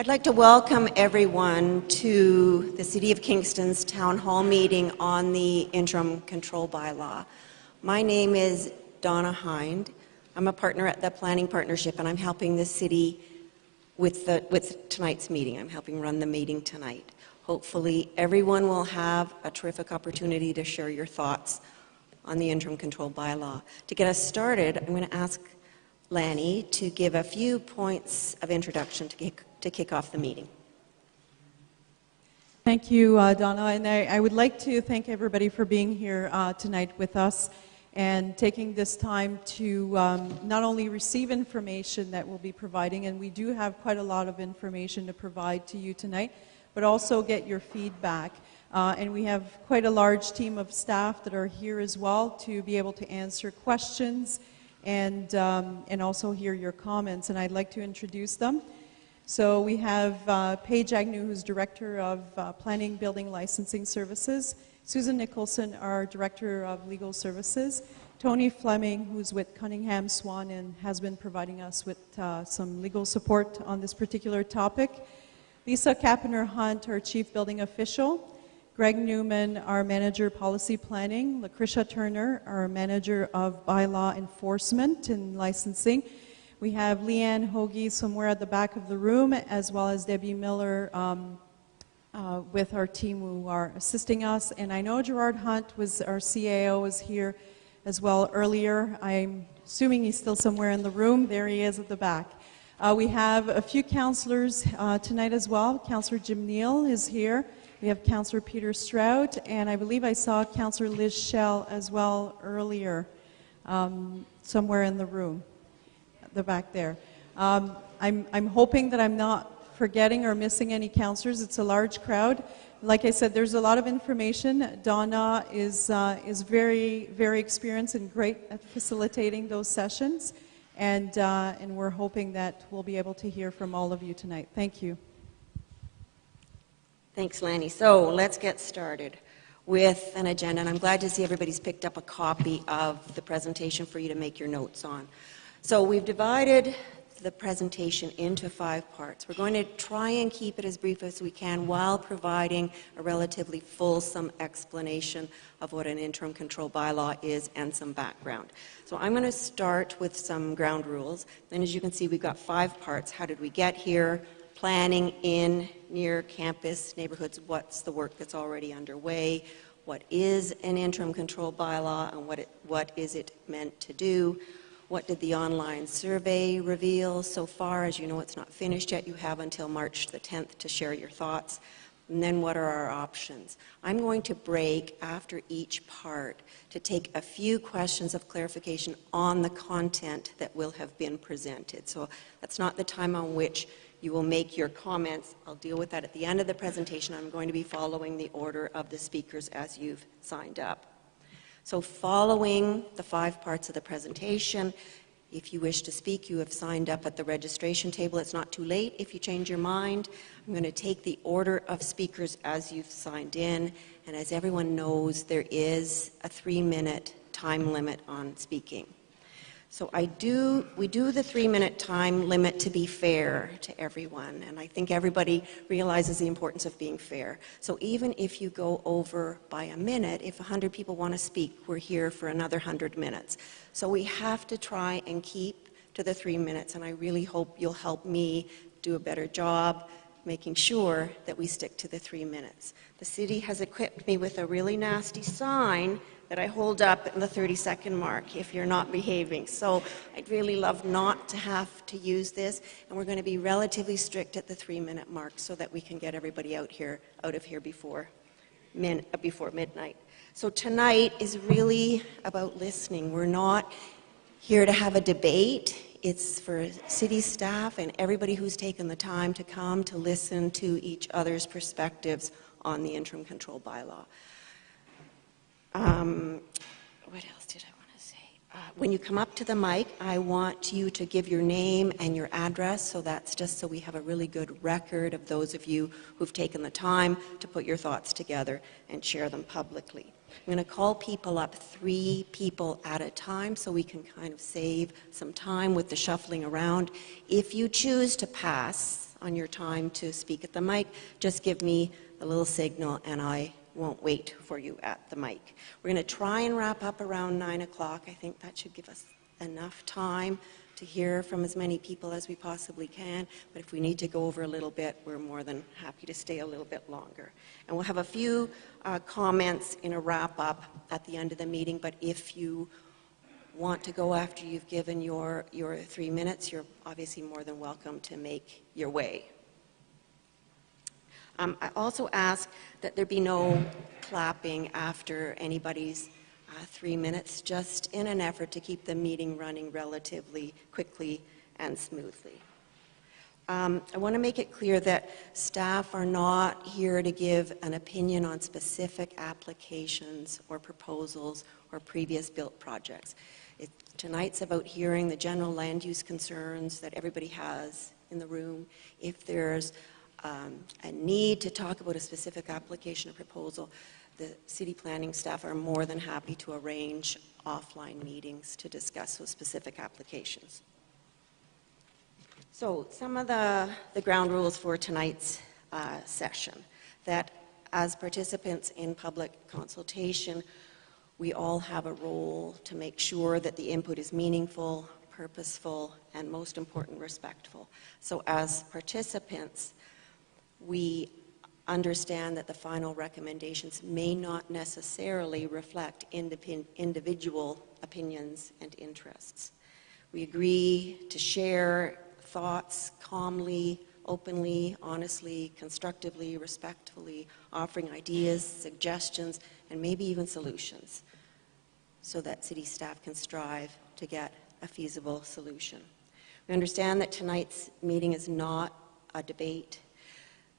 I'd like to welcome everyone to the City of Kingston's Town Hall meeting on the Interim Control Bylaw. My name is Donna Hind. I'm a partner at the Planning Partnership, and I'm helping the city with tonight's meeting. I'm helping run the meeting tonight. Hopefully, everyone will have a terrific opportunity to share your thoughts on the Interim Control Bylaw. To get us started, I'm going to ask Lanny to give a few points of introduction to kick off the meeting. Thank you, Donna, and I would like to thank everybody for being here tonight with us and taking this time to not only receive information that we'll be providing, and we do have quite a lot of information to provide to you tonight, but also get your feedback. And we have quite a large team of staff that are here as well to be able to answer questions and also hear your comments, and I'd like to introduce them. So we have Paige Agnew, who's Director of Planning, Building, Licensing Services, Susan Nicholson, our Director of Legal Services, Tony Fleming, who's with Cunningham Swan and has been providing us with some legal support on this particular topic, Lisa Kappener-Hunt, our Chief Building Official, Greg Newman, our Manager Policy Planning, Lucretia Turner, our Manager of Bylaw Enforcement and Licensing. We have Leanne Hoagie somewhere at the back of the room, as well as Debbie Miller with our team who are assisting us. And I know Gerard Hunt, our CAO, was here as well earlier. I'm assuming he's still somewhere in the room. There he is at the back. We have a few councillors tonight as well. Councillor Jim Neal is here. We have Councillor Peter Stroud, and I believe I saw Councillor Liz Schell as well earlier, somewhere in the room, at the back there. I'm hoping that I'm not forgetting or missing any councillors. It's a large crowd. Like I said, there's a lot of information. Donna is very, very experienced and great at facilitating those sessions, and we're hoping that we'll be able to hear from all of you tonight. Thank you. Thanks, Lanny. So let's get started with an agenda, and I'm glad to see everybody's picked up a copy of the presentation for you to make your notes on. So we've divided the presentation into 5 parts. We're going to try and keep it as brief as we can while providing a relatively fulsome explanation of what an interim control bylaw is and some background. So I'm going to start with some ground rules. Then, as you can see, we've got 5 parts. How did we get here? Planning in near campus neighborhoods, what's the work that's already underway, what is an interim control bylaw, and what is it meant to do, what did the online survey reveal so far. As you know, it's not finished yet. You have until March the 10th to share your thoughts. And then what are our options? I'm going to break after each part to take a few questions of clarification on the content that will have been presented. So that's not the time on which you will make your comments. I'll deal with that at the end of the presentation. I'm going to be following the order of the speakers as you've signed up. So following the 5 parts of the presentation, if you wish to speak, you have signed up at the registration table. It's not too late if you change your mind. I'm going to take the order of speakers as you've signed in, and as everyone knows, there is a 3-minute time limit on speaking. So we do the 3-minute time limit to be fair to everyone, and I think everybody realizes the importance of being fair. So even if you go over by a minute, if 100 people want to speak, we're here for another 100 minutes. So we have to try and keep to the 3 minutes, and I really hope you'll help me do a better job making sure that we stick to the 3 minutes. The city has equipped me with a really nasty sign that I hold up in the 30-second mark if you're not behaving. So I'd really love not to have to use this, and we're going to be relatively strict at the 3-minute mark so that we can get everybody out of here before midnight. So tonight is really about listening. We're not here to have a debate. It's for city staff and everybody who's taken the time to come to listen to each other's perspectives on the interim control bylaw. What else did I want to say? When you come up to the mic, I want you to give your name and your address, so that's just so we have a really good record of those of you who've taken the time to put your thoughts together and share them publicly. I'm going to call people up 3 people at a time so we can kind of save some time with the shuffling around. If you choose to pass on your time to speak at the mic, just give me a little signal and I won't wait for you at the mic. We're going to try and wrap up around 9 o'clock. I think that should give us enough time to hear from as many people as we possibly can, but if we need to go over a little bit, we're more than happy to stay a little bit longer. And we'll have a few comments in a wrap-up at the end of the meeting, but if you want to go after you've given your 3 minutes, you're obviously more than welcome to make your way. I also ask that there be no clapping after anybody's 3 minutes, just in an effort to keep the meeting running relatively quickly and smoothly. I want to make it clear that staff are not here to give an opinion on specific applications or proposals or previous built projects. Tonight's about hearing the general land use concerns that everybody has in the room. If there's a need to talk about a specific application or proposal, the city planning staff are more than happy to arrange offline meetings to discuss those specific applications. So some of the ground rules for tonight's session, that as participants in public consultation, we all have a role to make sure that the input is meaningful, purposeful, and most important, respectful. So as participants, we understand that the final recommendations may not necessarily reflect individual opinions and interests. We agree to share thoughts calmly, openly, honestly, constructively, respectfully, offering ideas, suggestions, and maybe even solutions so that city staff can strive to get a feasible solution. We understand that tonight's meeting is not a debate,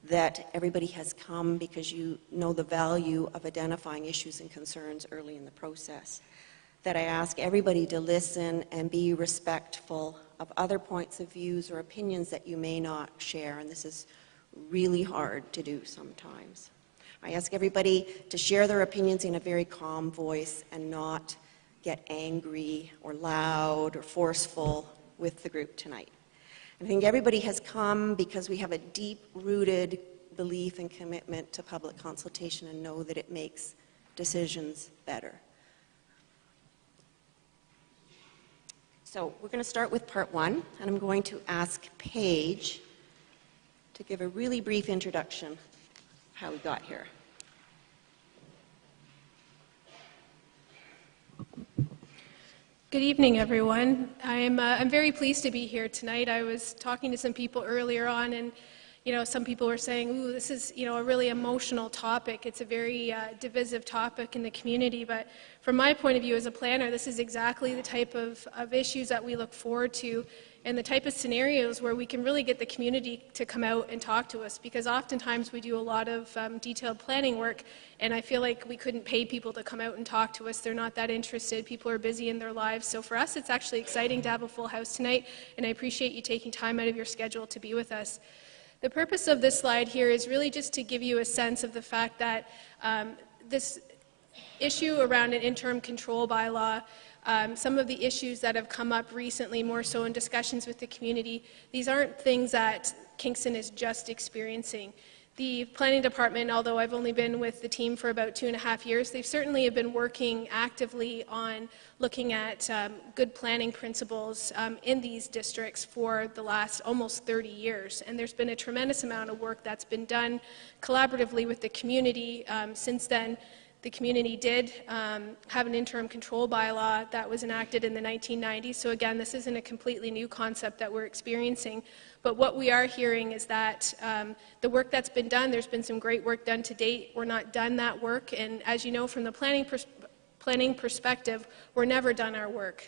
that everybody has come because you know the value of identifying issues and concerns early in the process, that I ask everybody to listen and be respectful of other points of views or opinions that you may not share, and this is really hard to do sometimes. I ask everybody to share their opinions in a very calm voice and not get angry or loud or forceful with the group tonight. I think everybody has come because we have a deep-rooted belief and commitment to public consultation and know that it makes decisions better. So we're going to start with part one, and I'm going to ask Paige to give a really brief introduction of how we got here. Good evening, everyone. I'm very pleased to be here tonight. I was talking to some people earlier on, and some people were saying, "Ooh, this is a really emotional topic. It's a very divisive topic in the community." But from my point of view as a planner, this is exactly the type of issues that we look forward to, and the type of scenarios where we can really get the community to come out and talk to us. Because oftentimes we do a lot of detailed planning work, and I feel like we couldn't pay people to come out and talk to us. They're not that interested. People are busy in their lives. So for us, it's actually exciting to have a full house tonight, and I appreciate you taking time out of your schedule to be with us. The purpose of this slide here is really just to give you a sense of the fact that this issue around an interim control bylaw, some of the issues that have come up recently, more so in discussions with the community, these aren't things that Kingston is just experiencing. The planning department, although I've only been with the team for about 2.5 years, they certainly have been working actively on looking at good planning principles in these districts for the last almost 30 years. And there's been a tremendous amount of work that's been done collaboratively with the community. Since then, the community did have an interim control bylaw that was enacted in the 1990s. So again, this isn't a completely new concept that we're experiencing. But what we are hearing is that the work that's been done, there's been some great work done to date. We're not done that work. And as you know, from the planning perspective, we're never done our work.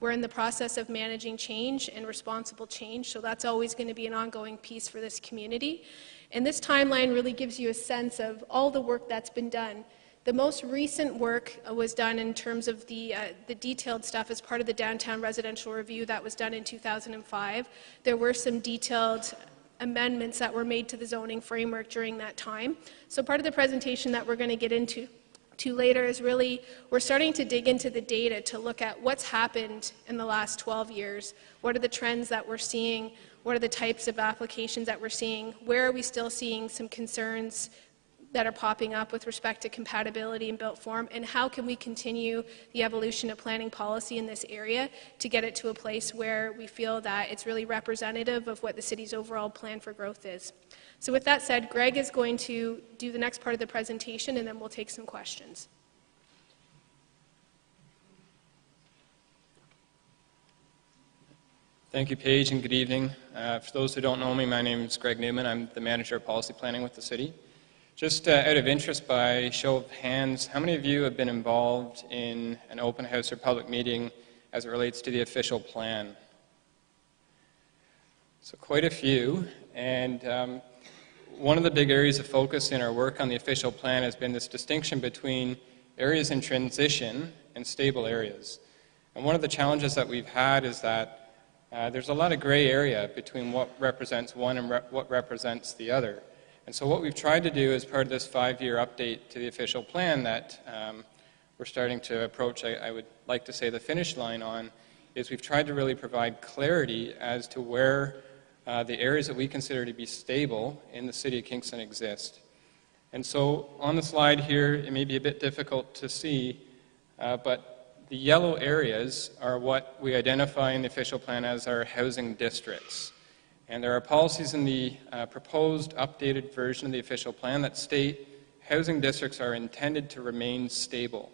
We're in the process of managing change and responsible change. So that's always going to be an ongoing piece for this community. And this timeline really gives you a sense of all the work that's been done. The most recent work was done in terms of the detailed stuff as part of the downtown residential review that was done in 2005. There were some detailed amendments that were made to the zoning framework during that time. So part of the presentation that we're going to get into later is really, we're starting to dig into the data to look at what's happened in the last 12 years. What are the trends that we're seeing? what are the types of applications that we're seeing, where are we still seeing some concerns that are popping up with respect to compatibility in built form, and how can we continue the evolution of planning policy in this area to get it to a place where we feel that it's really representative of what the city's overall plan for growth is. So with that said, Greg is going to do the next part of the presentation, and then we'll take some questions. Thank you, Paige, and good evening. For those who don't know me, my name is Greg Newman. I'm the Manager of Policy Planning with the City. Just out of interest, by show of hands, how many of you have been involved in an open house or public meeting as it relates to the official plan? So quite a few, and one of the big areas of focus in our work on the official plan has been this distinction between areas in transition and stable areas. And one of the challenges that we've had is that there's a lot of gray area between what represents one and what represents the other. And so what we've tried to do as part of this 5-year update to the official plan that we're starting to approach, I would like to say, the finish line on, is we've tried to really provide clarity as to where the areas that we consider to be stable in the City of Kingston exist. And so on the slide here, it may be a bit difficult to see, but the yellow areas are what we identify in the official plan as our housing districts. And there are policies in the proposed updated version of the official plan that state housing districts are intended to remain stable.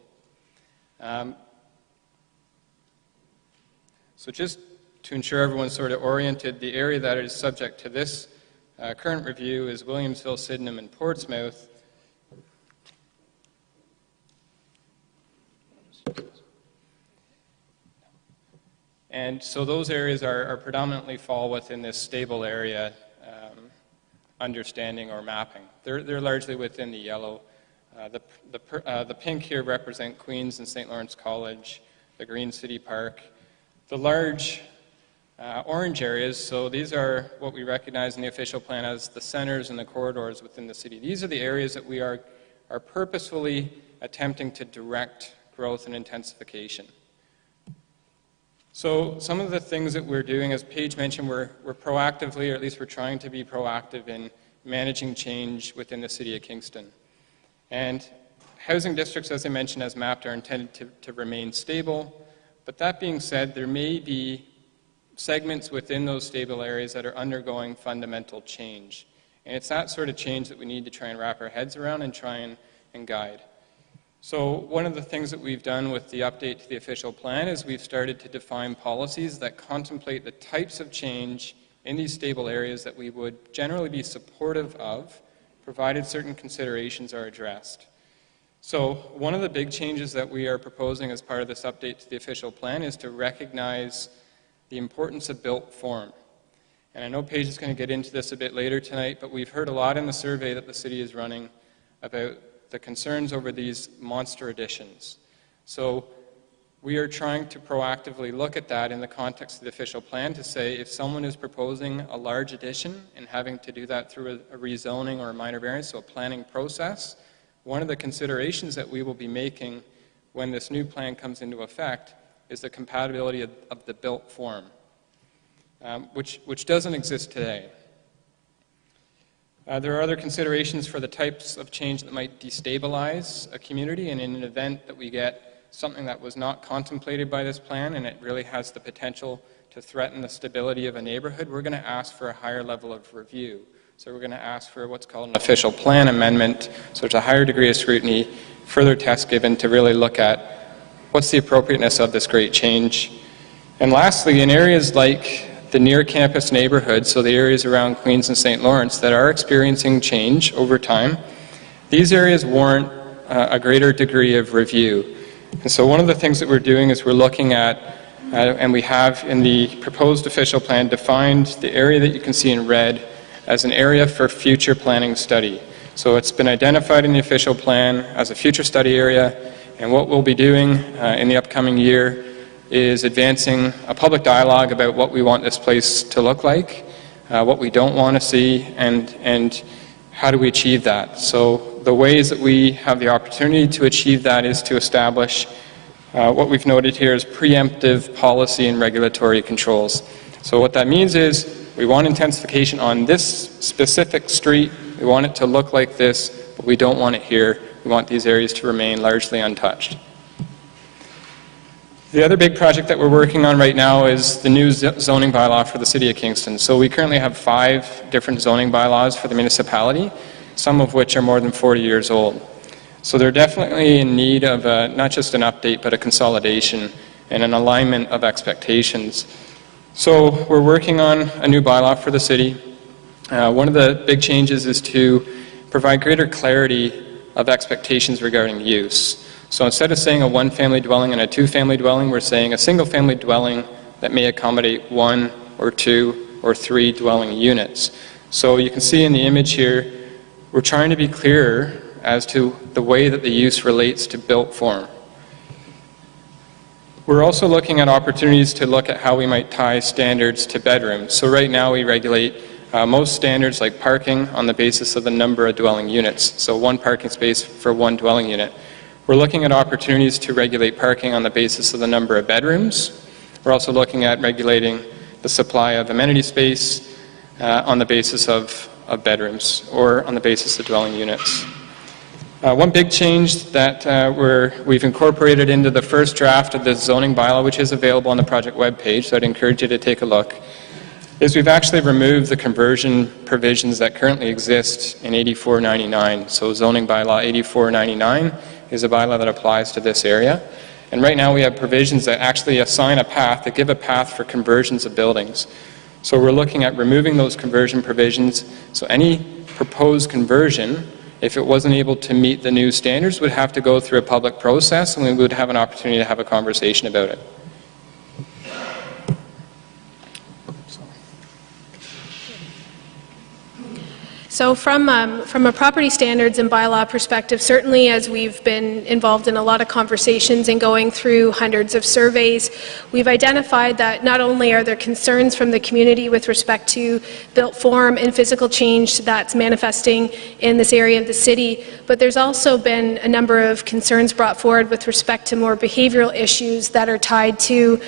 So just to ensure everyone's sort of oriented, the area that is subject to this current review is Williamsville, Sydenham, and Portsmouth. And so those areas are predominantly fall within this stable area understanding or mapping. They're largely within the yellow. The pink here represent Queens and St. Lawrence College, the Green City Park. The large orange areas, so these are what we recognize in the official plan as the centers and the corridors within the city. These are the areas that we are purposefully attempting to direct growth and intensification. So some of the things that we're doing, as Paige mentioned, we're proactively, or at least we're trying to be proactive in managing change within the City of Kingston. And housing districts, as I mentioned, as mapped, are intended to remain stable. But that being said, there may be segments within those stable areas that are undergoing fundamental change. And it's that sort of change that we need to try and wrap our heads around and try and guide. So one of the things that we've done with the update to the official plan is we've started to define policies that contemplate the types of change in these stable areas that we would generally be supportive of, provided certain considerations are addressed. So one of the big changes that we are proposing as part of this update to the official plan is to recognize the importance of built form. And I know Paige is going to get into this a bit later tonight, but we've heard a lot in the survey that the city is running about the concerns over these monster additions. So we are trying to proactively look at that in the context of the official plan to say if someone is proposing a large addition and having to do that through a rezoning or a minor variance, so a planning process, one of the considerations that we will be making when this new plan comes into effect is the compatibility of the built form, which doesn't exist today. There are other considerations for the types of change that might destabilize a community, and in an event that we get something that was not contemplated by this plan and it really has the potential to threaten the stability of a neighborhood, we're going to ask for a higher level of review. So we're going to ask for what's called an official plan amendment, so there's a higher degree of scrutiny, further tests given to really look at what's the appropriateness of this great change. And lastly, in areas like the near-campus neighborhoods, so the areas around Queens and St. Lawrence that are experiencing change over time, these areas warrant a greater degree of review. And so one of the things that we're doing is we're looking at, and we have in the proposed official plan defined the area that you can see in red as an area for future planning study. So it's been identified in the official plan as a future study area, and what we'll be doing in the upcoming year is advancing a public dialogue about what we want this place to look like, what we don't want to see, and how do we achieve that. So the ways that we have the opportunity to achieve that is to establish what we've noted here as preemptive policy and regulatory controls. So what that means is we want intensification on this specific street, we want it to look like this, but we don't want it here. We want these areas to remain largely untouched. The other big project that we're working on right now is the new zoning bylaw for the City of Kingston. So we currently have 5 different zoning bylaws for the municipality, some of which are more than 40 years old. So they're definitely in need of not just an update, but a consolidation and an alignment of expectations. So we're working on a new bylaw for the city. One of the big changes is to provide greater clarity of expectations regarding use. So instead of saying a one-family dwelling and a two-family dwelling, we're saying a single-family dwelling that may accommodate 1 or 2 or 3 dwelling units. So you can see in the image here, we're trying to be clearer as to the way that the use relates to built form. We're also looking at opportunities to look at how we might tie standards to bedrooms. So right now we regulate most standards like parking on the basis of the number of dwelling units. So 1 parking space for 1 dwelling unit. We're looking at opportunities to regulate parking on the basis of the number of bedrooms. We're also looking at regulating the supply of amenity space on the basis of bedrooms or on the basis of dwelling units. One big change that we've incorporated into the first draft of the zoning bylaw, which is available on the project webpage, so I'd encourage you to take a look, is we've actually removed the conversion provisions that currently exist in 8499. So zoning bylaw 8499 is a bylaw that applies to this area. And right now we have provisions that actually assign a path, that give a path for conversions of buildings. So we're looking at removing those conversion provisions. So any proposed conversion, if it wasn't able to meet the new standards, would have to go through a public process, and we would have an opportunity to have a conversation about it. So from a property standards and bylaw perspective, certainly as we've been involved in a lot of conversations and going through hundreds of surveys, we've identified that not only are there concerns from the community with respect to built form and physical change that's manifesting in this area of the city, but there's also been a number of concerns brought forward with respect to more behavioral issues that are tied to,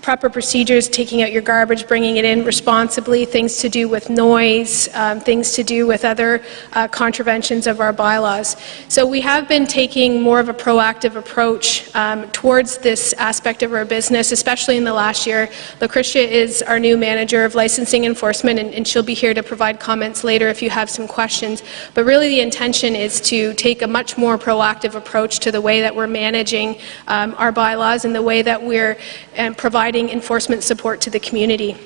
proper procedures, taking out your garbage, bringing it in responsibly, things to do with noise, things to do with other contraventions of our bylaws. So we have been taking more of a proactive approach towards this aspect of our business, especially in the last year. Lucretia is our new manager of licensing enforcement, and she'll be here to provide comments later if you have some questions. But really the intention is to take a much more proactive approach to the way that we're managing our bylaws and the way that we're providing enforcement support to the community.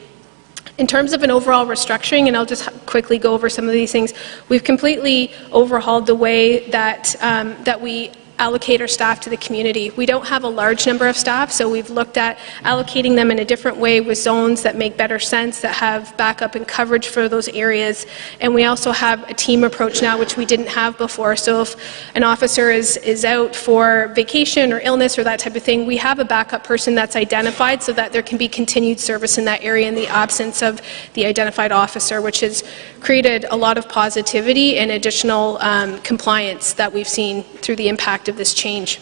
In terms of an overall restructuring, and I'll just quickly go over some of these things, we've completely overhauled the way that we allocate our staff to the community. We don't have a large number of staff, so we've looked at allocating them in a different way with zones that make better sense, that have backup and coverage for those areas. And we also have a team approach now, which we didn't have before. So if an officer is out for vacation or illness or that type of thing, we have a backup person that's identified so that there can be continued service in that area in the absence of the identified officer, which has created a lot of positivity and additional compliance that we've seen through the impact of this change.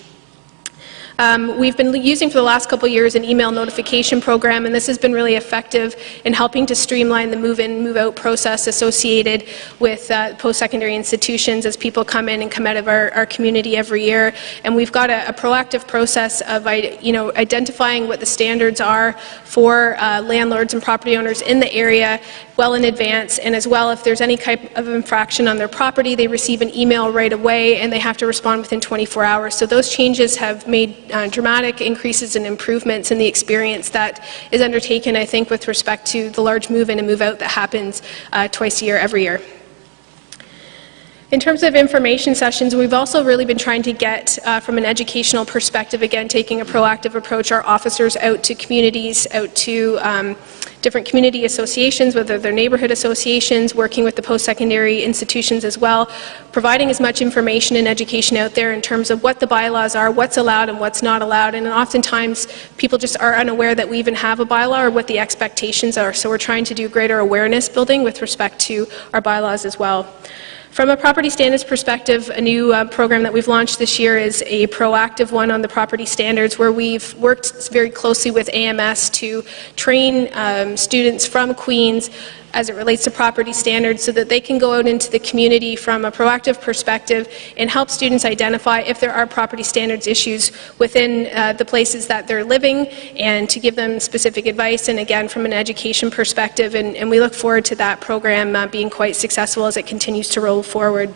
We've been using for the last couple of years an email notification program, and this has been really effective in helping to streamline the move-in, move-out process associated with post-secondary institutions as people come in and come out of our community every year. And we've got a proactive process of identifying what the standards are for landlords and property owners in the area well in advance, and as well, if there's any type of infraction on their property, they receive an email right away and they have to respond within 24 hours. So those changes have made dramatic increases and improvements in the experience that is undertaken, I think, with respect to the large move-in and move-out that happens twice a year, every year. In terms of information sessions, we've also really been trying to get, from an educational perspective, again, taking a proactive approach, our officers out to communities, out to different community associations, whether they're neighborhood associations, working with the post-secondary institutions as well, providing as much information and education out there in terms of what the bylaws are, what's allowed and what's not allowed. And oftentimes, people just are unaware that we even have a bylaw or what the expectations are. So we're trying to do greater awareness building with respect to our bylaws as well. From a property standards perspective, a new program that we've launched this year is a proactive one on the property standards, where we've worked very closely with AMS to train students from Queen's as it relates to property standards, so that they can go out into the community from a proactive perspective and help students identify if there are property standards issues within the places that they're living, and to give them specific advice, and again from an education perspective, and we look forward to that program being quite successful as it continues to roll forward.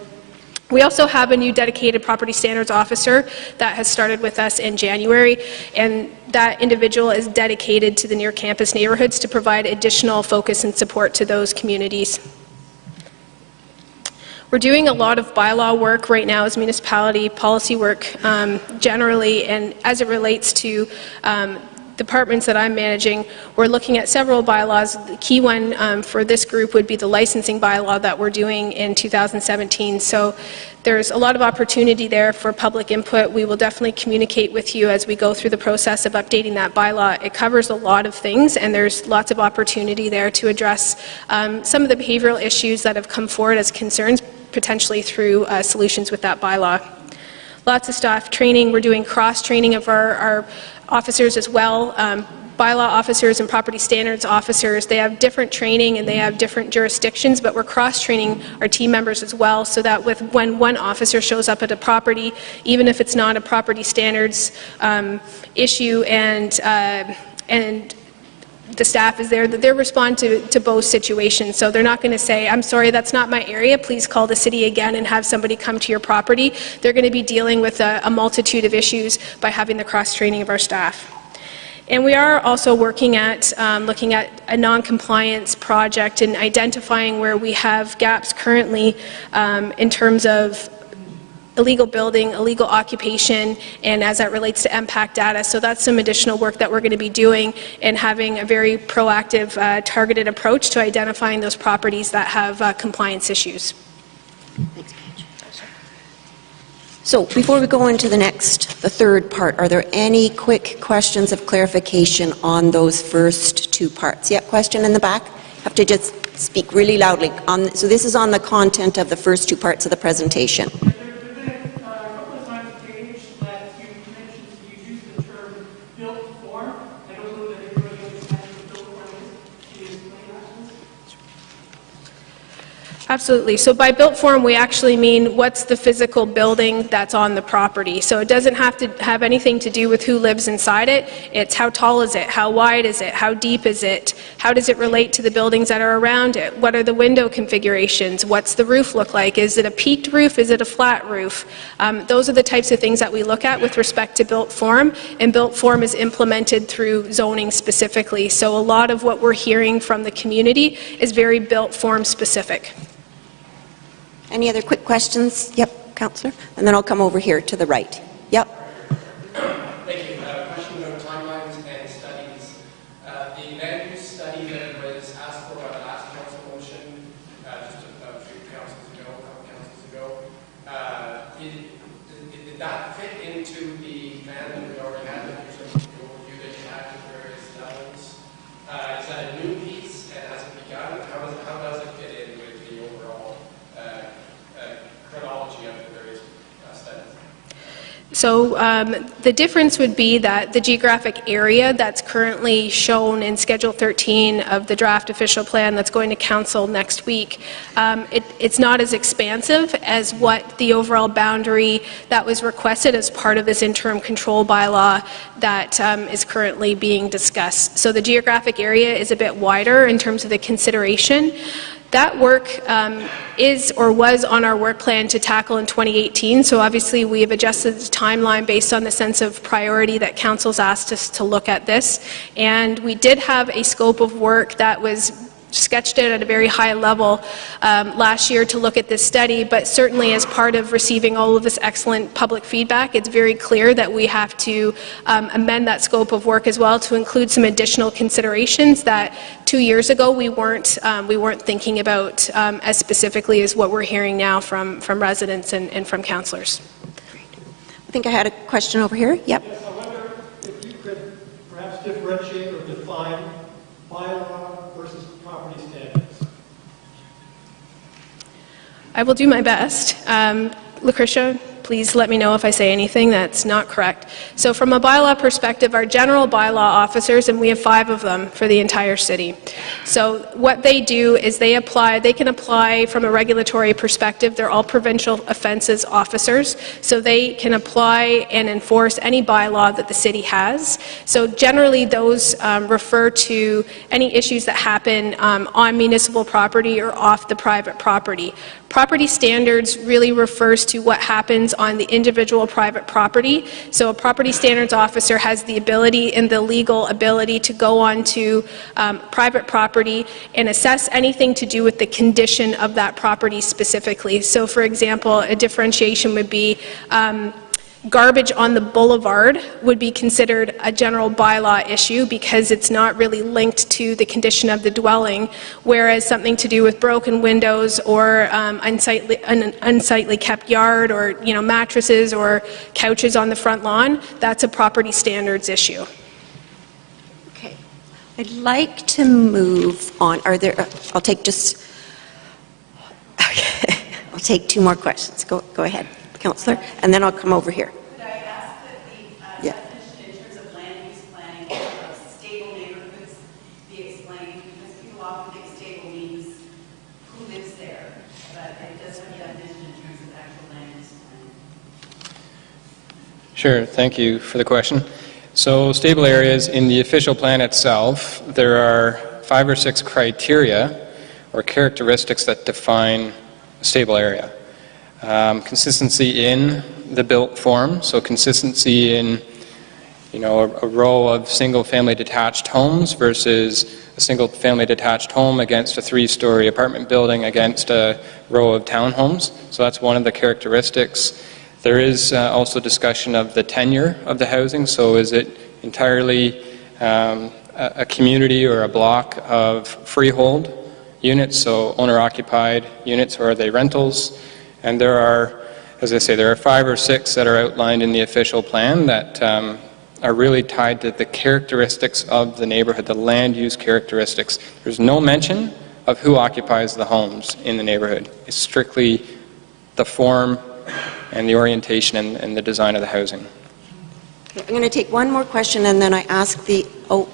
We also have a new dedicated property standards officer that has started with us in January, and that individual is dedicated to the near-campus neighborhoods to provide additional focus and support to those communities. We're doing a lot of bylaw work right now as municipality policy work generally, and as it relates to departments that I'm managing, we're looking at several bylaws. The key one for this group would be the licensing bylaw that we're doing in 2017. So there's a lot of opportunity there for public input. We will definitely communicate with you as we go through the process of updating that bylaw. It covers a lot of things, and there's lots of opportunity there to address some of the behavioral issues that have come forward as concerns, potentially through solutions with that bylaw. Lots of staff training. We're doing cross-training of our officers as well. Bylaw officers and property standards officers, they have different training and they have different jurisdictions, but we're cross-training our team members as well, so that when one officer shows up at a property, even if it's not a property standards issue, and the staff is there, that they respond to both situations. So they're not going to say, I'm sorry, that's not my area, please call the city again and have somebody come to your property. They're going to be dealing with a multitude of issues by having the cross-training of our staff. And we are also working at looking at a non-compliance project and identifying where we have gaps currently in terms of illegal building, illegal occupation, and as that relates to impact data. So that's some additional work that we're going to be doing, and having a very proactive, targeted approach to identifying those properties that have compliance issues. Thanks, Paige. So before we go into the third part, are there any quick questions of clarification on those first two parts? Yeah, question in the back? Have to just speak really loudly. So this is on the content of the first two parts of the presentation. Absolutely. So by built form, we actually mean what's the physical building that's on the property. So it doesn't have to have anything to do with who lives inside it. It's how tall is it? How wide is it? How deep is it? How does it relate to the buildings that are around it? What are the window configurations? What's the roof look like? Is it a peaked roof? Is it a flat roof? Those are the types of things that we look at with respect to built form, and built form is implemented through zoning specifically. So a lot of what we're hearing from the community is very built form specific. Any other quick questions? Yep, Councillor. And then I'll come over here to the right. Yep. Thank you. Question about timelines and studies. The land use study that was asked for by the last council motion, just a few councils ago, did that fit into the plan that we already had, in terms of the overview that you had at various levels? Is that a new piece, and has it begun? How does it fit in with the overall chronology of the various studies? So the difference would be that the geographic area that's currently shown in Schedule 13 of the draft official plan that's going to council next week, it's not as expansive as what the overall boundary that was requested as part of this interim control bylaw that is currently being discussed. So the geographic area is a bit wider in terms of the consideration. That work is or was on our work plan to tackle in 2018, so obviously we have adjusted the timeline based on the sense of priority that Council's asked us to look at this. And we did have a scope of work that was sketched out at a very high level last year to look at this study, but certainly as part of receiving all of this excellent public feedback, it's very clear that we have to amend that scope of work as well to include some additional considerations that 2 years ago we weren't thinking about as specifically as what we're hearing now from residents and from councillors. I think I had a question over here. Yep. Yes, I wonder if you could perhaps differentiate or define bylaw versus property standards. I will do my best. Lucretia, please let me know if I say anything that's not correct. So from a bylaw perspective, our general bylaw officers, and we have 5 of them for the entire city. So what they do is they can apply from a regulatory perspective. They're all provincial offenses officers, so they can apply and enforce any bylaw that the city has. So generally those refer to any issues that happen on municipal property or off the private property. Property standards really refers to what happens on the individual private property. So a property standards officer has the ability and the legal ability to go onto private property and assess anything to do with the condition of that property specifically. So for example, a differentiation would be garbage on the boulevard would be considered a general bylaw issue because it's not really linked to the condition of the dwelling, whereas something to do with broken windows or an unsightly kept yard or mattresses or couches on the front lawn, that's a property standards issue. Okay. I'd like to move on. I'll take 2 more questions. Go ahead, Councillor, and then I'll come over here. Could I ask that the definition in terms of land use planning of stable neighborhoods be explained? Because people often think stable means who lives there, but it doesn't have a definition in terms of actual land use planning. Sure, thank you for the question. So stable areas, in the official plan itself, there are 5 or 6 criteria or characteristics that define a stable area. Consistency in the built form, so consistency in a row of single-family detached homes versus a single-family detached home against a 3-story apartment building against a row of townhomes. So that's one of the characteristics. There is also discussion of the tenure of the housing, so is it entirely a community or a block of freehold units, so owner-occupied units, or are they rentals? And there are, as I say, there are 5 or 6 that are outlined in the official plan that are really tied to the characteristics of the neighborhood, the land use characteristics. There's no mention of who occupies the homes in the neighborhood. It's strictly the form and the orientation and the design of the housing. Okay, I'm going to take one more question, and then I ask the, I'm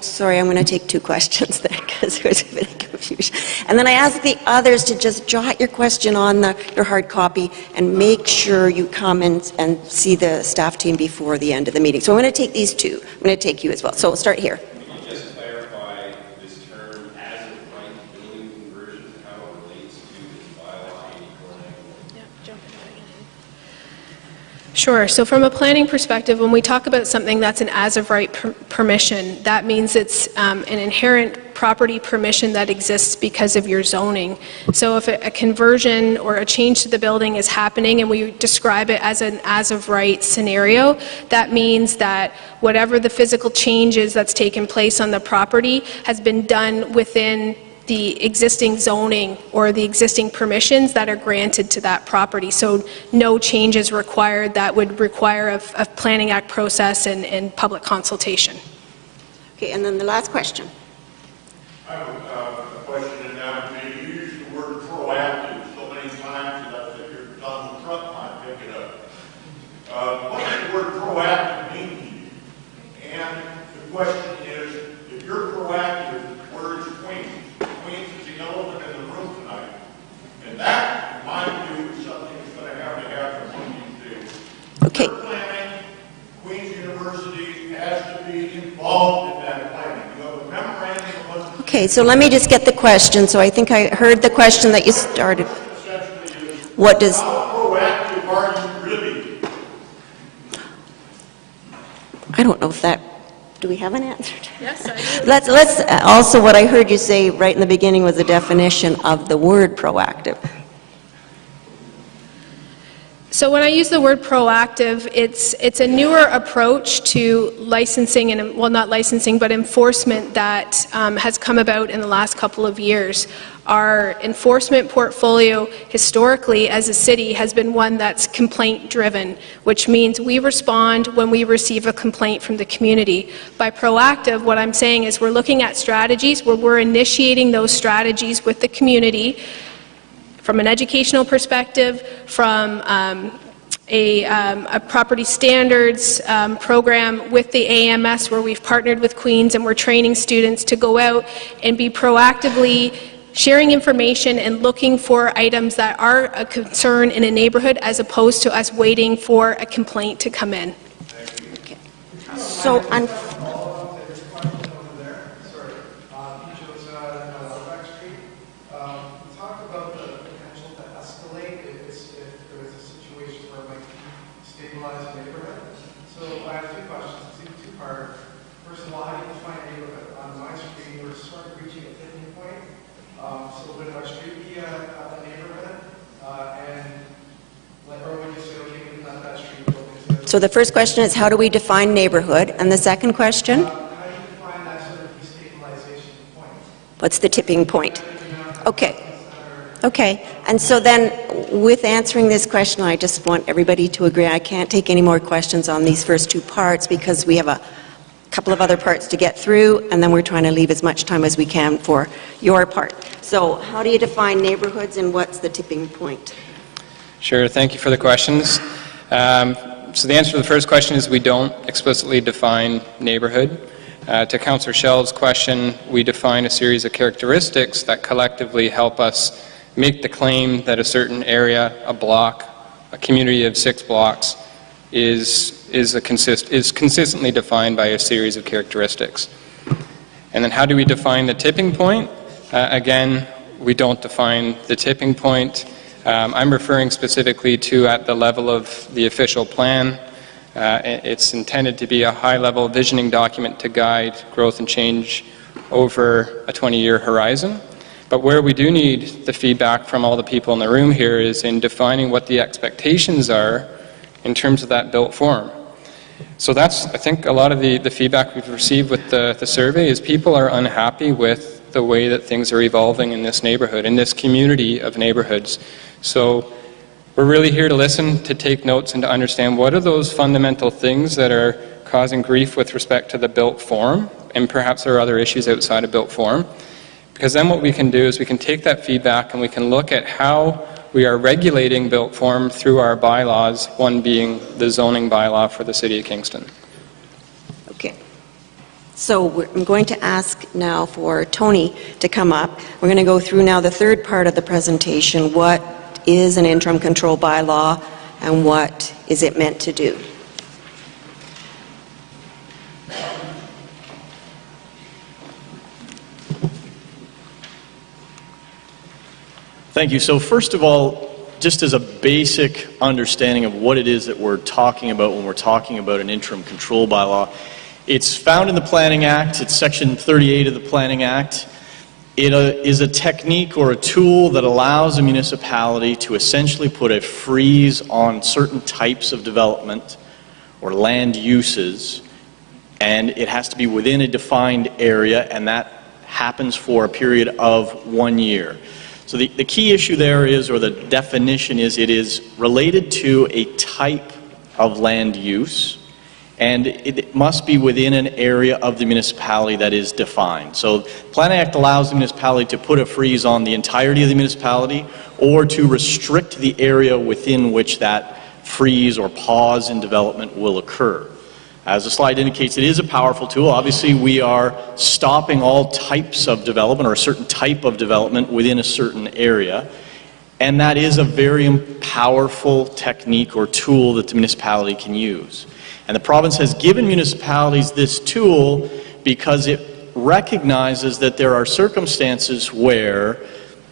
going to take 2 questions there because there's a bit of confusion. And then I ask the others to just jot your question on your hard copy and make sure you come and see the staff team before the end of the meeting. So I'm going to take these 2. I'm going to take you as well. So we'll start here. Can you just clarify this term as of right building conversion, how it relates to this bylaw 8491? Sure. So from a planning perspective, when we talk about something that's an as-of-right permission, that means it's an inherent property permission that exists because of your zoning. So if a conversion or a change to the building is happening and we describe it as an as-of-right scenario, that means that whatever the physical change is that's taken place on the property has been done within the existing zoning or the existing permissions that are granted to that property. So no changes required that would require a Planning Act process and public consultation. Okay, and then the last question. I have a question, and now you use the word proactive so many times that you're Donald Trump might pick it up. What does the word proactive mean to you? And the question is, if you're proactive, where is Queens? Queens is the elephant in the room tonight. And that, in my view, is something that's going to happen one of these days. Okay. Planning, Queens University has to be involved in that planning. You have a memorandum of Okay, so let me just get the question. So I think I heard the question that you started. What does... How proactive are you really? I don't know if that... Do we have an answer? Yes, I do. Let's also, what I heard you say right in the beginning was a definition of the word proactive. So when I use the word proactive, it's a newer approach to licensing, and well, not licensing, but enforcement that has come about in the last couple of years. Our enforcement portfolio historically as a city has been one that's complaint driven, which means we respond when we receive a complaint from the community. By proactive, what I'm saying is we're looking at strategies where we're initiating those strategies with the community, from an educational perspective, from a property standards program with the AMS, where we've partnered with Queen's and we're training students to go out and be proactively sharing information and looking for items that are a concern in a neighborhood, as opposed to us waiting for a complaint to come in. Okay. So, so the first question is, how do we define neighborhood? And the second question? How do you define that sort of destabilization point? What's the tipping point? Okay. Okay. And so then, with answering this question, I just want everybody to agree I can't take any more questions on these first two parts, because we have a couple of other parts to get through, and then we're trying to leave as much time as we can for your part. So how do you define neighborhoods, and what's the tipping point? Sure. Thank you for the questions. So the answer to the first question is we don't explicitly define neighborhood. To Councillor Shell's question, we define a series of characteristics that collectively help us make the claim that a certain area, a block, a community of 6 blocks is consistently defined by a series of characteristics. And then how do we define the tipping point? Again, we don't define the tipping point. I'm referring specifically to at the level of the official plan. It's intended to be a high-level visioning document to guide growth and change over a 20-year horizon. But where we do need the feedback from all the people in the room here is in defining what the expectations are in terms of that built form. So that's, I think, a lot of the feedback we've received with the survey is people are unhappy with the way that things are evolving in this neighborhood, in this community of neighborhoods. So we're really here to listen, to take notes, and to understand what are those fundamental things that are causing grief with respect to the built form, and perhaps there are other issues outside of built form. Because then what we can do is we can take that feedback and we can look at how we are regulating built form through our bylaws, one being the zoning bylaw for the City of Kingston. Okay. So I'm going to ask now for Tony to come up. We're going to go through now the third part of the presentation. What is an interim control bylaw, and what is it meant to do? Thank you. So first of all, just as a basic understanding of what it is that we're talking about when we're talking about an interim control bylaw, it's found in the Planning Act. It's Section 38 of the Planning Act. It is a technique or a tool that allows a municipality to essentially put a freeze on certain types of development or land uses, and it has to be within a defined area, and that happens for a period of 1 year. So the key issue there is, or the definition is, it is related to a type of land use, and it must be within an area of the municipality that is defined. So the Planning Act allows the municipality to put a freeze on the entirety of the municipality, or to restrict the area within which that freeze or pause in development will occur. As the slide indicates, it is a powerful tool. Obviously, we are stopping all types of development, or a certain type of development within a certain area. And that is a very powerful technique or tool that the municipality can use. And the province has given municipalities this tool because it recognizes that there are circumstances where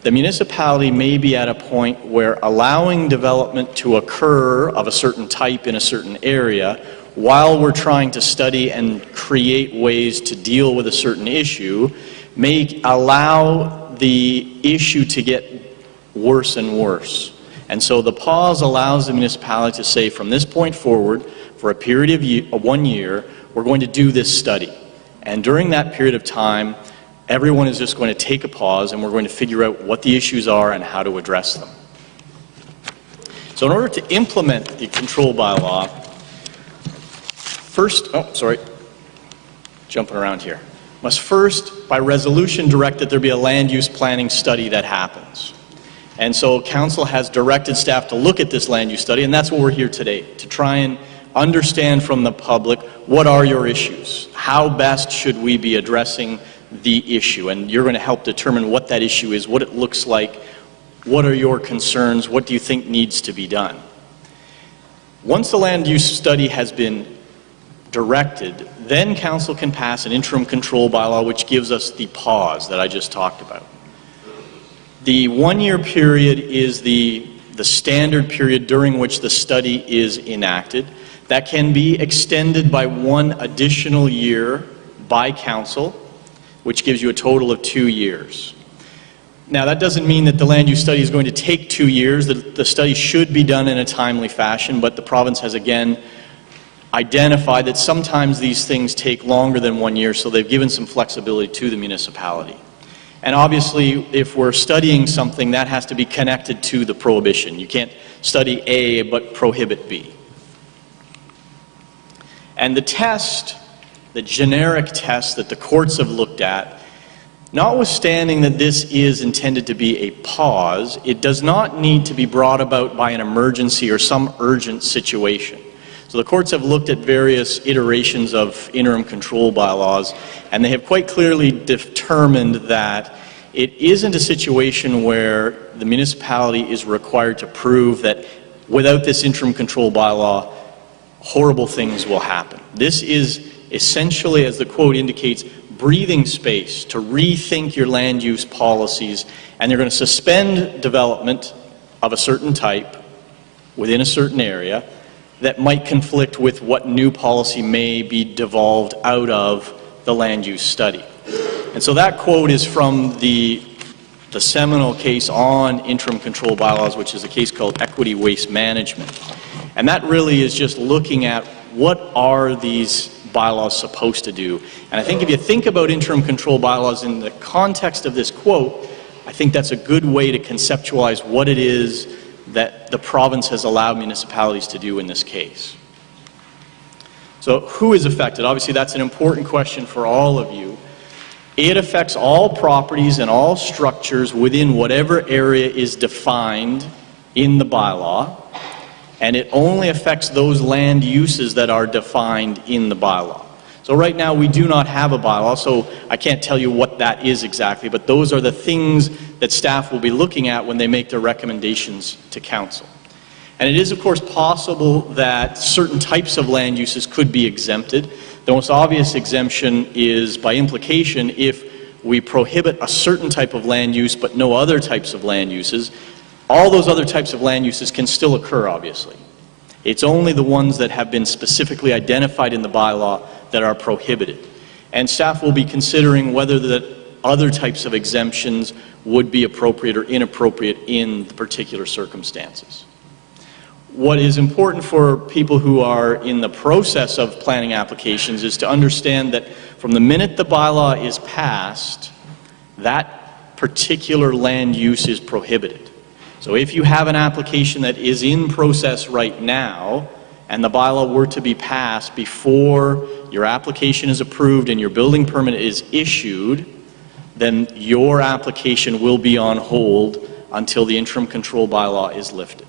the municipality may be at a point where allowing development to occur of a certain type in a certain area, while we're trying to study and create ways to deal with a certain issue, may allow the issue to get worse and worse. And so the pause allows the municipality to say, from this point forward, for a period of 1 year, we're going to do this study. And during that period of time, everyone is just going to take a pause, and we're going to figure out what the issues are and how to address them. So in order to implement the control bylaw, jumping around here, must first, by resolution, direct that there be a land use planning study that happens. And so council has directed staff to look at this land use study, and that's what we're here today, to try and understand from the public, what are your issues? How best should we be addressing the issue? And you're going to help determine what that issue is, what it looks like, what are your concerns, what do you think needs to be done? Once the land use study has been directed, then council can pass an interim control bylaw, which gives us the pause that I just talked about. The one-year period is the standard period during which the study is enacted. That can be extended by 1 additional year by council, which gives you a total of 2 years. Now, that doesn't mean that the land use study is going to take 2 years. The study should be done in a timely fashion, but the province has again identified that sometimes these things take longer than 1 year, so they've given some flexibility to the municipality. And obviously, if we're studying something, that has to be connected to the prohibition. You can't study A but prohibit B. And the test, the generic test that the courts have looked at, notwithstanding that this is intended to be a pause, it does not need to be brought about by an emergency or some urgent situation. So the courts have looked at various iterations of interim control bylaws, and they have quite clearly determined that it isn't a situation where the municipality is required to prove that without this interim control bylaw, horrible things will happen. This is essentially, as the quote indicates, breathing space to rethink your land use policies, and they're going to suspend development of a certain type within a certain area that might conflict with what new policy may be devolved out of the land use study. And so that quote is from the seminal case on interim control bylaws, which is a case called Equity Waste Management. And that really is just looking at what are these bylaws supposed to do. And I think if you think about interim control bylaws in the context of this quote, I think that's a good way to conceptualize what it is that the province has allowed municipalities to do in this case. So who is affected? Obviously that's an important question for all of you. It affects all properties and all structures within whatever area is defined in the bylaw, and it only affects those land uses that are defined in the bylaw. So right now we do not have a bylaw, so I can't tell you what that is exactly, but those are the things that staff will be looking at when they make their recommendations to council. And it is of course possible that certain types of land uses could be exempted. The most obvious exemption is by implication if we prohibit a certain type of land use but no other types of land uses. All those other types of land uses can still occur, obviously. It's only the ones that have been specifically identified in the bylaw that are prohibited. And staff will be considering whether the other types of exemptions would be appropriate or inappropriate in the particular circumstances. What is important for people who are in the process of planning applications is to understand that from the minute the bylaw is passed, that particular land use is prohibited. So if you have an application that is in process right now, and the bylaw were to be passed before your application is approved and your building permit is issued, then your application will be on hold until the interim control bylaw is lifted.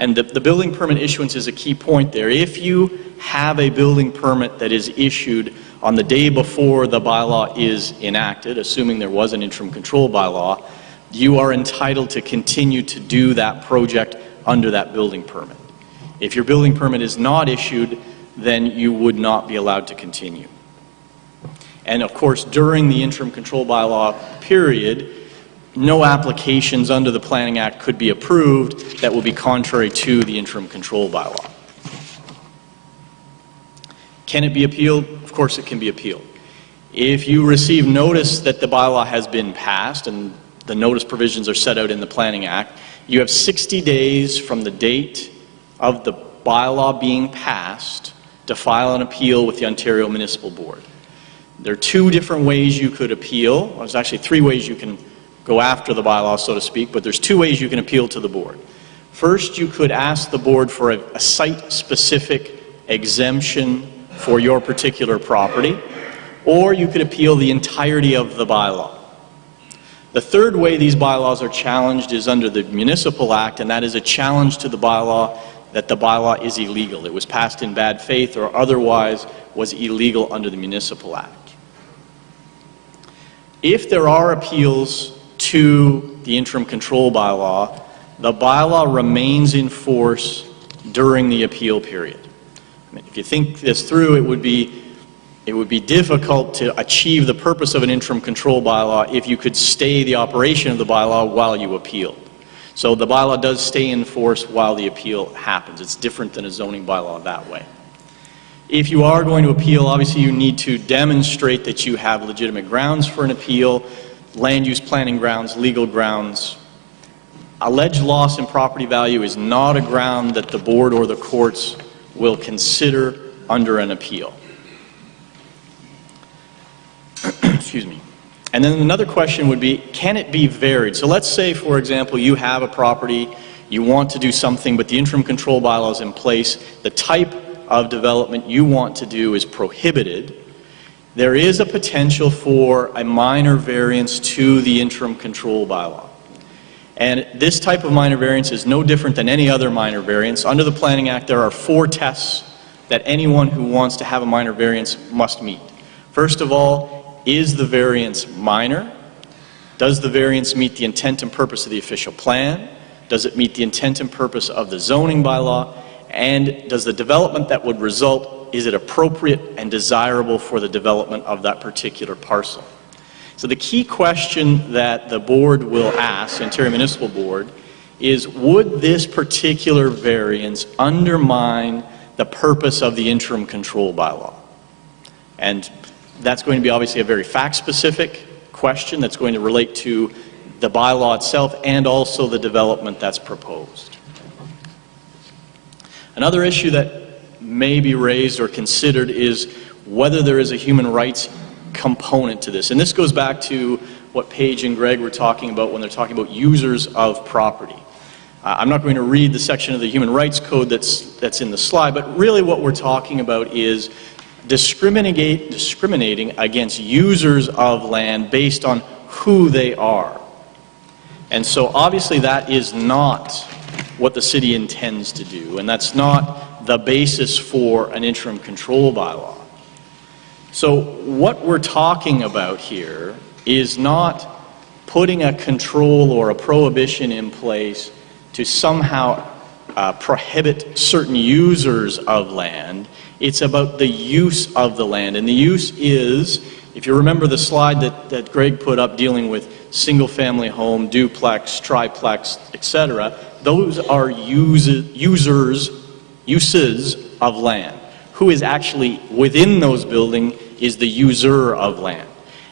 And the building permit issuance is a key point there. If you have a building permit that is issued on the day before the bylaw is enacted, assuming there was an interim control bylaw, you are entitled to continue to do that project under that building permit. If your building permit is not issued, then you would not be allowed to continue. And of course, during the interim control bylaw period, no applications under the Planning Act could be approved that will be contrary to the interim control bylaw. Can it be appealed? Of course it can be appealed. If you receive notice that the bylaw has been passed, and the notice provisions are set out in the Planning Act, you have 60 days from the date of the bylaw being passed to file an appeal with the Ontario Municipal Board. There are two different ways you could appeal. Well, there's actually three ways you can go after the bylaw, so to speak, but there's two ways you can appeal to the board. First, you could ask the board for a site-specific exemption for your particular property, or you could appeal the entirety of the bylaw. The third way these bylaws are challenged is under the Municipal Act, and that is a challenge to the bylaw that the bylaw is illegal. It was passed in bad faith or otherwise was illegal under the Municipal Act. If there are appeals to the interim control bylaw, the bylaw remains in force during the appeal period. I mean, if you think this through, it would be difficult to achieve the purpose of an interim control bylaw if you could stay the operation of the bylaw while you appealed. So the bylaw does stay in force while the appeal happens. It's different than a zoning bylaw that way. If you are going to appeal, obviously you need to demonstrate that you have legitimate grounds for an appeal, land use planning grounds, legal grounds. Alleged loss in property value is not a ground that the board or the courts will consider under an appeal. Excuse me. And then another question would be, can it be varied? So let's say, for example, you have a property, you want to do something, but the interim control bylaw is in place. The type of development you want to do is prohibited. There is a potential for a minor variance to the interim control bylaw. And this type of minor variance is no different than any other minor variance. Under the Planning Act, there are 4 tests that anyone who wants to have a minor variance must meet. First of all, is the variance minor? Does the variance meet the intent and purpose of the official plan? Does it meet the intent and purpose of the zoning bylaw? And does the development that would result, is it appropriate and desirable for the development of that particular parcel? So the key question that the board will ask, the Ontario Municipal Board, is would this particular variance undermine the purpose of the interim control bylaw? And that's going to be obviously a very fact-specific question that's going to relate to the bylaw itself and also the development that's proposed. Another issue that may be raised or considered is whether there is a human rights component to this. And this goes back to what Paige and Greg were talking about when they're talking about users of property. I'm not going to read the section of the Human Rights Code that's in the slide, but really what we're talking about is discriminating against users of land based on who they are. And so obviously that is not what the city intends to do, and that's not the basis for an interim control bylaw. So what we're talking about here is not putting a control or a prohibition in place to somehow prohibit certain users of land. It's about the use of the land. And the use is, if you remember the slide that Greg put up dealing with single-family home, duplex, triplex, etc., those are uses of land. Who is actually within those buildings is the user of land.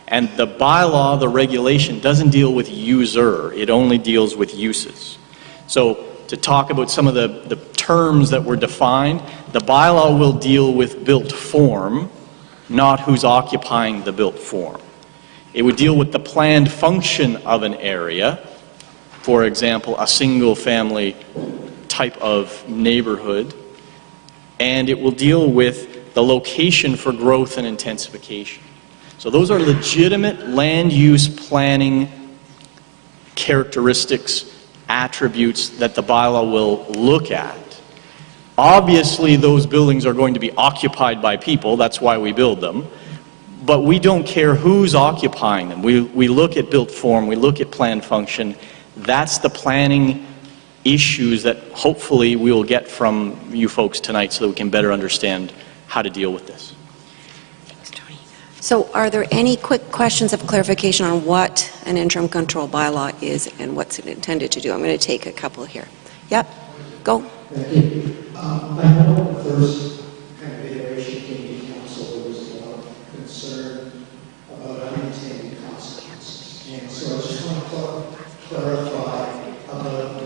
And the bylaw, the regulation, doesn't deal with user. It only deals with uses. So to talk about some of the terms that were defined, the bylaw will deal with built form, not who's occupying the built form. It would deal with the planned function of an area, for example, a single-family type of neighborhood, and it will deal with the location for growth and intensification. So those are legitimate land use planning characteristics, attributes that the bylaw will look at. Obviously, those buildings are going to be occupied by people. That's why we build them. But we don't care who's occupying them. We look at built form. We look at planned function. That's the planning issues that hopefully we will get from you folks tonight so that we can better understand how to deal with this. So are there any quick questions of clarification on what an interim control bylaw is and what's it intended to do? I'm going to take a couple here. Yep, go. Thank you. I know the first kind of iteration came to council, there was a lot of concern about unintended consequences. And so I just want to clarify about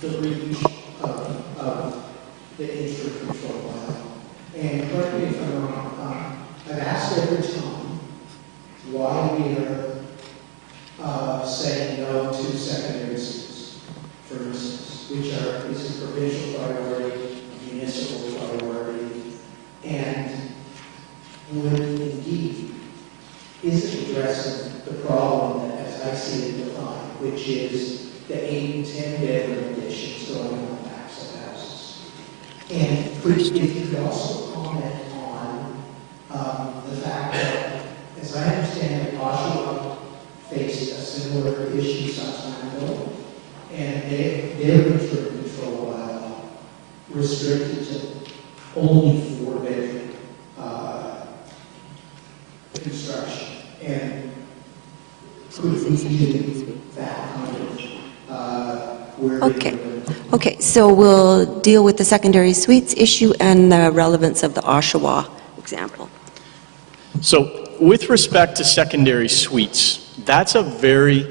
the reach of the interim control bylaw. And correct me if I'm wrong, I've asked every time why we are saying no to secondary schools, for instance, which is a provincial priority, a municipal priority, and would indeed, is it addressing the problem that, as nicely defined, which is the 8 and 10 bedroom additions going on the backs of houses. And if you could also comment on the fact that, as I understand it, Oshawa faced a similar issue some time ago, and their interim control restricted to only 4-bedroom construction. And could we do that kind of where Okay. Okay, so we'll deal with the secondary suites issue and the relevance of the Oshawa example. So with respect to secondary suites, that's a very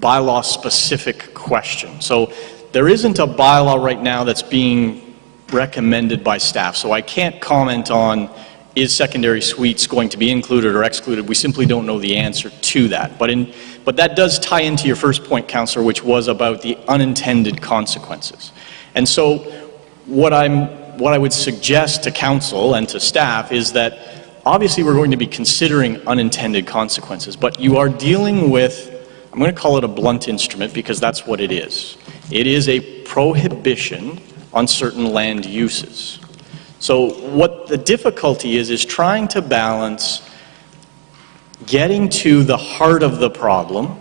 bylaw-specific question. So there isn't a bylaw right now that's being recommended by staff. So I can't comment on is secondary suites going to be included or excluded. We simply don't know the answer to that. But that does tie into your first point, Councillor, which was about the unintended consequences. And so what I would suggest to Council and to staff is that obviously we're going to be considering unintended consequences, but you are dealing with, I'm going to call it a blunt instrument because that's what it is. It is a prohibition on certain land uses. So what the difficulty is trying to balance getting to the heart of the problem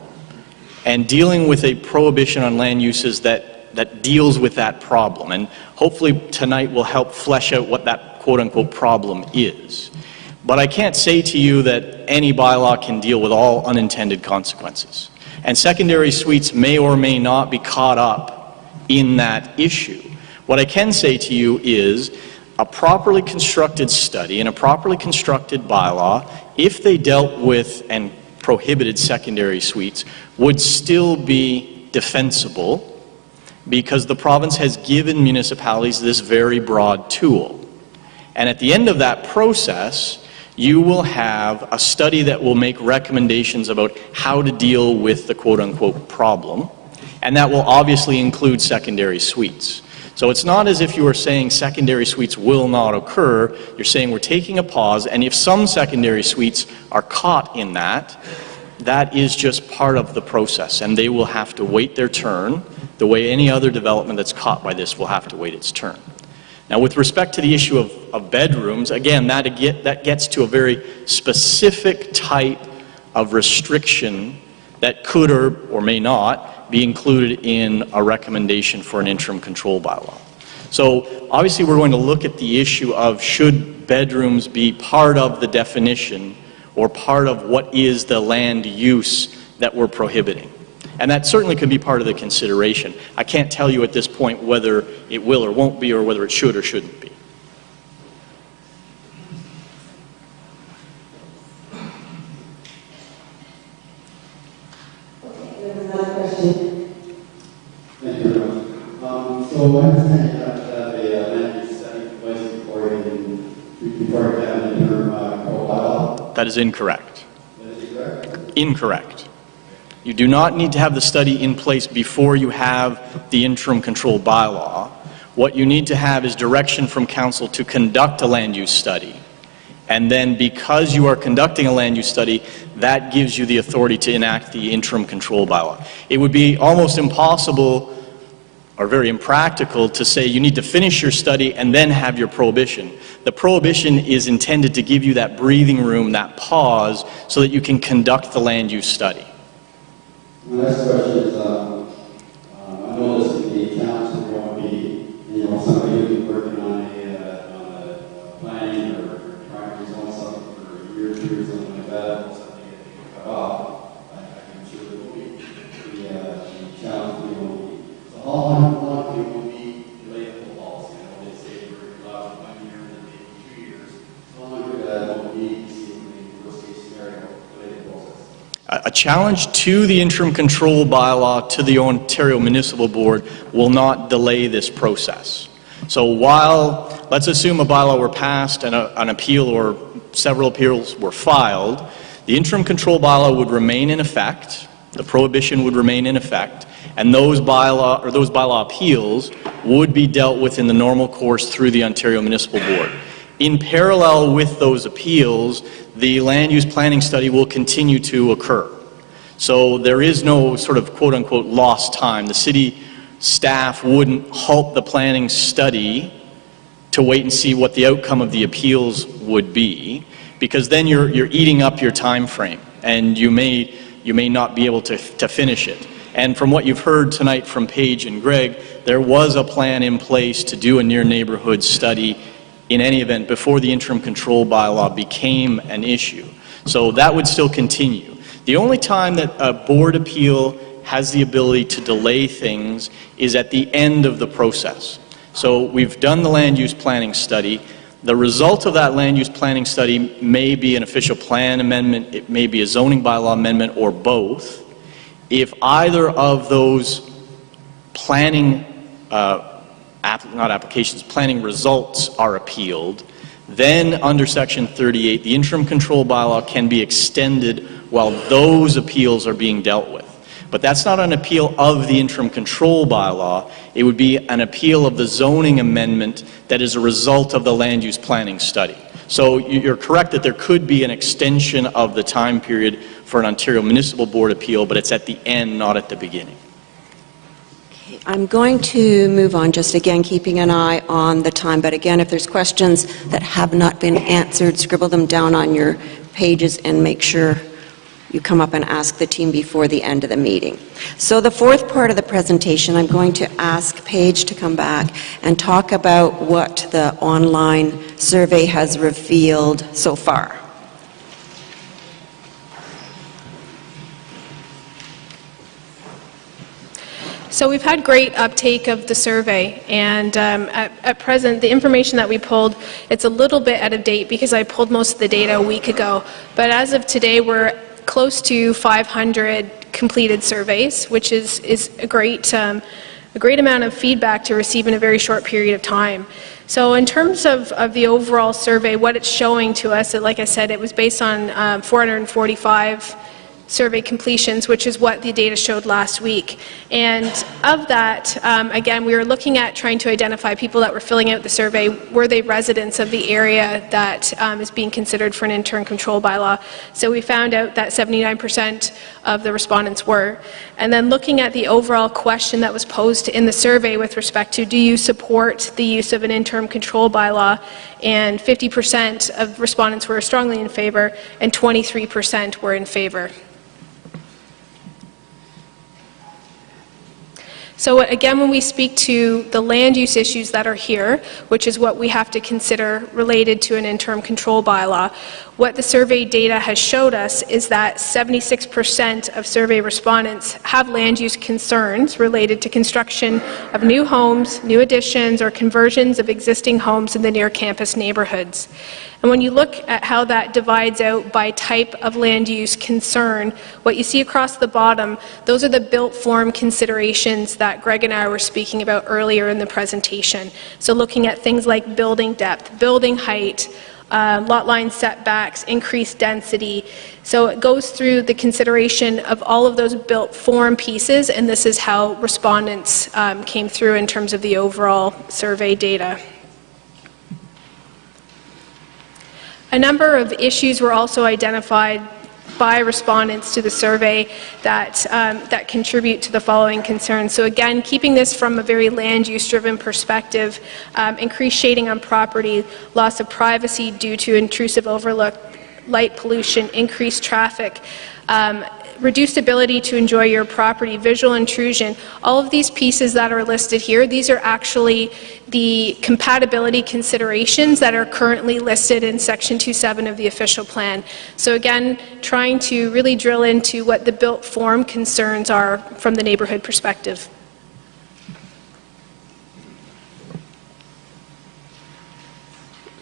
and dealing with a prohibition on land uses that deals with that problem. And hopefully tonight will help flesh out what that quote-unquote problem is. But I can't say to you that any bylaw can deal with all unintended consequences. And secondary suites may or may not be caught up in that issue. What I can say to you is a properly constructed study and a properly constructed bylaw, if they dealt with and prohibited secondary suites, would still be defensible because the province has given municipalities this very broad tool. And at the end of that process, you will have a study that will make recommendations about how to deal with the quote-unquote problem, and that will obviously include secondary suites. So it's not as if you are saying secondary suites will not occur. You're saying we're taking a pause, and if some secondary suites are caught in that, that is just part of the process, and they will have to wait their turn the way any other development that's caught by this will have to wait its turn. Now, with respect to the issue of bedrooms, again, that gets to a very specific type of restriction that could or may not be included in a recommendation for an interim control bylaw. So obviously we're going to look at the issue of should bedrooms be part of the definition or part of what is the land use that we're prohibiting. And that certainly could be part of the consideration. I can't tell you at this point whether it will or won't be or whether it should or shouldn't be. Thank you very much. So I understand you have to have a land use study in place before you have an interim control bylaw? That is incorrect. That is correct? Incorrect. You do not need to have the study in place before you have the interim control bylaw. What you need to have is direction from council to conduct a land use study. And then because you are conducting a land use study, that gives you the authority to enact the interim control bylaw. It would be almost impossible or very impractical to say you need to finish your study and then have your prohibition. The prohibition is intended to give you that breathing room, that pause, so that you can conduct the land use study. My next question is, I noticed in the accounts are going to be, somebody who's been working on a planning or trying to rezone something for a year or two or something like that, something that they can cut off. I'm sure there will be the challenge will be. So how long will be delayed the policy? I know they say we're allowed 1 year and then maybe 2 years. How long could that be to see the worst case scenario delay the process? A challenge to the interim control bylaw to the Ontario Municipal Board will not delay this process. So while, let's assume a bylaw were passed and an appeal or several appeals were filed, the interim control bylaw would remain in effect, the prohibition would remain in effect, and those bylaw appeals would be dealt with in the normal course through the Ontario Municipal Board. In parallel with those appeals, the land use planning study will continue to occur. So there is no sort of quote-unquote lost time. The city staff wouldn't halt the planning study to wait and see what the outcome of the appeals would be, because then you're eating up your time frame, and you may not be able to finish it. And from what you've heard tonight from Paige and Greg, there was a plan in place to do a near neighborhood study in any event before the interim control bylaw became an issue. So that would still continue. The only time that a board appeal has the ability to delay things is at the end of the process. So we've done the land use planning study. The result of that land use planning study may be an official plan amendment, it may be a zoning bylaw amendment, or both. If either of those planning, planning results are appealed, then under Section 38, the interim control bylaw can be extended while those appeals are being dealt with. But that's not an appeal of the interim control bylaw. It would be an appeal of the zoning amendment that is a result of the land use planning study. So you're correct that there could be an extension of the time period for an Ontario Municipal Board appeal, but it's at the end, not at the beginning. Okay, I'm going to move on, just again keeping an eye on the time. But again, if there's questions that have not been answered, scribble them down on your pages and make sure you come up and ask the team before the end of the meeting. So the fourth part of the presentation, I'm going to ask Paige to come back and talk about what the online survey has revealed so far. So we've had great uptake of the survey, and at present, the information that we pulled, it's a little bit out of date because I pulled most of the data a week ago. But as of today, we're close to 500 completed surveys, which is a great amount of feedback to receive in a very short period of time. So in terms of the overall survey, what it's showing to us, like I said, it was based on 445 survey completions, which is what the data showed last week. And of that, again, we were looking at trying to identify people that were filling out the survey. Were they residents of the area that is being considered for an interim control bylaw? So we found out that 79% of the respondents were. And then looking at the overall question that was posed in the survey with respect to, do you support the use of an interim control bylaw? And 50% of respondents were strongly in favor, and 23% were in favor. So again, when we speak to the land use issues that are here, which is what we have to consider related to an interim control bylaw, what the survey data has showed us is that 76% of survey respondents have land use concerns related to construction of new homes, new additions, or conversions of existing homes in the near campus neighborhoods. And when you look at how that divides out by type of land use concern, what you see across the bottom, those are the built form considerations that Greg and I were speaking about earlier in the presentation. So looking at things like building depth, building height, lot line setbacks, increased density. So it goes through the consideration of all of those built form pieces, and this is how respondents came through in terms of the overall survey data. A number of issues were also identified by respondents to the survey that contribute to the following concerns. So again, keeping this from a very land use driven perspective, increased shading on property, loss of privacy due to intrusive overlook, light pollution, increased traffic, reduced ability to enjoy your property, visual intrusion, all of these pieces that are listed here, these are actually the compatibility considerations that are currently listed in Section 2.7 of the official plan. So again, trying to really drill into what the built form concerns are from the neighborhood perspective.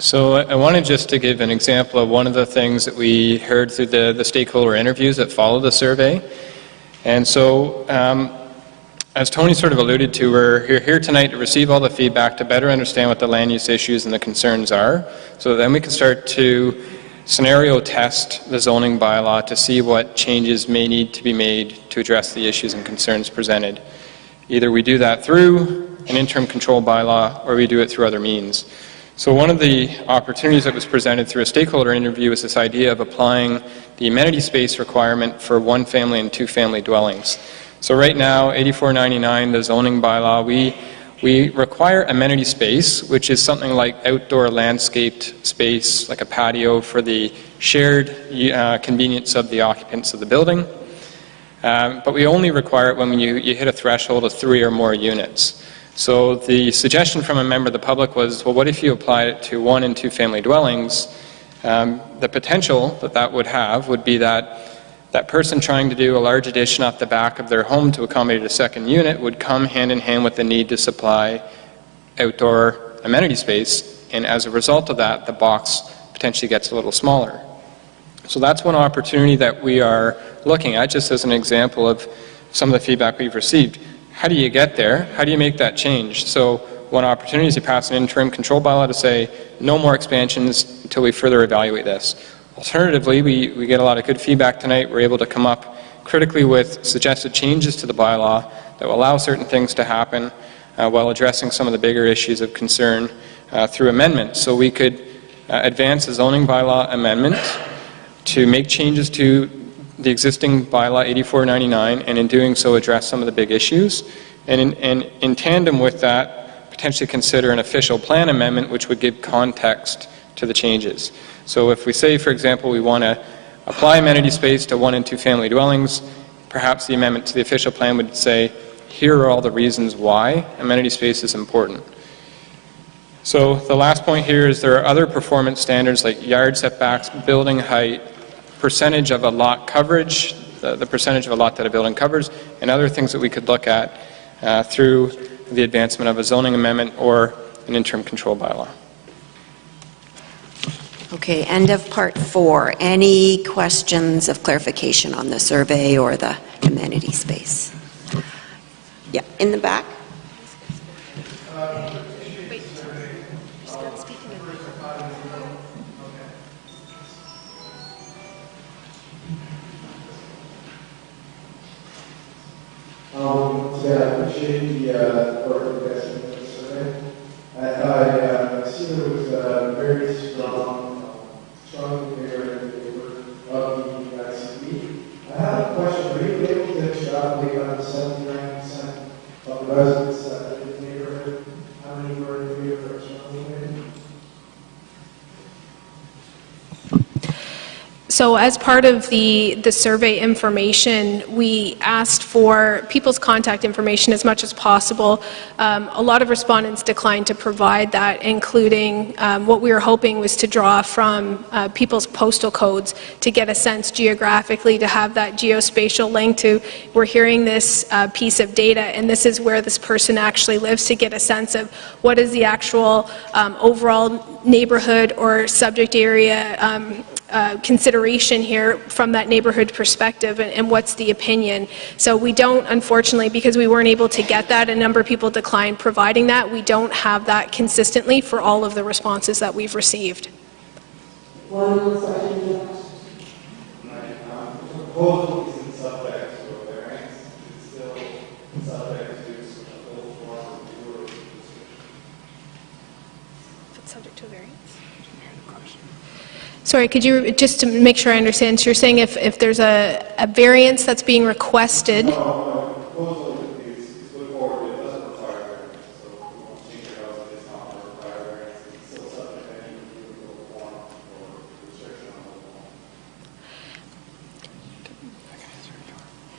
So I wanted just to give an example of one of the things that we heard through the stakeholder interviews that followed the survey. And so, as Tony sort of alluded to, we're here tonight to receive all the feedback to better understand what the land use issues and the concerns are, so then we can start to scenario test the zoning bylaw to see what changes may need to be made to address the issues and concerns presented. Either we do that through an interim control bylaw or we do it through other means. So one of the opportunities that was presented through a stakeholder interview was this idea of applying the amenity space requirement for one-family and two-family dwellings. So right now, 8499, the zoning bylaw, we require amenity space, which is something like outdoor landscaped space, like a patio for the shared convenience of the occupants of the building. But we only require it when you hit a threshold of 3 or more units. So the suggestion from a member of the public was, well, what if you applied it to 1- and 2-family dwellings? The potential that would have would be that person trying to do a large addition off the back of their home to accommodate a second unit would come hand in hand with the need to supply outdoor amenity space, and as a result of that, the box potentially gets a little smaller. So that's one opportunity that we are looking at, just as an example of some of the feedback we've received. How do you get there? How do you make that change? So one opportunity is to pass an interim control bylaw to say no more expansions until we further evaluate this. Alternatively, we get a lot of good feedback tonight. We're able to come up critically with suggested changes to the bylaw that will allow certain things to happen while addressing some of the bigger issues of concern through amendments. So we could advance a zoning bylaw amendment to make changes to the existing bylaw 8499, and in doing so address some of the big issues. And in tandem with that, potentially consider an official plan amendment which would give context to the changes. So if we say, for example, we want to apply amenity space to 1- and 2-family dwellings, perhaps the amendment to the official plan would say, here are all the reasons why amenity space is important. So the last point here is there are other performance standards like yard setbacks, building height, percentage of a lot coverage, the percentage of a lot that a building covers, and other things that we could look at through the advancement of a zoning amendment or an interim control bylaw. Okay, end of part 4. Any questions of clarification on the survey or the amenity space? Yeah, in the back. Yeah, I appreciate the work of the guys in the survey. I see there was a very strong there in favor of the ICP. I have a question. Are you able to extrapolate on the 79% of the residents that live in the neighborhood? How many were in favor of strongly? So as part of the survey information, we asked for people's contact information as much as possible. A lot of respondents declined to provide that, including what we were hoping was to draw from people's postal codes to get a sense geographically, to have that geospatial link to, we're hearing this piece of data and this is where this person actually lives, to get a sense of what is the actual overall neighborhood or subject area consideration here from that neighborhood perspective, and what's the opinion. So we don't, unfortunately, because we weren't able to get that, a number of people declined providing that. We don't have that consistently for all of the responses that we've received. One question. The proposal isn't subject to a variance. It's still subject to a full form of the If it's subject to a variance? Sorry, could you, just to make sure I understand, so you're saying if there's a variance that's being requested? No, the proposal is put forward, it doesn't require variance, so we won't change it out, it's not going to require variance, it's still subject to any legal form or restriction on the law.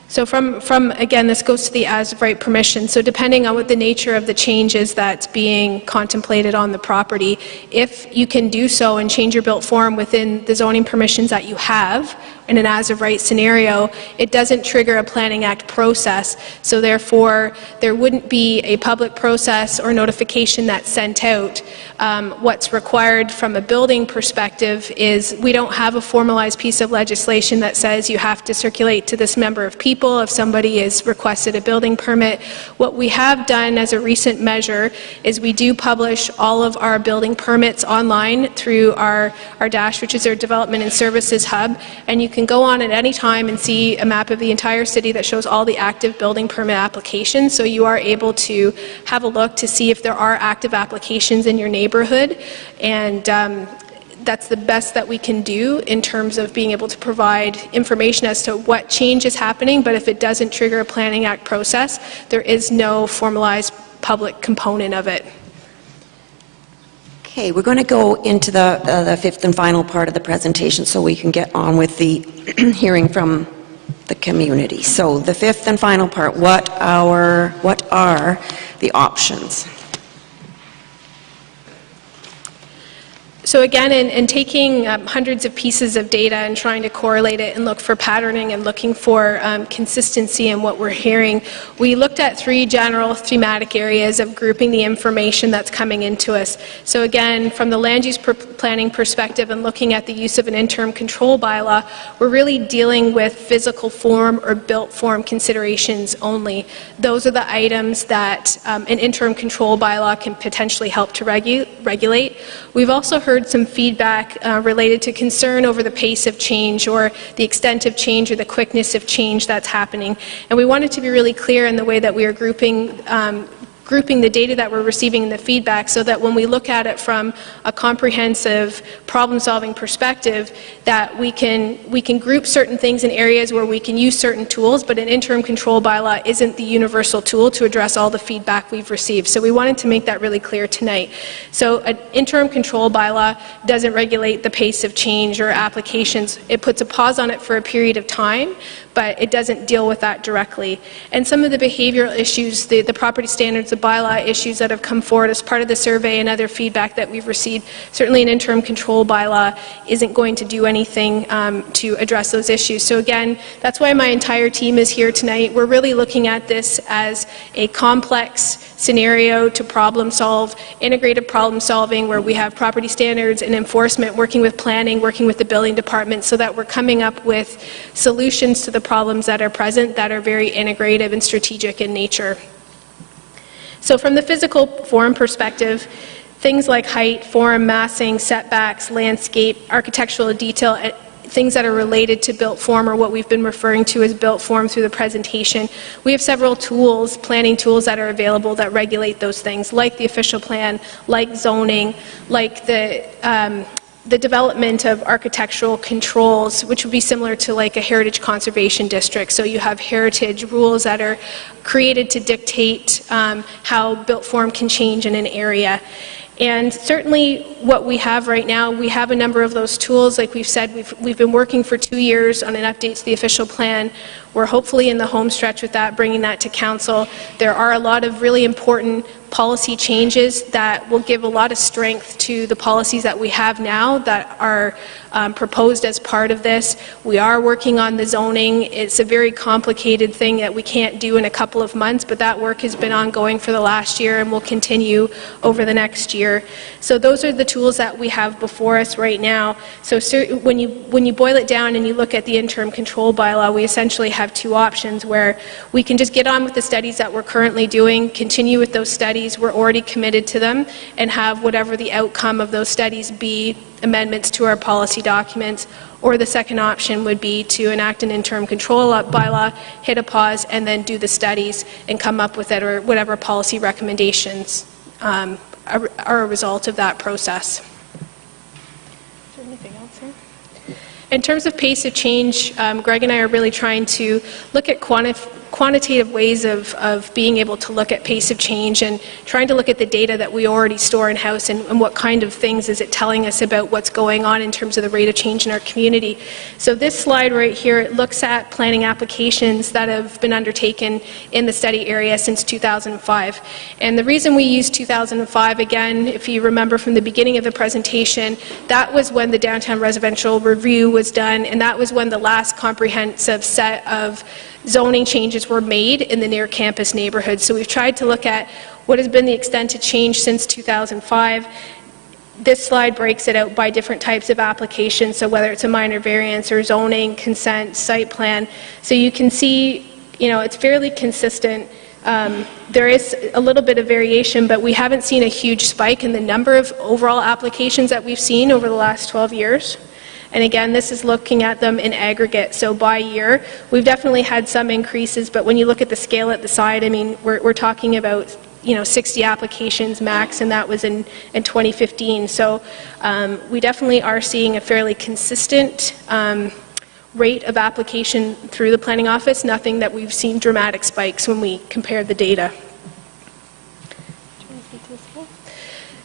So from again, this goes to the as-of-right permission. So depending on what the nature of the change is that's being contemplated on the property, if you can do so and change your built form within the zoning permissions that you have in an as-of-right scenario, it doesn't trigger a Planning Act process. So therefore, there wouldn't be a public process or notification that's sent out. What's required from a building perspective is we don't have a formalized piece of legislation that says you have to circulate to this number of people if somebody has requested a building permit. What we have done as a recent measure is we do publish all of our building permits online through our DASH, which is our Development and Services Hub, and you can can go on at any time and see a map of the entire city that shows all the active building permit applications. So you are able to have a look to see if there are active applications in your neighborhood. And that's the best that we can do in terms of being able to provide information as to what change is happening. But if it doesn't trigger a Planning Act process, there is no formalized public component of it. Okay, we're going to go into the fifth and final part of the presentation so we can get on with the hearing from the community. So the fifth and final part, what are the options? So again, in taking hundreds of pieces of data and trying to correlate it and look for patterning and looking for consistency in what we're hearing, we looked at 3 general thematic areas of grouping the information that's coming into us. So again, from the land use planning perspective and looking at the use of an interim control bylaw, we're really dealing with physical form or built form considerations only. Those are the items that an interim control bylaw can potentially help to regulate. We've also heard some feedback related to concern over the pace of change or the extent of change or the quickness of change that's happening. And we wanted to be really clear in the way that we are grouping the data that we're receiving in the feedback so that when we look at it from a comprehensive problem-solving perspective, that we can group certain things in areas where we can use certain tools, but an interim control bylaw isn't the universal tool to address all the feedback we've received. So we wanted to make that really clear tonight. So an interim control bylaw doesn't regulate the pace of change or applications. It puts a pause on it for a period of time, but it doesn't deal with that directly. And some of the behavioral issues, the property standards, the bylaw issues that have come forward as part of the survey and other feedback that we've received, certainly an interim control bylaw isn't going to do anything to address those issues. So again, that's why my entire team is here tonight. We're really looking at this as a complex scenario to problem solve, integrated problem solving where we have property standards and enforcement working with planning, working with the building department so that we're coming up with solutions to the problems that are present that are very integrative and strategic in nature. So from the physical form perspective, things like height, form, massing, setbacks, landscape, architectural detail, things that are related to built form or what we've been referring to as built form through the presentation. We have several tools, planning tools that are available that regulate those things, like the official plan, like zoning, like the development of architectural controls, which would be similar to like a heritage conservation district. So you have heritage rules that are created to dictate how built form can change in an area. And certainly what we have right now, we have a number of those tools. Like we've said, we've been working for 2 years on an update to the official plan. We're hopefully in the home stretch with that, bringing that to council. There are a lot of really important policy changes that will give a lot of strength to the policies that we have now that are proposed as part of this. We are working on the zoning. It's a very complicated thing that we can't do in a couple of months, but that work has been ongoing for the last year and will continue over the next year. So those are the tools that we have before us right now. So when you boil it down and you look at the interim control bylaw, we essentially have 2 options where we can just get on with the studies that we're currently doing, continue with those studies, we're already committed to them, and have whatever the outcome of those studies be, amendments to our policy documents. Or the second option would be to enact an interim control bylaw, hit a pause, and then do the studies and come up with it or whatever policy recommendations are a result of that process. Is there anything else here? In terms of pace of change, Greg and I are really trying to look at quantitative ways of being able to look at pace of change and trying to look at the data that we already store in-house and what kind of things is it telling us about what's going on in terms of the rate of change in our community. So this slide right here, it looks at planning applications that have been undertaken in the study area since 2005. And the reason we use 2005, again, if you remember from the beginning of the presentation, that was when the downtown residential review was done, and that was when the last comprehensive set of zoning changes were made in the near campus neighborhood. So we've tried to look at what has been the extent of change since 2005. This slide breaks it out by different types of applications, so whether it's a minor variance or zoning, consent, site plan. So you can see, it's fairly consistent. There is a little bit of variation, but we haven't seen a huge spike in the number of overall applications that we've seen over the last 12 years. And again, this is looking at them in aggregate, so by year. We've definitely had some increases, but when you look at the scale at the side, I mean, we're talking about 60 applications max, and that was in 2015. So we definitely are seeing a fairly consistent rate of application through the planning office, nothing that we've seen dramatic spikes when we compare the data.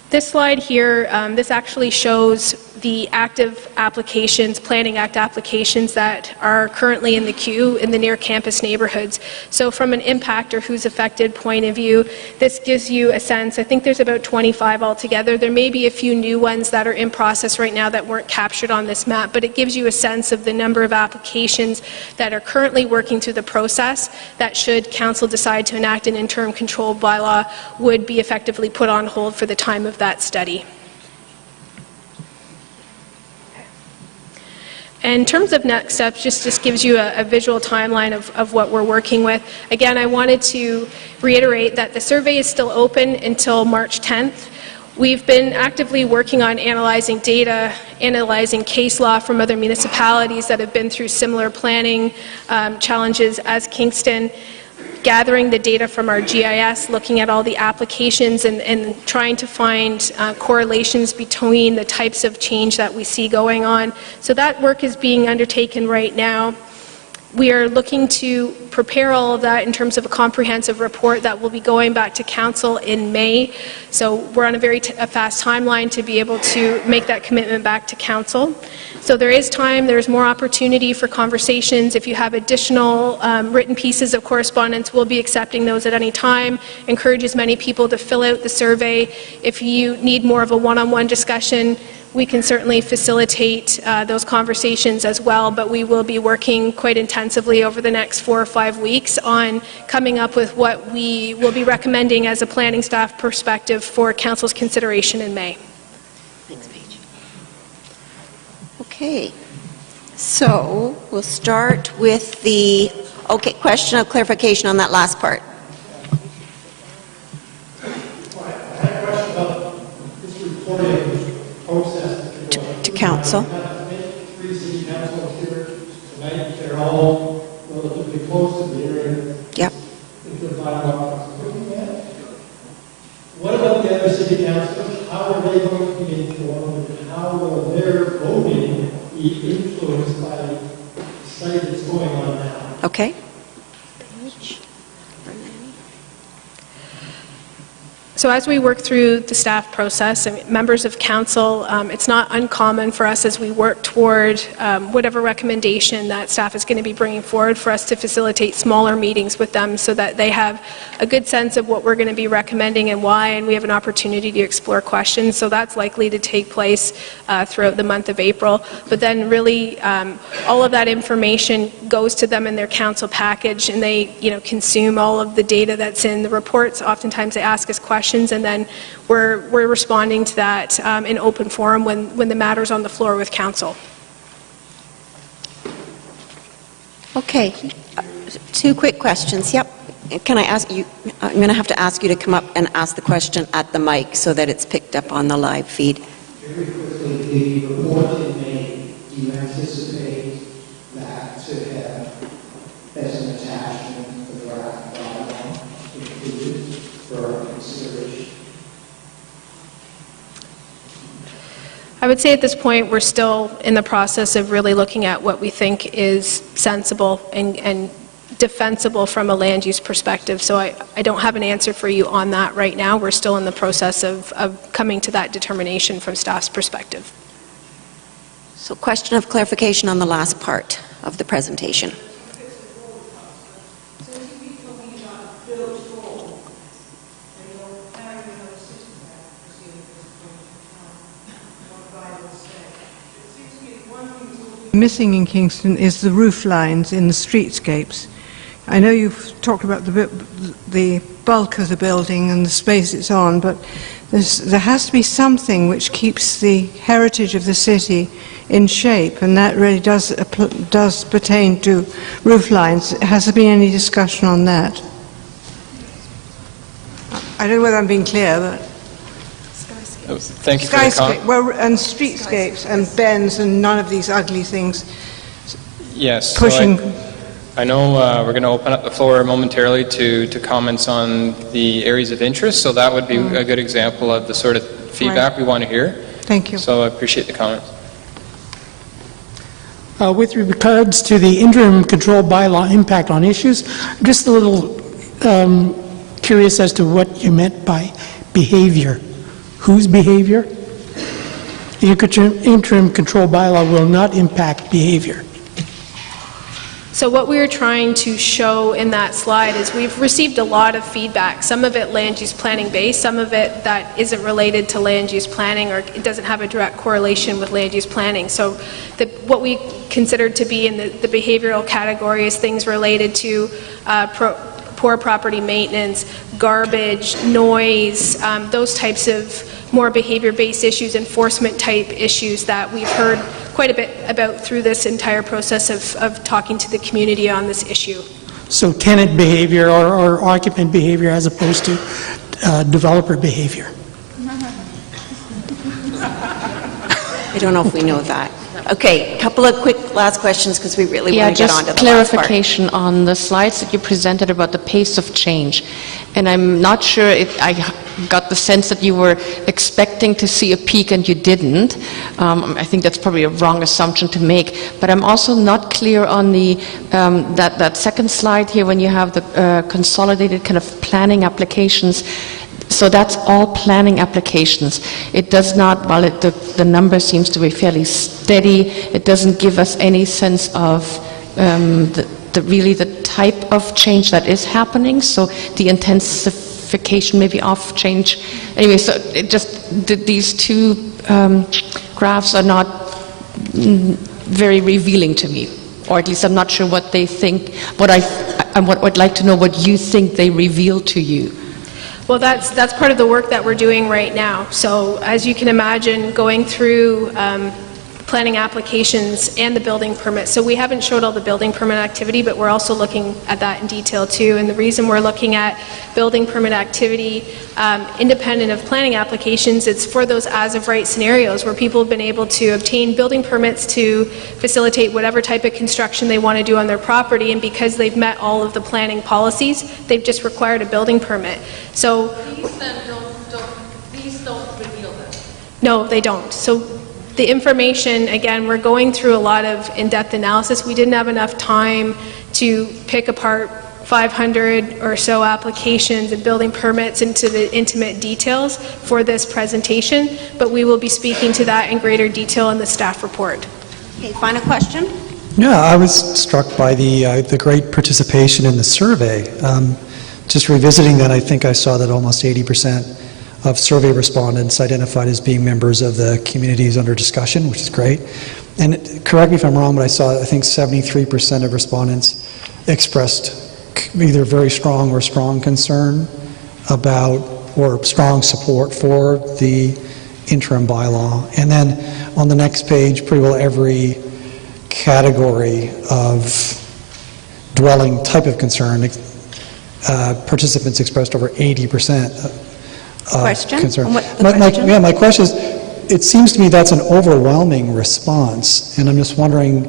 This slide here, this actually shows the active applications, Planning Act applications that are currently in the queue in the near campus neighborhoods. So from an impact or who's affected point of view, this gives you a sense. I think there's about 25 altogether. There may be a few new ones that are in process right now that weren't captured on this map, but it gives you a sense of the number of applications that are currently working through the process that, should council decide to enact an interim control bylaw, would be effectively put on hold for the time of that study. In terms of next steps, just gives you a visual timeline of what we're working with. Again, I wanted to reiterate that the survey is still open until March 10th. We've been actively working on analyzing data, analyzing case law from other municipalities that have been through similar planning challenges as Kingston, gathering the data from our GIS, looking at all the applications and trying to find correlations between the types of change that we see going on. So that work is being undertaken right now. We are looking to prepare all of that in terms of a comprehensive report that will be going back to council in May. So we're on a fast timeline to be able to make that commitment back to council. So there is time, there's more opportunity for conversations. If you have additional written pieces of correspondence, we'll be accepting those at any time. Encourage as many people to fill out the survey. If you need more of a one-on-one discussion, we can certainly facilitate those conversations as well, but we will be working quite intensively over the next 4 or 5 weeks on coming up with what we will be recommending as a planning staff perspective for council's consideration in May. Thanks, Paige. Okay, so we'll start with the, question of clarification on that last part. To council. They're all relatively close to the area. Yep. What about the other city councils? How are they going to be informed, and how will their voting be influenced by the study that's going on now? Okay. So as we work through the staff process, members of council, it's not uncommon for us as we work toward whatever recommendation that staff is going to be bringing forward for us to facilitate smaller meetings with them so that they have a good sense of what we're going to be recommending and why, and we have an opportunity to explore questions. So that's likely to take place throughout the month of April. But then really all of that information goes to them in their council package, and they consume all of the data that's in the reports. Oftentimes they ask us questions, and then we're responding to that in open forum when the matter's on the floor with council. Okay, 2 quick questions. Yep. Can I ask you, I'm going to have to ask you to come up and ask the question at the mic so that it's picked up on the live feed. Very quickly, the report in May, do you anticipate that to have as an attachment the draft bylaw included for our consideration? I would say at this point we're still in the process of really looking at what we think is sensible and defensible from a land use perspective. So I don't have an answer for you on that right now. We're still in the process of coming to that determination from staff's perspective. So question of clarification on the last part of the presentation. Missing in Kingston is the roof lines in the streetscapes. I know you've talked about the bulk of the building and the space it's on, but there has to be something which keeps the heritage of the city in shape, and that really does pertain to roof lines. Has there been any discussion on that? I don't know whether I'm being clear, but... Thank you for the comment. And streetscapes and bends and none of these ugly things. Yes. so Pushing. I know we're going to open up the floor momentarily to comments on the areas of interest, so that would be a good example of the sort of feedback we want to hear. Thank you. So I appreciate the comments. With regards to the interim control bylaw impact on issues, I'm just a little curious as to what you meant by behavior. Whose behavior? The interim control bylaw will not impact behavior. So what we were trying to show in that slide is we've received a lot of feedback, some of it land use planning based, some of it that isn't related to land use planning or it doesn't have a direct correlation with land use planning. So what we considered to be in the behavioral category is things related to poor property maintenance, garbage, noise, those types of more behavior-based issues, enforcement-type issues that we've heard quite a bit about through this entire process of talking to the community on this issue. So tenant behavior or occupant behavior as opposed to developer behavior. I don't know if we know that. Okay, a couple of quick last questions because we really want to get on to the last part. Just clarification on the slides that you presented about the pace of change. And I'm not sure if I got the sense that you were expecting to see a peak and you didn't. I think that's probably a wrong assumption to make. But I'm also not clear on the that second slide here when you have the consolidated kind of planning applications. So that's all planning applications. It does not, while the number seems to be fairly steady, it doesn't give us any sense of really the type of change that is happening. So the intensification maybe of change. Anyway, so it just these two graphs are not very revealing to me, or at least I'm not sure what they think. I'd like to know what you think they reveal to you. Well, that's part of the work that we're doing right now. So as you can imagine, going through planning applications and the building permit. So we haven't showed all the building permit activity, but we're also looking at that in detail too. And the reason we're looking at building permit activity independent of planning applications, it's for those as-of-right scenarios where people have been able to obtain building permits to facilitate whatever type of construction they want to do on their property, and because they've met all of the planning policies, they've just required a building permit. So These don't reveal that. no, they don't. So the information, again, we're going through a lot of in-depth analysis. We didn't have enough time to pick apart 500 or so applications and building permits into the intimate details for this presentation, but we will be speaking to that in greater detail in the staff report. Okay, final question? Yeah, I was struck by the great participation in the survey. Just revisiting that, I think I saw that almost 80% of survey respondents identified as being members of the communities under discussion, which is great. And correct me if I'm wrong, but I think 73% of respondents expressed either very strong or strong concern about, or strong support for the interim bylaw. And then on the next page, pretty well every category of dwelling type of concern, participants expressed over 80% Question? concern. Question? My question is, it seems to me that's an overwhelming response, and I'm just wondering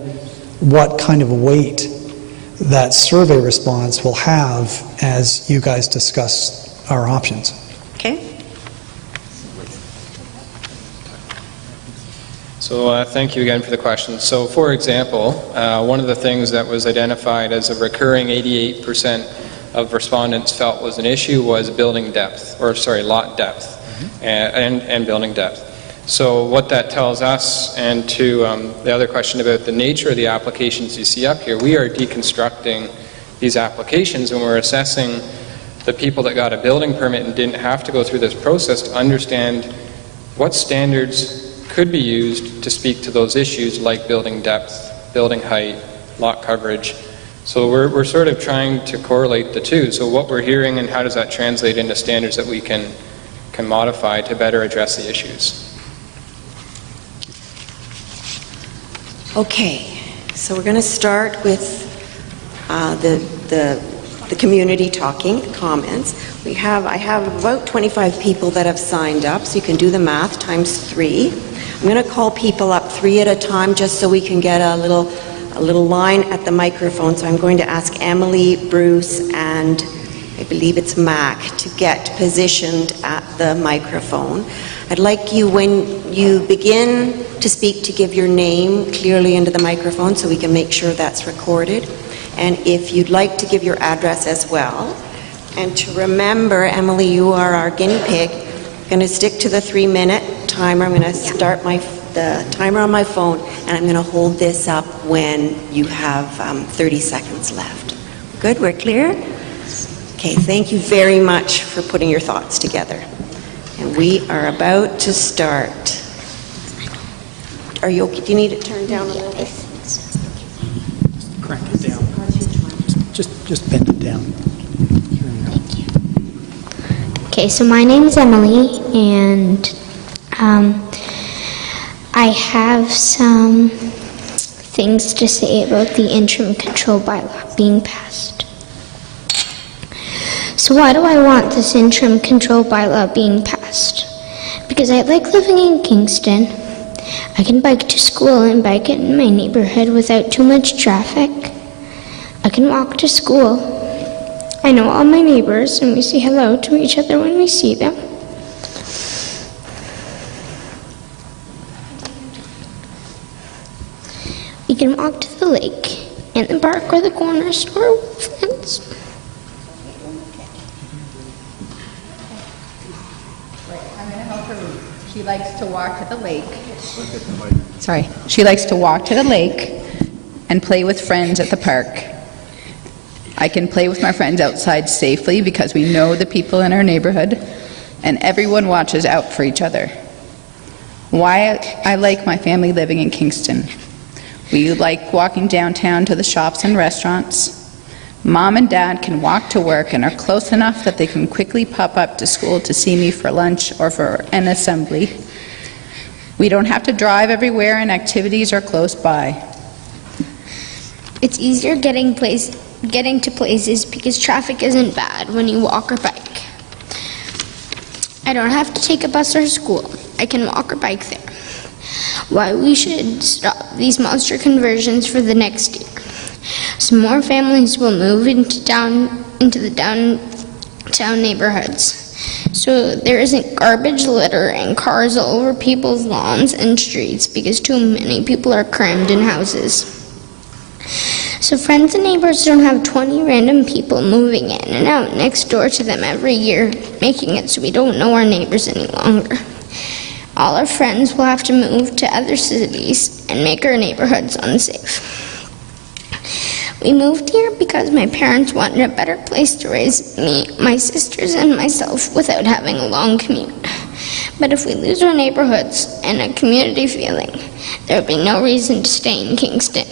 what kind of weight that survey response will have as you guys discuss our options. Okay. So thank you again for the question. So for example, one of the things that was identified as a recurring 88% of respondents felt was an issue was building depth, or sorry, lot depth and building depth. So what that tells us, and to the other question about the nature of the applications you see up here, we are deconstructing these applications and we're assessing the people that got a building permit and didn't have to go through this process to understand what standards could be used to speak to those issues like building depth, building height, lot coverage. So we're sort of trying to correlate the two. So what we're hearing and how does that translate into standards that we can modify to better address the issues. Okay, so we're going to start with the the community talking, comments. I have about 25 people that have signed up, so you can do the math, times 3. I'm going to call people up 3 at a time just so we can get a little line at the microphone. So I'm going to ask Emily, Bruce, and I believe it's Mac to get positioned at the microphone. I'd like you, when you begin to speak, to give your name clearly into the microphone so we can make sure that's recorded. And if you'd like to give your address as well. And to remember, Emily, you are our guinea pig. I'm going to stick to the 3-minute timer. I'm going to start the timer on my phone, and I'm going to hold this up when you have 30 seconds left. Good? We're clear? Okay, thank you very much for putting your thoughts together. And we are about to start. Are you okay? Do you need it turned down a little bit? Crank it down. Just bend it down. Thank you. Okay, so my name is Emily, and I have some things to say about the interim control bylaw being passed. So why do I want this interim control bylaw being passed? Because I like living in Kingston. I can bike to school and bike in my neighborhood without too much traffic. I can walk to school. I know all my neighbors, and we say hello to each other when we see them. We can walk to the lake, and the park, or the corner store with friends. I'm going to help her. She likes to walk to the lake. Sorry. She likes to walk to the lake and play with friends at the park. I can play with my friends outside safely because we know the people in our neighborhood, and everyone watches out for each other. Why I like my family living in Kingston. We like walking downtown to the shops and restaurants. Mom and Dad can walk to work and are close enough that they can quickly pop up to school to see me for lunch or for an assembly. We don't have to drive everywhere, and activities are close by. It's easier getting to places because traffic isn't bad when you walk or bike. I don't have to take a bus or school. I can walk or bike there. Why we should stop these monster conversions for the next year. So more families will move into the downtown neighborhoods. So there isn't garbage, litter, and cars all over people's lawns and streets because too many people are crammed in houses. So friends and neighbors don't have 20 random people moving in and out next door to them every year, making it so we don't know our neighbors any longer. All our friends will have to move to other cities and make our neighborhoods unsafe. We moved here because my parents wanted a better place to raise me, my sisters, and myself without having a long commute. But if we lose our neighborhoods and a community feeling, there would be no reason to stay in Kingston.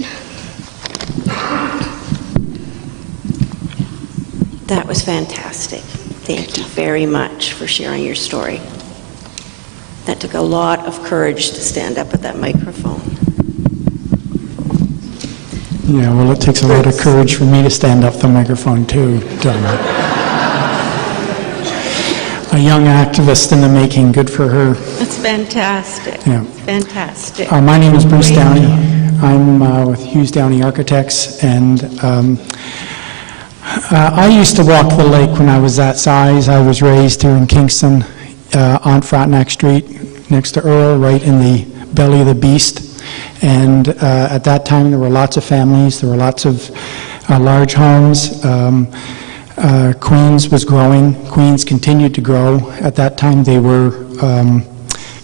That was fantastic. Thank you very much for sharing your story. That took a lot of courage to stand up at that microphone. Yeah, well, it takes a lot of courage for me to stand up the microphone, too, Donna. A young activist in the making, good for her. That's fantastic. Yeah. Fantastic. My name is Bruce Downey. I'm with Hughes Downey Architects, and I used to walk the lake when I was that size. I was raised here in Kingston on Frontenac Street, next to Earl, right in the belly of the beast. And at that time, there were lots of families. There were lots of large homes. Queens was growing. Queens continued to grow. At that time, they were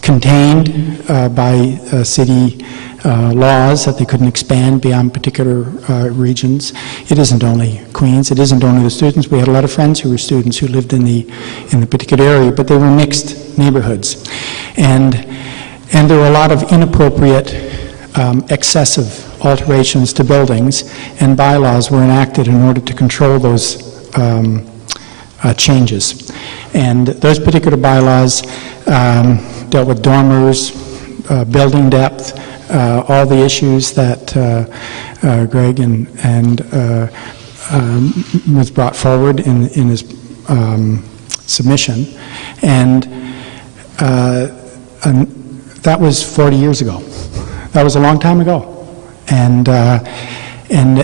contained by city laws that they couldn't expand beyond particular regions. It isn't only Queens. It isn't only the students. We had a lot of friends who were students who lived in the particular area, but they were mixed neighborhoods, and there were a lot of inappropriate, excessive alterations to buildings, and bylaws were enacted in order to control those changes. And those particular bylaws dealt with dormers, building depth, all the issues that Greg and was brought forward in his submission, and that was 40 years ago. That was a long time ago. And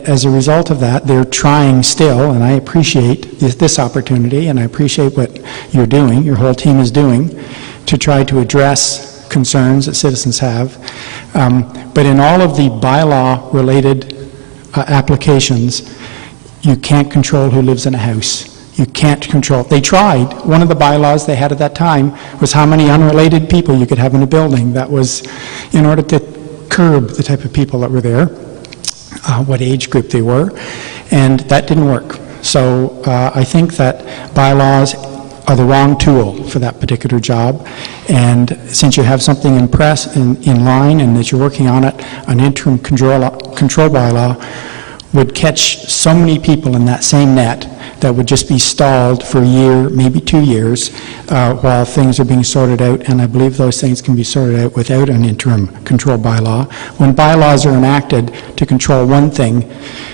as a result of that, they're trying still, and I appreciate this opportunity, and I appreciate what you're doing, your whole team is doing, to try to address concerns that citizens have. But in all of the bylaw-related applications, you can't control who lives in a house. You can't control. They tried. One of the bylaws they had at that time was how many unrelated people you could have in a building. That was in order to curb the type of people that were there, what age group they were, and that didn't work. So I think that bylaws are the wrong tool for that particular job, and since you have something in line and that you're working on it, an interim control bylaw would catch so many people in that same net that would just be stalled for a year, maybe 2 years, while things are being sorted out, and I believe those things can be sorted out without an interim control bylaw. When bylaws are enacted to control one thing,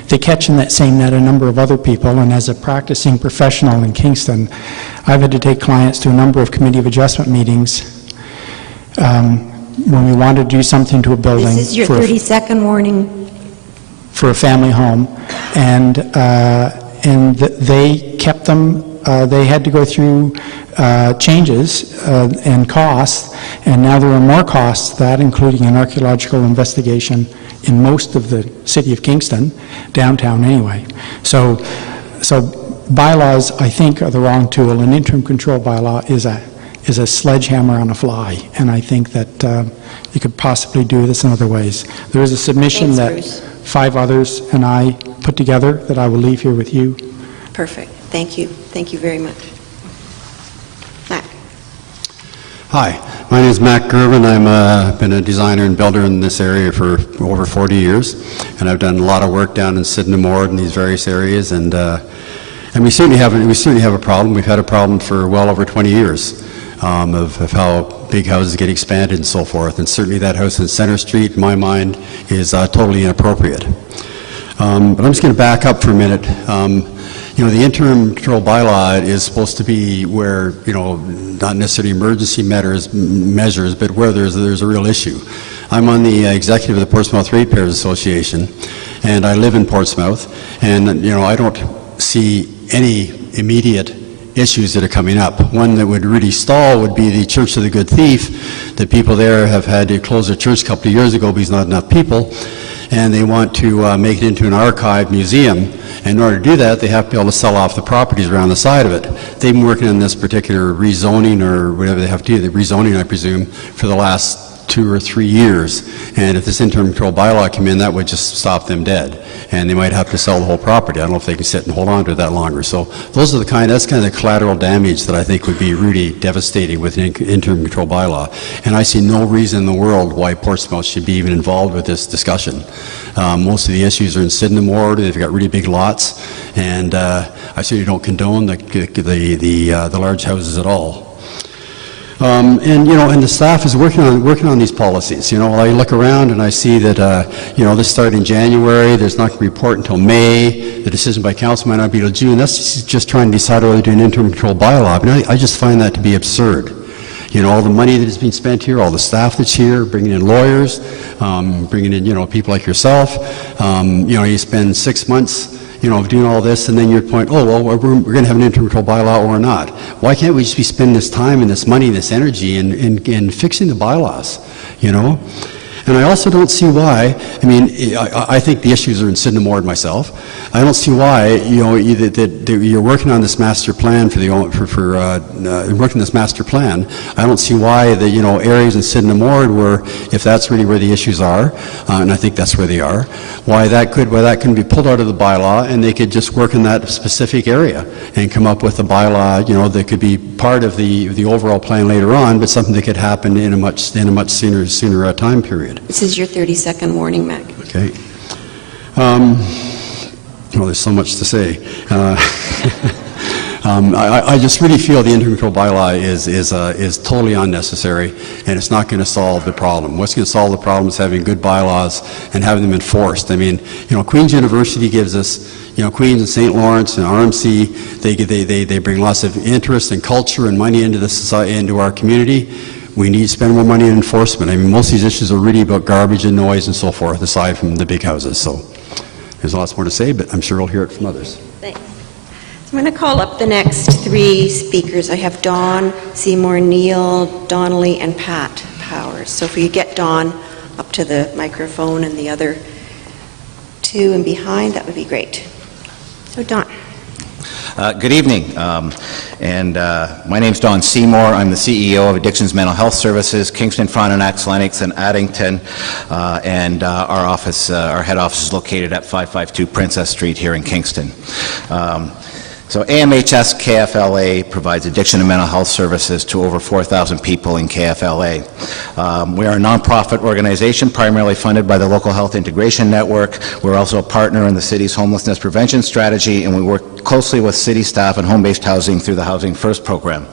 they catch in that same net a number of other people, and as a practicing professional in Kingston, I've had to take clients to a number of committee of adjustment meetings when we wanted to do something to a building. This is your 30-second warning. For a family home, and they kept them, they had to go through changes and costs, and now there are more costs to that, including an archaeological investigation in most of the city of Kingston, downtown anyway. So bylaws, I think, are the wrong tool. An interim control bylaw is a sledgehammer on a fly, and I think that you could possibly do this in other ways. There is a submission Thanks, that 5 others and I put together that I will leave here with you. Perfect. Thank you. Thank you very much. Matt. Hi, my name is Matt Gervin. I've been a designer and builder in this area for over 40 years, and I've done a lot of work down in Sydenham in these various areas, and we certainly have a problem. We've had a problem for well over 20 years of how big houses get expanded and so forth, and certainly that house in Centre Street, in my mind, is totally inappropriate. But I'm just going to back up for a minute. The interim control bylaw is supposed to be where, not necessarily emergency measures, but where there's a real issue. I'm on the executive of the Portsmouth Ratepayers Association, and I live in Portsmouth, and, I don't see any immediate issues that are coming up. One that would really stall would be the Church of the Good Thief. The people there have had to close their church a couple of years ago because not enough people, and they want to make it into an archive museum. And in order to do that, they have to be able to sell off the properties around the side of it. They've been working on this particular rezoning, or whatever they have to do, the rezoning, I presume, for the last 2 or 3 years. And if this interim control bylaw came in, that would just stop them dead. And they might have to sell the whole property. I don't know if they can sit and hold on to it that longer. So that's kind of the collateral damage that I think would be really devastating with an interim control bylaw. And I see no reason in the world why Portsmouth should be even involved with this discussion. Most of the issues are in Sydenham Ward. They've got really big lots, and I certainly don't condone the large houses at all. And the staff is working on these policies. I look around and I see that this started in January. There's not going to be a report until May. The decision by council might not be until June. That's just trying to decide whether to do an interim control bylaw. I just find that to be absurd. All the money that is being spent here, all the staff that's here, bringing in lawyers, bringing in, people like yourself. You spend 6 months, of doing all this, and then you're point, we're going to have an interim control bylaw or not. Why can't we just be spending this time and this money and this energy in fixing the bylaws, And I also don't see why, I think the issues are in Sydenham Ward myself. I don't see why, that you're working on this master plan working this master plan. I don't see why the, areas in Sydenham Ward where, if that's really where the issues are, and I think that's where they are, why that can be pulled out of the bylaw and they could just work in that specific area and come up with a bylaw, that could be part of the overall plan later on, but something that could happen in a much sooner time period. This is your 30-second warning, Mac. Okay. There's so much to say. I just really feel the interim control bylaw is totally unnecessary, and it's not going to solve the problem. What's going to solve the problem is having good bylaws and having them enforced. Queen's University gives us, Queens and St. Lawrence and RMC, they bring lots of interest and culture and money into the society, into our community. We need to spend more money on enforcement. I mean, most of these issues are really about garbage and noise and so forth, aside from the big houses. So there's lots more to say, but I'm sure we'll hear it from others. Thanks. So I'm going to call up the next three speakers. I have Dawn, Seymour, Neil, Donnelly, and Pat Powers. So if we could get Dawn up to the microphone and the other two and behind, that would be great. So Dawn. Good evening. My name's Don Seymour. I'm the CEO of Addictions Mental Health Services, Kingston, Frontenac, Lennox, and Addington. Our head office is located at 552 Princess Street here in Kingston. So AMHS KFLA provides addiction and mental health services to over 4,000 people in KFLA. We are a nonprofit organization primarily funded by the Local Health Integration Network. We're also a partner in the city's homelessness prevention strategy, and we work closely with city staff and home-based housing through the Housing First program.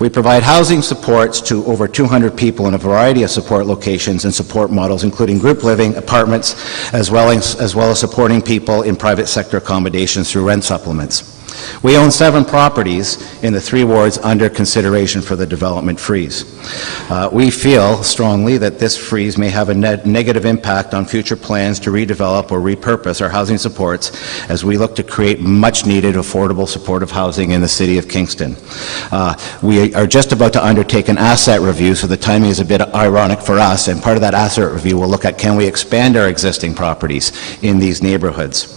We provide housing supports to over 200 people in a variety of support locations and support models, including group living, apartments, as well as supporting people in private sector accommodations through rent supplements. We own 7 properties in the 3 wards under consideration for the development freeze. We feel strongly that this freeze may have a negative impact on future plans to redevelop or repurpose our housing supports as we look to create much-needed, affordable, supportive housing in the city of Kingston. We are just about to undertake an asset review, so the timing is a bit ironic for us, and part of that asset review will look at can we expand our existing properties in these neighborhoods.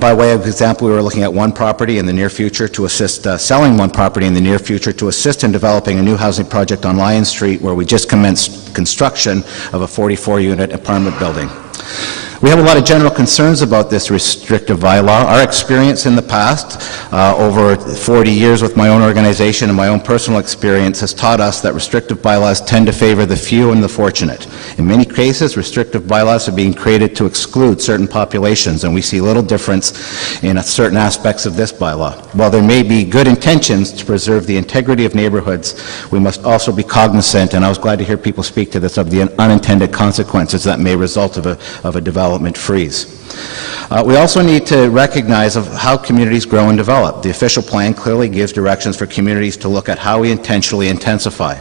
By way of example, we were looking at one property in the near future to assist, selling one property in the near future to assist in developing a new housing project on Lion Street where we just commenced construction of a 44-unit apartment building. We have a lot of general concerns about this restrictive bylaw. Our experience in the past, over 40 years with my own organization and my own personal experience, has taught us that restrictive bylaws tend to favor the few and the fortunate. In many cases, restrictive bylaws are being created to exclude certain populations, and we see little difference in certain aspects of this bylaw. While there may be good intentions to preserve the integrity of neighborhoods, we must also be cognizant, and I was glad to hear people speak to this, of the unintended consequences that may result of a development freeze. We also need to recognize of how communities grow and develop. The official plan clearly gives directions for communities to look at how we intentionally intensify.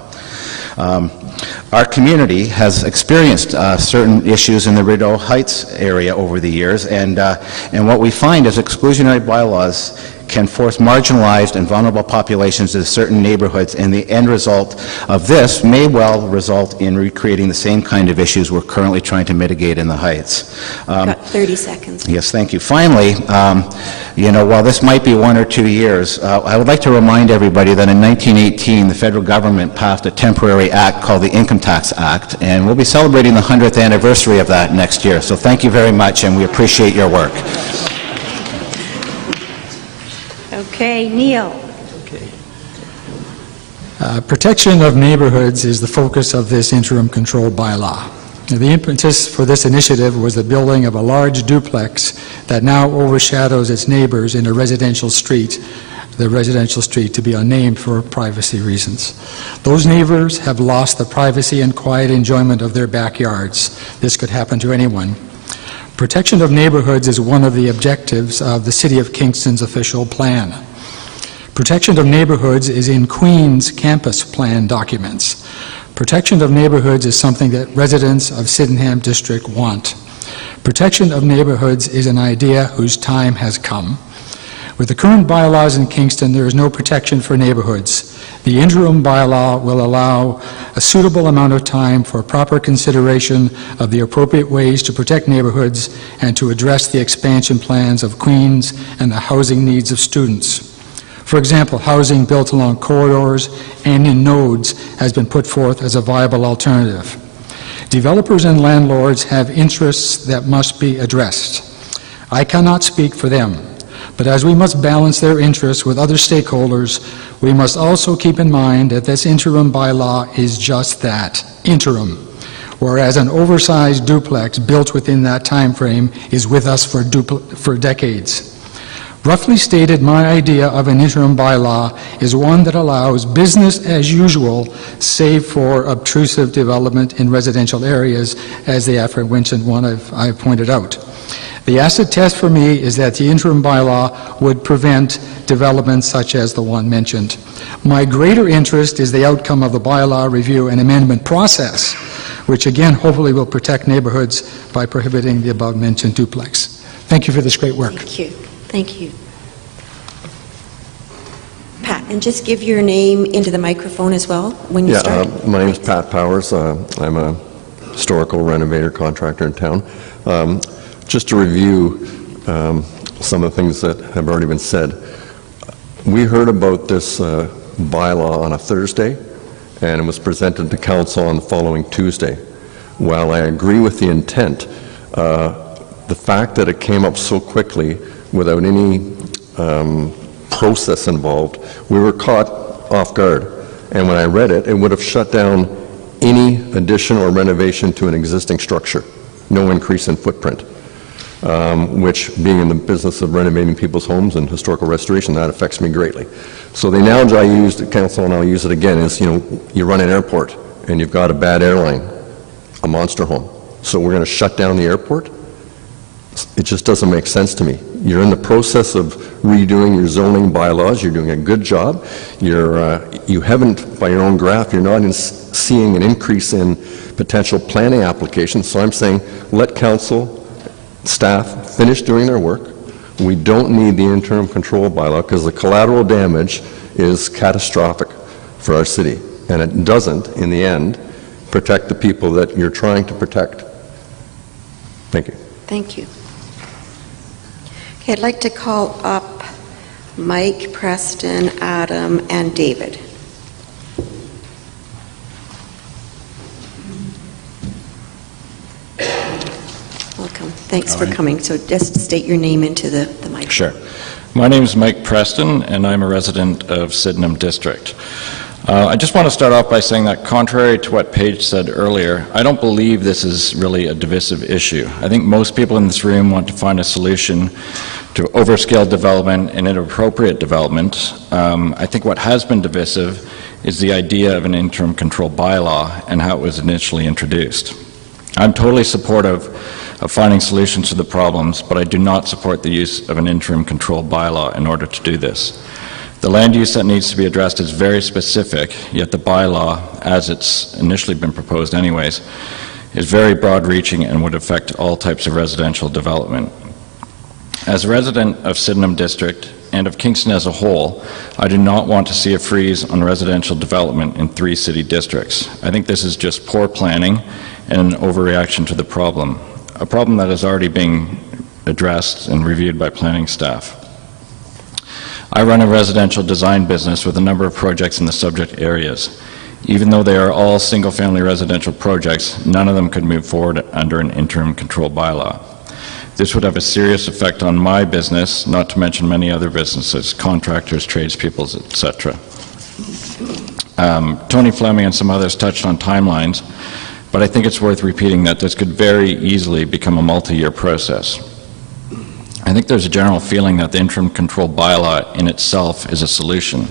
Our community has experienced certain issues in the Rideau Heights area over the years, and what we find is exclusionary bylaws can force marginalized and vulnerable populations into certain neighborhoods, and the end result of this may well result in recreating the same kind of issues we're currently trying to mitigate in the Heights. Got 30 seconds. Yes, thank you. Finally, while this might be 1 or 2 years, I would like to remind everybody that in 1918, the federal government passed a temporary act called the Income Tax Act, and we'll be celebrating the 100th anniversary of that next year. So thank you very much, and we appreciate your work. Okay, Neil. Protection of neighborhoods is the focus of this interim control bylaw. The impetus for this initiative was the building of a large duplex that now overshadows its neighbors in a residential street, the residential street to be unnamed for privacy reasons. Those neighbors have lost the privacy and quiet enjoyment of their backyards. This could happen to anyone. Protection of neighborhoods is one of the objectives of the City of Kingston's official plan. Protection of neighborhoods is in Queen's campus plan documents. Protection of neighborhoods is something that residents of Sydenham District want. Protection of neighborhoods is an idea whose time has come. With the current bylaws in Kingston, there is no protection for neighborhoods. The interim bylaw will allow a suitable amount of time for proper consideration of the appropriate ways to protect neighborhoods and to address the expansion plans of Queens and the housing needs of students. For example, housing built along corridors and in nodes has been put forth as a viable alternative. Developers and landlords have interests that must be addressed. I cannot speak for them, but as we must balance their interests with other stakeholders, we must also keep in mind that this interim bylaw is just that, interim, whereas an oversized duplex built within that time frame is with us for decades. Roughly stated, my idea of an interim bylaw is one that allows business as usual, save for obtrusive development in residential areas, as the aforementioned one I've pointed out. The acid test for me is that the interim bylaw would prevent developments such as the one mentioned. My greater interest is the outcome of the bylaw review and amendment process, which again hopefully will protect neighborhoods by prohibiting the above-mentioned duplex. Thank you for this great work. Thank you. Thank you. Pat, and just give your name into the microphone as well when you start. My name is Pat Powers. I'm a historical renovator contractor in town. Just to review some of the things that have already been said, we heard about this bylaw on a Thursday, and it was presented to council on the following Tuesday. While I agree with the intent, the fact that it came up so quickly without any process involved, we were caught off guard. And when I read it, it would have shut down any addition or renovation to an existing structure, no increase in footprint, which, being in the business of renovating people's homes and historical restoration, that affects me greatly. So the analogy I used at council, and I'll use it again, is, you run an airport and you've got a bad airline, a monster home. So we're going to shut down the airport? It just doesn't make sense to me. You're in the process of redoing your zoning bylaws. You're doing a good job. You haven't, by your own graph, you're not seeing an increase in potential planning applications. So I'm saying, let council, staff finish doing their work. We don't need the interim control bylaw because the collateral damage is catastrophic for our city. And it doesn't, in the end, protect the people that you're trying to protect. Thank you. Thank you. Okay, I'd like to call up Mike, Preston, Adam, and David. Welcome. Thanks for coming. So just state your name into the mic. Sure. My name is Mike Preston, and I'm a resident of Sydenham District. I just want to start off by saying that, contrary to what Paige said earlier, I don't believe this is really a divisive issue. I think most people in this room want to find a solution to overscale development and inappropriate development. I think what has been divisive is the idea of an interim control bylaw and how it was initially introduced. I'm totally supportive of finding solutions to the problems, but I do not support the use of an interim control bylaw in order to do this. The land use that needs to be addressed is very specific, yet the bylaw, as it's initially been proposed anyways, is very broad-reaching and would affect all types of residential development. As a resident of Sydenham District and of Kingston as a whole, I do not want to see a freeze on residential development in 3 city districts. I think this is just poor planning and an overreaction to the problem, a problem that is already being addressed and reviewed by planning staff. I run a residential design business with a number of projects in the subject areas. Even though they are all single-family residential projects, none of them could move forward under an interim control bylaw. This would have a serious effect on my business, not to mention many other businesses, contractors, tradespeople, etc. Tony Fleming and some others touched on timelines, but I think it's worth repeating that this could very easily become a multi-year process. I think there's a general feeling that the interim control bylaw in itself is a solution.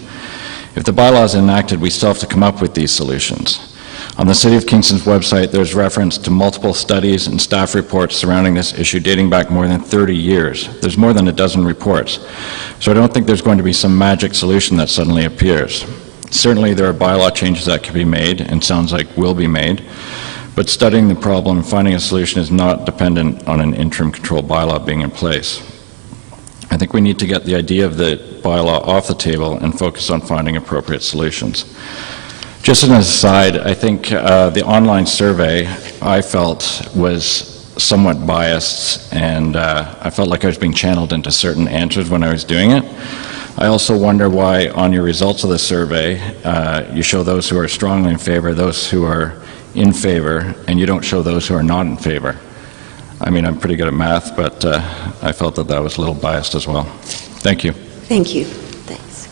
If the bylaw is enacted, we still have to come up with these solutions. On the City of Kingston's website, there's reference to multiple studies and staff reports surrounding this issue dating back more than 30 years. There's more than a dozen reports. So I don't think there's going to be some magic solution that suddenly appears. Certainly there are bylaw changes that can be made, and sounds like will be made, but studying the problem and finding a solution is not dependent on an interim control bylaw being in place. I think we need to get the idea of the bylaw off the table and focus on finding appropriate solutions. Just as an aside, I think the online survey I felt was somewhat biased, and I felt like I was being channeled into certain answers when I was doing it. I also wonder why on your results of the survey you show those who are strongly in favor, those who are in favor, and you don't show those who are not in favor. I mean, I'm pretty good at math, but I felt that that was a little biased as well. Thank you. Thank you. Thanks.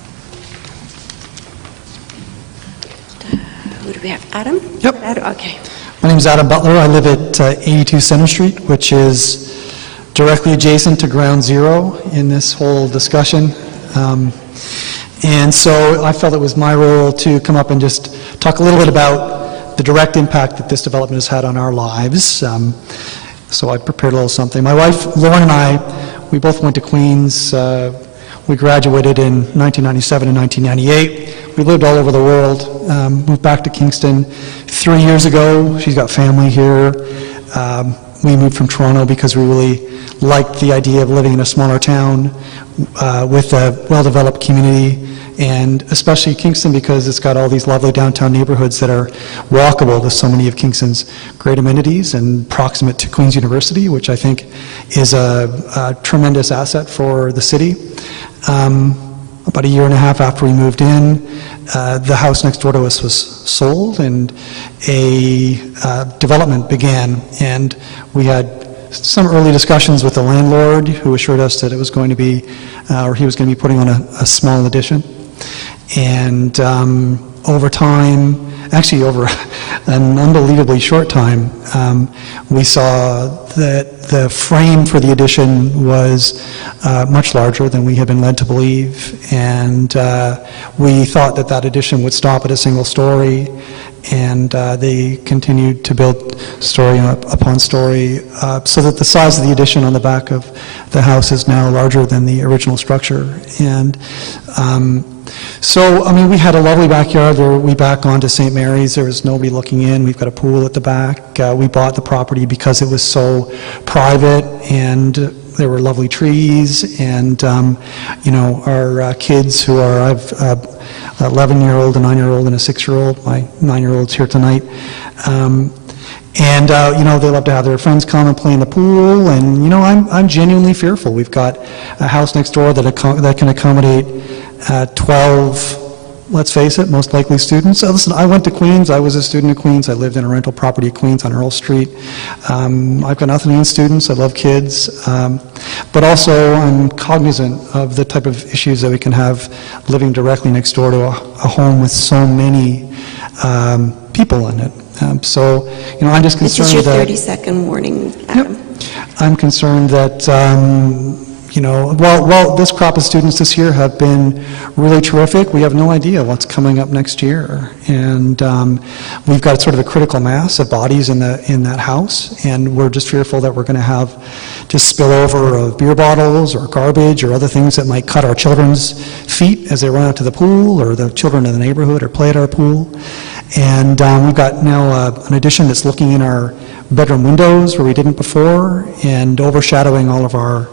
Who do we have? Adam? Yep. Adam? Okay. My name is Adam Butler. I live at 82 Center Street, which is directly adjacent to Ground Zero in this whole discussion. And so I felt it was my role to come up and just talk a little bit about the direct impact that this development has had on our lives. So I prepared a little something. My wife, Lauren, and I, we both went to Queens. We graduated in 1997 and 1998. We lived all over the world, moved back to Kingston 3 years ago. She's got family here. We moved from Toronto because we really liked the idea of living in a smaller town with a well-developed community, and especially Kingston because it's got all these lovely downtown neighborhoods that are walkable to so many of Kingston's great amenities and proximate to Queen's University, which I think is a tremendous asset for the city. About a year and a half after we moved in, the house next door to us was sold and a development began, and we had some early discussions with the landlord who assured us that it was going to be, or he was going to be putting on a small addition. And over time, actually over an unbelievably short time, we saw that the frame for the addition was much larger than we had been led to believe, and we thought that that addition would stop at a single story, and they continued to build story upon story, so that the size of the addition on the back of the house is now larger than the original structure. And so, I mean, we had a lovely backyard there. We back onto St. Mary's. There was nobody looking in. We've got a pool at the back. We bought the property because it was so private, and there were lovely trees, and you know, our kids who are, I've 11-year-old, a 9-year-old, and a 6-year-old. My 9-year-old's here tonight. And you know, they love to have their friends come and play in the pool, and you know, I'm genuinely fearful. We've got a house next door that can accommodate 12, let's face it, most likely students. Listen, I went to Queens. I was a student at Queens. I lived in a rental property at Queens on Earl Street. I've got nothing against students. I love kids. But also, I'm cognizant of the type of issues that we can have living directly next door to a home with so many people in it. So, you know, I'm just concerned that... This is your 30-second warning, Adam. Yep. I'm concerned that, you know, while this crop of students this year have been really terrific, we have no idea what's coming up next year. And we've got sort of a critical mass of bodies in that house, and we're just fearful that we're going to have just spillover of beer bottles or garbage or other things that might cut our children's feet as they run out to the pool, or the children in the neighborhood or play at our pool. And we've got now an addition that's looking in our bedroom windows where we didn't before, and overshadowing all of our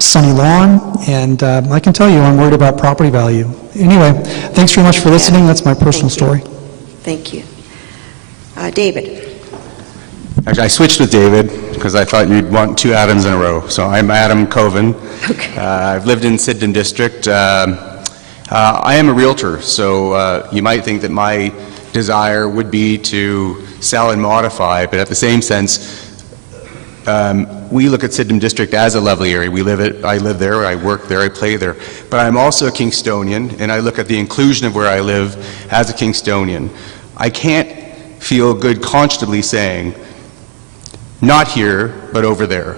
sunny lawn. And I can tell you I'm worried about property value. Anyway, thanks very much for listening. That's my personal story. Thank you. David. Actually, I switched with David because I thought you'd want two Adams in a row. So I'm Adam Coven. Okay. I've lived in Sydenham District. I am a realtor, so you might think that my desire would be to sell and modify, but at the same sense, we look at Sydenham District as a lovely area. I live there, I work there, I play there. But I'm also a Kingstonian, and I look at the inclusion of where I live as a Kingstonian. I can't feel good consciously saying, not here, but over there.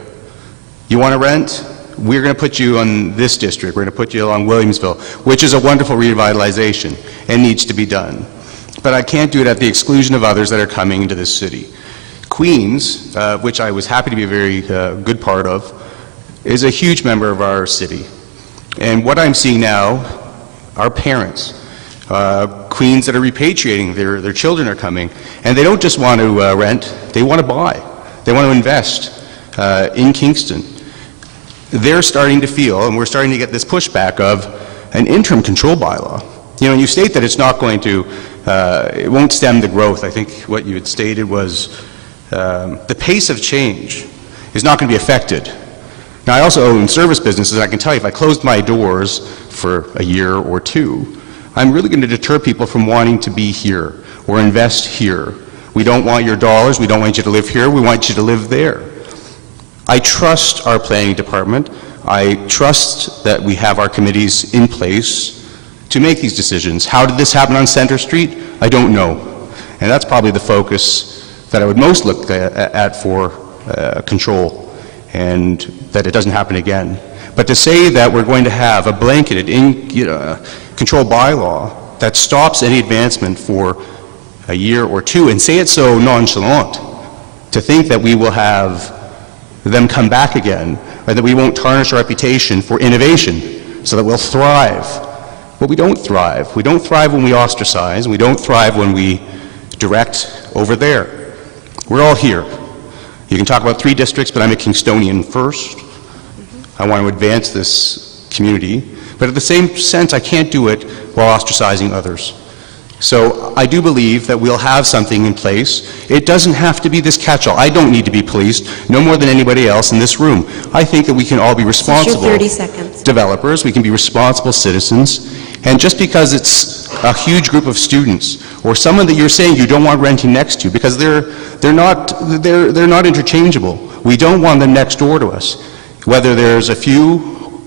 You want to rent? We're going to put you on this district. We're going to put you along Williamsville, which is a wonderful revitalization and needs to be done. But I can't do it at the exclusion of others that are coming into this city. Queens, which I was happy to be a very good part of, is a huge member of our city. And what I'm seeing now are parents, Queens that are repatriating, their children are coming, and they don't just want to rent, they want to buy. They want to invest in Kingston. They're starting to feel, and we're starting to get this pushback of an interim control bylaw. You know, and you state that it's not going to, it won't stem the growth. I think what you had stated was the pace of change is not going to be affected. Now, I also own service businesses. I can tell you, if I closed my doors for a year or two, I'm really going to deter people from wanting to be here or invest here. We don't want your dollars. We don't want you to live here. We want you to live there. I trust our planning department. I trust that we have our committees in place to make these decisions. How did this happen on Centre Street? I don't know. And that's probably the focus that I would most look at for control. and that it doesn't happen again. But to say that we're going to have a blanketed control bylaw that stops any advancement for a year or two, and say it so nonchalant, to think that we will have them come back again, or that we won't tarnish our reputation for innovation, so that we'll thrive. Well, we don't thrive. We don't thrive when we ostracize. We don't thrive when we direct over there. We're all here. You can talk about 3 districts, but I'm a Kingstonian first. I want to advance this community. But at the same sense, I can't do it while ostracizing others. So I do believe that we'll have something in place. It doesn't have to be this catch-all. I don't need to be policed, no more than anybody else in this room. I think that we can all be responsible 30 seconds. developers, we can be responsible citizens, and just because it's a huge group of students, or someone that you're saying you don't want renting next to, because they're not interchangeable. We don't want them next door to us. Whether there's a few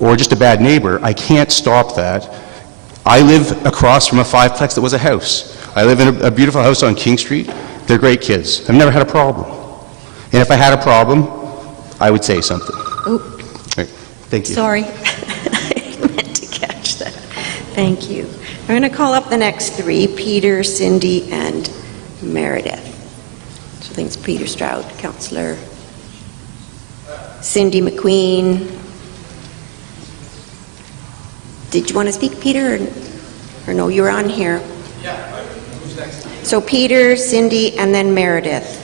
or just a bad neighbor, I can't stop that. I live across from a 5-plex that was a house. I live in a beautiful house on King Street. They're great kids. I've never had a problem. And if I had a problem, I would say something. Oh, Right. Thank you. sorry. I meant to catch that. Thank you. I'm going to call up the next 3, Peter, Cindy, and Meredith. So I think it's Peter Stroud, Councillor Cindy McQueen. Did you want to speak, Peter, or no? You're on here. Yeah. Who's next? So Peter, Cindy, and then Meredith.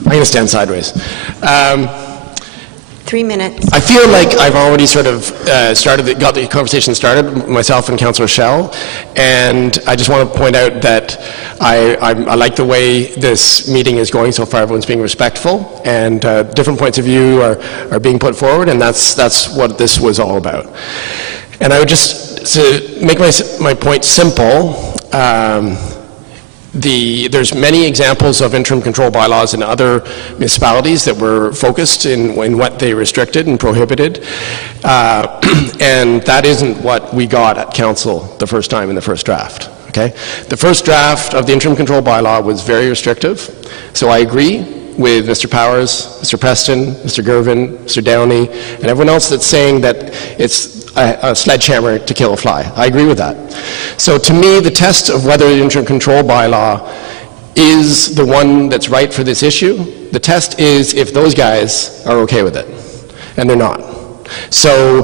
I'm going to stand sideways. 3 minutes. I feel like I've already sort of got the conversation started, myself and Councillor Schell, and I just want to point out that I like the way this meeting is going so far. Everyone's being respectful, and different points of view are being put forward, and that's what this was all about. And I would just, to make my point simple, there's many examples of interim control bylaws in other municipalities that were focused in what they restricted and prohibited, and that isn't what we got at council the first time in the first draft. Okay, the first draft of the interim control bylaw was very restrictive, so I agree with Mr. Powers, Mr. Preston, Mr. Gervin, Mr. Downey, and everyone else that's saying that it's a sledgehammer to kill a fly. I agree with that. So to me, the test of whether the interim control bylaw is the one that's right for this issue, the test is if those guys are okay with it, and they're not. So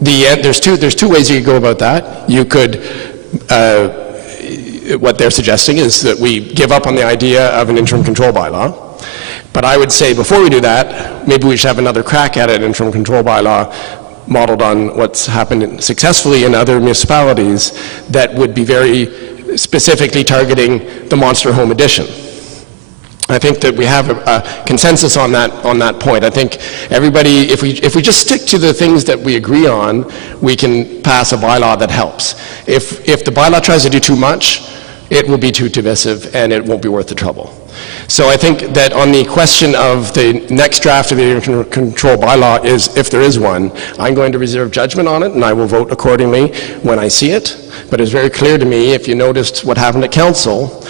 there's two ways you could go about that. You could, what they're suggesting is that we give up on the idea of an interim control bylaw. But I would say before we do that, maybe we should have another crack at an interim control bylaw modeled on what's happened successfully in other municipalities that would be very specifically targeting the monster home addition. I think that we have a consensus on that point. I think everybody, if we just stick to the things that we agree on, we can pass a bylaw that helps. If the bylaw tries to do too much, it will be too divisive and it won't be worth the trouble. So I think that on the question of the next draft of the interim control bylaw is, if there is one, I'm going to reserve judgment on it and I will vote accordingly when I see it. But it's very clear to me, if you noticed what happened at council,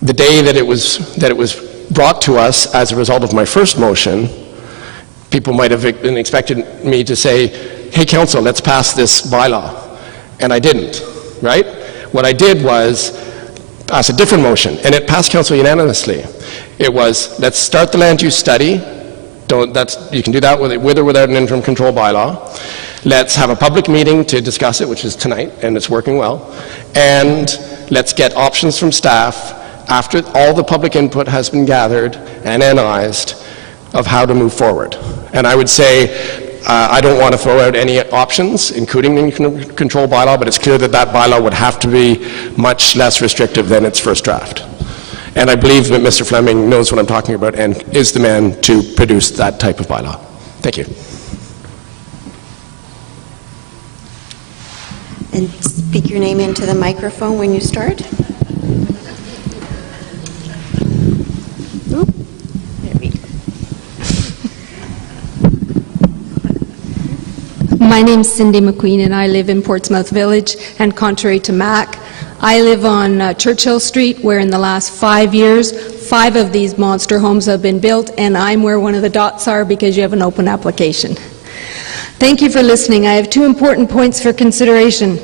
the day that it was brought to us as a result of my first motion, people might have been expecting me to say, hey council, let's pass this bylaw. And I didn't, right? What I did was pass a different motion, and it passed council unanimously. It was, let's start the land use study. You can do that with or without an interim control bylaw. Let's have a public meeting to discuss it, which is tonight, and it's working well. And let's get options from staff after all the public input has been gathered and analyzed of how to move forward. And I would say, I don't want to throw out any options, including the control bylaw, but it's clear that that bylaw would have to be much less restrictive than its first draft. And I believe that Mr. Fleming knows what I'm talking about and is the man to produce that type of bylaw. Thank you. And speak your name into the microphone when you start. Oop. There we go. My name's Cindy McQueen and I live in Portsmouth Village, and contrary to Mac, I live on Churchill Street, where in the last 5 years, 5 of these monster homes have been built, and I'm where one of the dots are because you have an open application. Thank you for listening. I have 2 important points for consideration.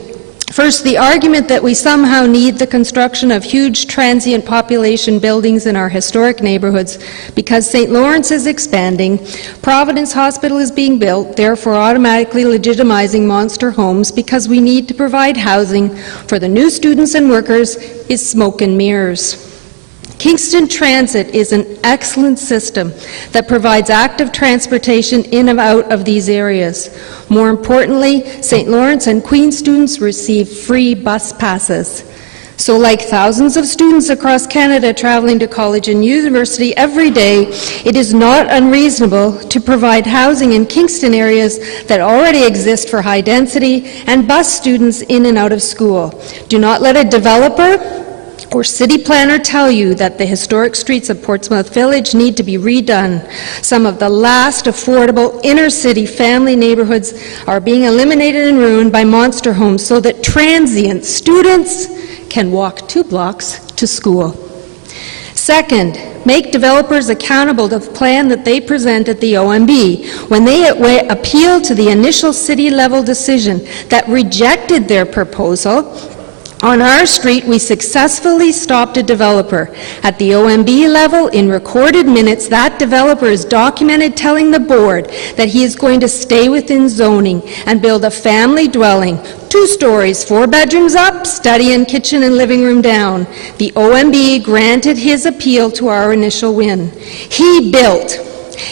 First, the argument that we somehow need the construction of huge transient population buildings in our historic neighborhoods because St. Lawrence is expanding, Providence Hospital is being built, therefore automatically legitimizing monster homes because we need to provide housing for the new students and workers is smoke and mirrors. Kingston Transit is an excellent system that provides active transportation in and out of these areas. More importantly, St. Lawrence and Queen students receive free bus passes. So like thousands of students across Canada traveling to college and university every day, it is not unreasonable to provide housing in Kingston areas that already exist for high density and bus students in and out of school. Do not let a developer or city planner tell you that the historic streets of Portsmouth Village need to be redone. Some of the last affordable inner-city family neighborhoods are being eliminated and ruined by monster homes so that transient students can walk 2 blocks to school. Second, make developers accountable to the plan that they present at the OMB. When they appeal to the initial city-level decision that rejected their proposal, on our street, we successfully stopped a developer. At the OMB level, in recorded minutes, that developer is documented telling the board that he is going to stay within zoning and build a family dwelling, 2 stories, 4 bedrooms up, study and kitchen and living room down. The OMB granted his appeal to our initial win. He built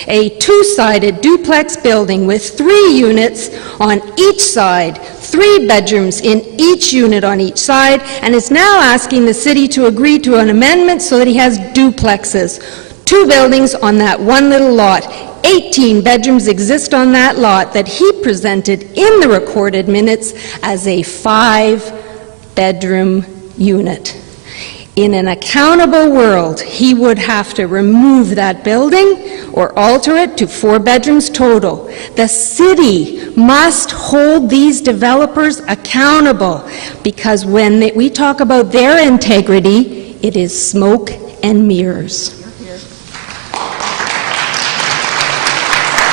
a 2-sided duplex building with 3 units on each side, 3 bedrooms in each unit on each side, and is now asking the city to agree to an amendment so that he has duplexes. 2 buildings on that one little lot. 18 bedrooms exist on that lot that he presented in the recorded minutes as a 5-bedroom unit. In an accountable world, he would have to remove that building or alter it to 4 bedrooms total. The city must hold these developers accountable because when we talk about their integrity, it is smoke and mirrors.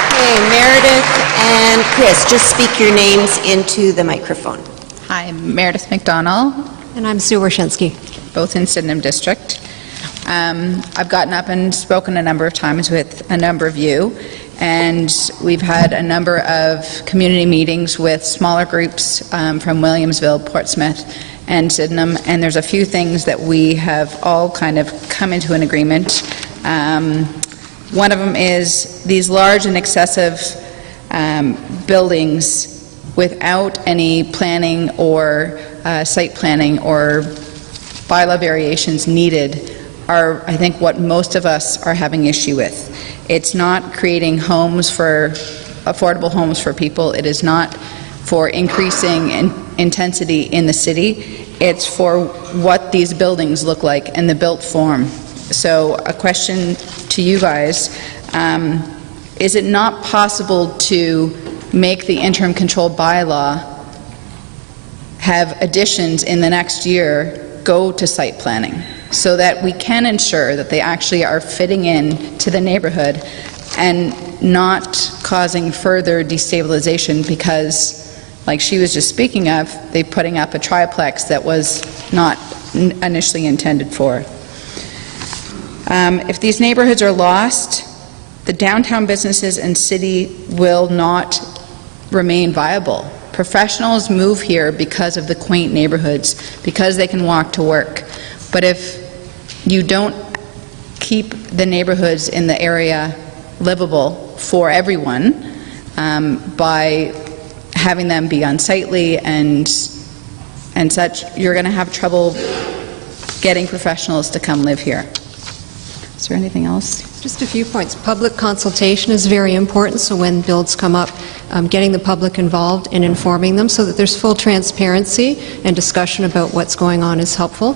Okay, Meredith and Chris, just speak your names into the microphone. Hi, I'm Meredith McDonald. And I'm Sue Warshinsky. Both in Sydenham District. I've gotten up and spoken a number of times with a number of you, and we've had a number of community meetings with smaller groups from Williamsville, Portsmouth, and Sydenham, and there's a few things that we have all kind of come into an agreement. One of them is these large and excessive buildings without any planning or site planning or bylaw variations needed are, I think, what most of us are having issue with. It's not creating homes for affordable homes for people. It is not for increasing intensity in the city. It's for what these buildings look like and the built form. So a question to you guys, is it not possible to make the interim control bylaw have additions in the next year go to site planning so that we can ensure that they actually are fitting in to the neighborhood and not causing further destabilization because, like she was just speaking of, they're putting up a triplex that was not initially intended for. If these neighborhoods are lost, the downtown businesses and city will not remain viable. Professionals move here because of the quaint neighborhoods, because they can walk to work. But if you don't keep the neighborhoods in the area livable for everyone by having them be unsightly and such, you're going to have trouble getting professionals to come live here. Is there anything else? Just a few points. Public consultation is very important, so when builds come up, getting the public involved and informing them so that there's full transparency and discussion about what's going on is helpful.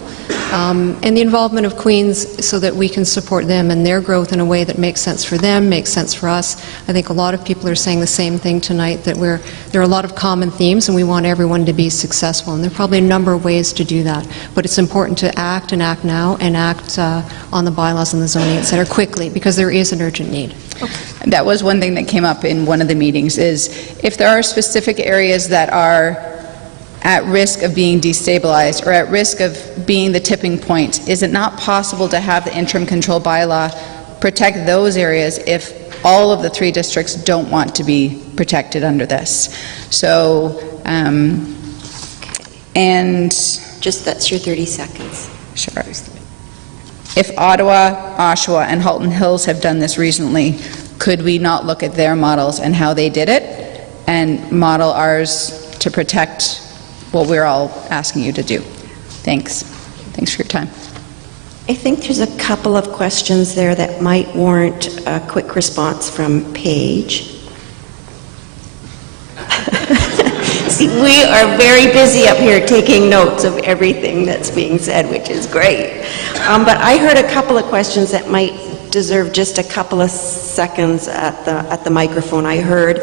And the involvement of Queens so that we can support them and their growth in a way that makes sense for them, makes sense for us. I think a lot of people are saying the same thing tonight, that there are a lot of common themes and we want everyone to be successful. And there are probably a number of ways to do that. But it's important to act and act now and act on the bylaws and the zoning, et cetera, quickly, because there is an urgent need. That was one thing that came up in one of the meetings, is if there are specific areas that are at risk of being destabilized or at risk of being the tipping point, is it not possible to have the interim control bylaw protect those areas if all of the 3 districts don't want to be protected under this? So, and... Just, that's your 30 seconds. Sure. If Ottawa, Oshawa, and Halton Hills have done this recently, could we not look at their models and how they did it and model ours to protect what we're all asking you to do? Thanks. Thanks for your time. I think there's a couple of questions there that might warrant a quick response from Paige. See, we are very busy up here taking notes of everything that's being said, which is great. But I heard a couple of questions that might deserve just a couple of seconds at the microphone. I heard,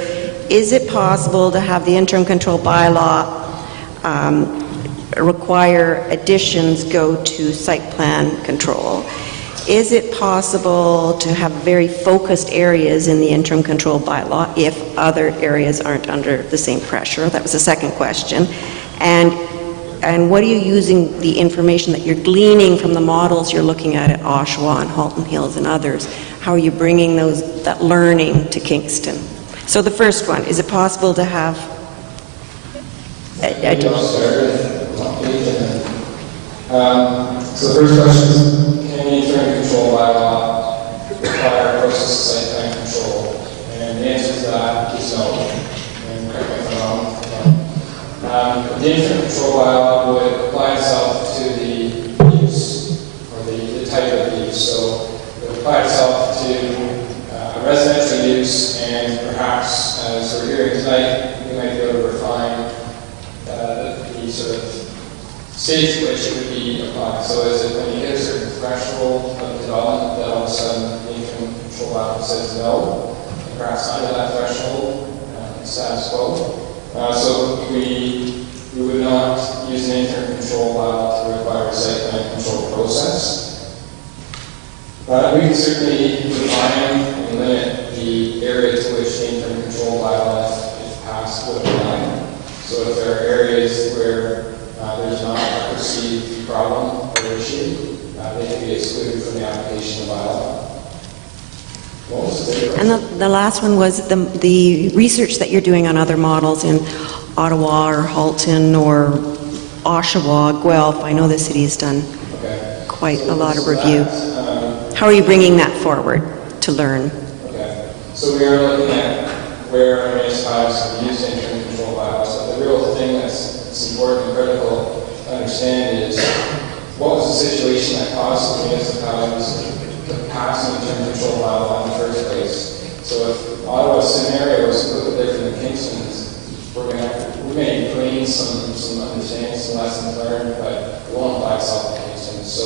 is it possible to have the interim control bylaw require additions go to site plan control? Is it possible to have very focused areas in the interim control bylaw if other areas aren't under the same pressure? That was the second question. And what are you using the information that you're gleaning from the models you're looking at Oshawa and Halton Hills and others? How are you bringing that learning to Kingston? So the first one, is it possible to have so the first question is, can the interim control bylaw require process of site plan control? And the answer to that is no. And correct me if I'm wrong. The interim control bylaw would apply itself to the use, or the type of use. So it would apply itself to a residential use, and perhaps, as we're hearing tonight, we might be able to refine the sort of stage to which it would be applied. So is it when you hit a certain threshold of development that all of a sudden the interim control bylaw says no, and perhaps under that threshold, status quo. So we would not use an interim control bylaw to require a site plan control process. We can certainly define and limit the area to which the interim control bylaw, if passed, would apply. So if there are areas where there's not a perceived problem or issue, they can be excluded from the application of bylaw. What was the And the last one was the research that you're doing on other models in Ottawa or Halton or Oshawa, Guelph. I know the city has done quite a lot of review. How are you bringing that forward to learn? Okay. So we are looking at where municipalities have used interim control bylaws. But the real thing that's important and critical to understand is what was the situation that caused the municipalities to pass an interim control bylaw in the first place. So if Ottawa's scenario was a little bit different than Kingston's, we may glean some understanding, some lessons learned, but it won't apply itself to Kingston. So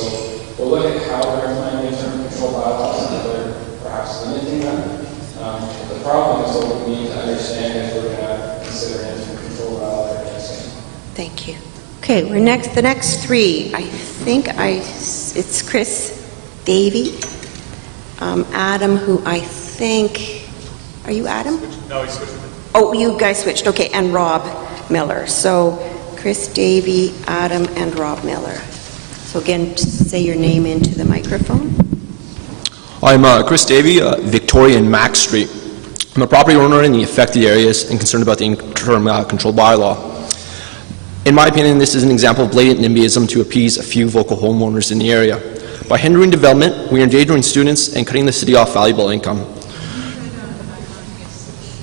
we'll look at how they're implementing interim control bylaws and whether perhaps limiting them. The problem is what we need to understand if we're going to consider an interim control bylaw for Kingston. Thank you. Okay, the next three. I think it's Chris Davey, Adam, who I think, are you Adam? No, he switched. Oh, you guys switched. Okay, and Rob Miller. So Chris Davey, Adam, and Rob Miller. So again, just say your name into the microphone. I'm Chris Davey, Victoria and Max Street. I'm a property owner in the affected areas and concerned about the interim control bylaw. In my opinion, this is an example of blatant NIMBYism to appease a few vocal homeowners in the area. By hindering development, we are endangering students and cutting the city off valuable income.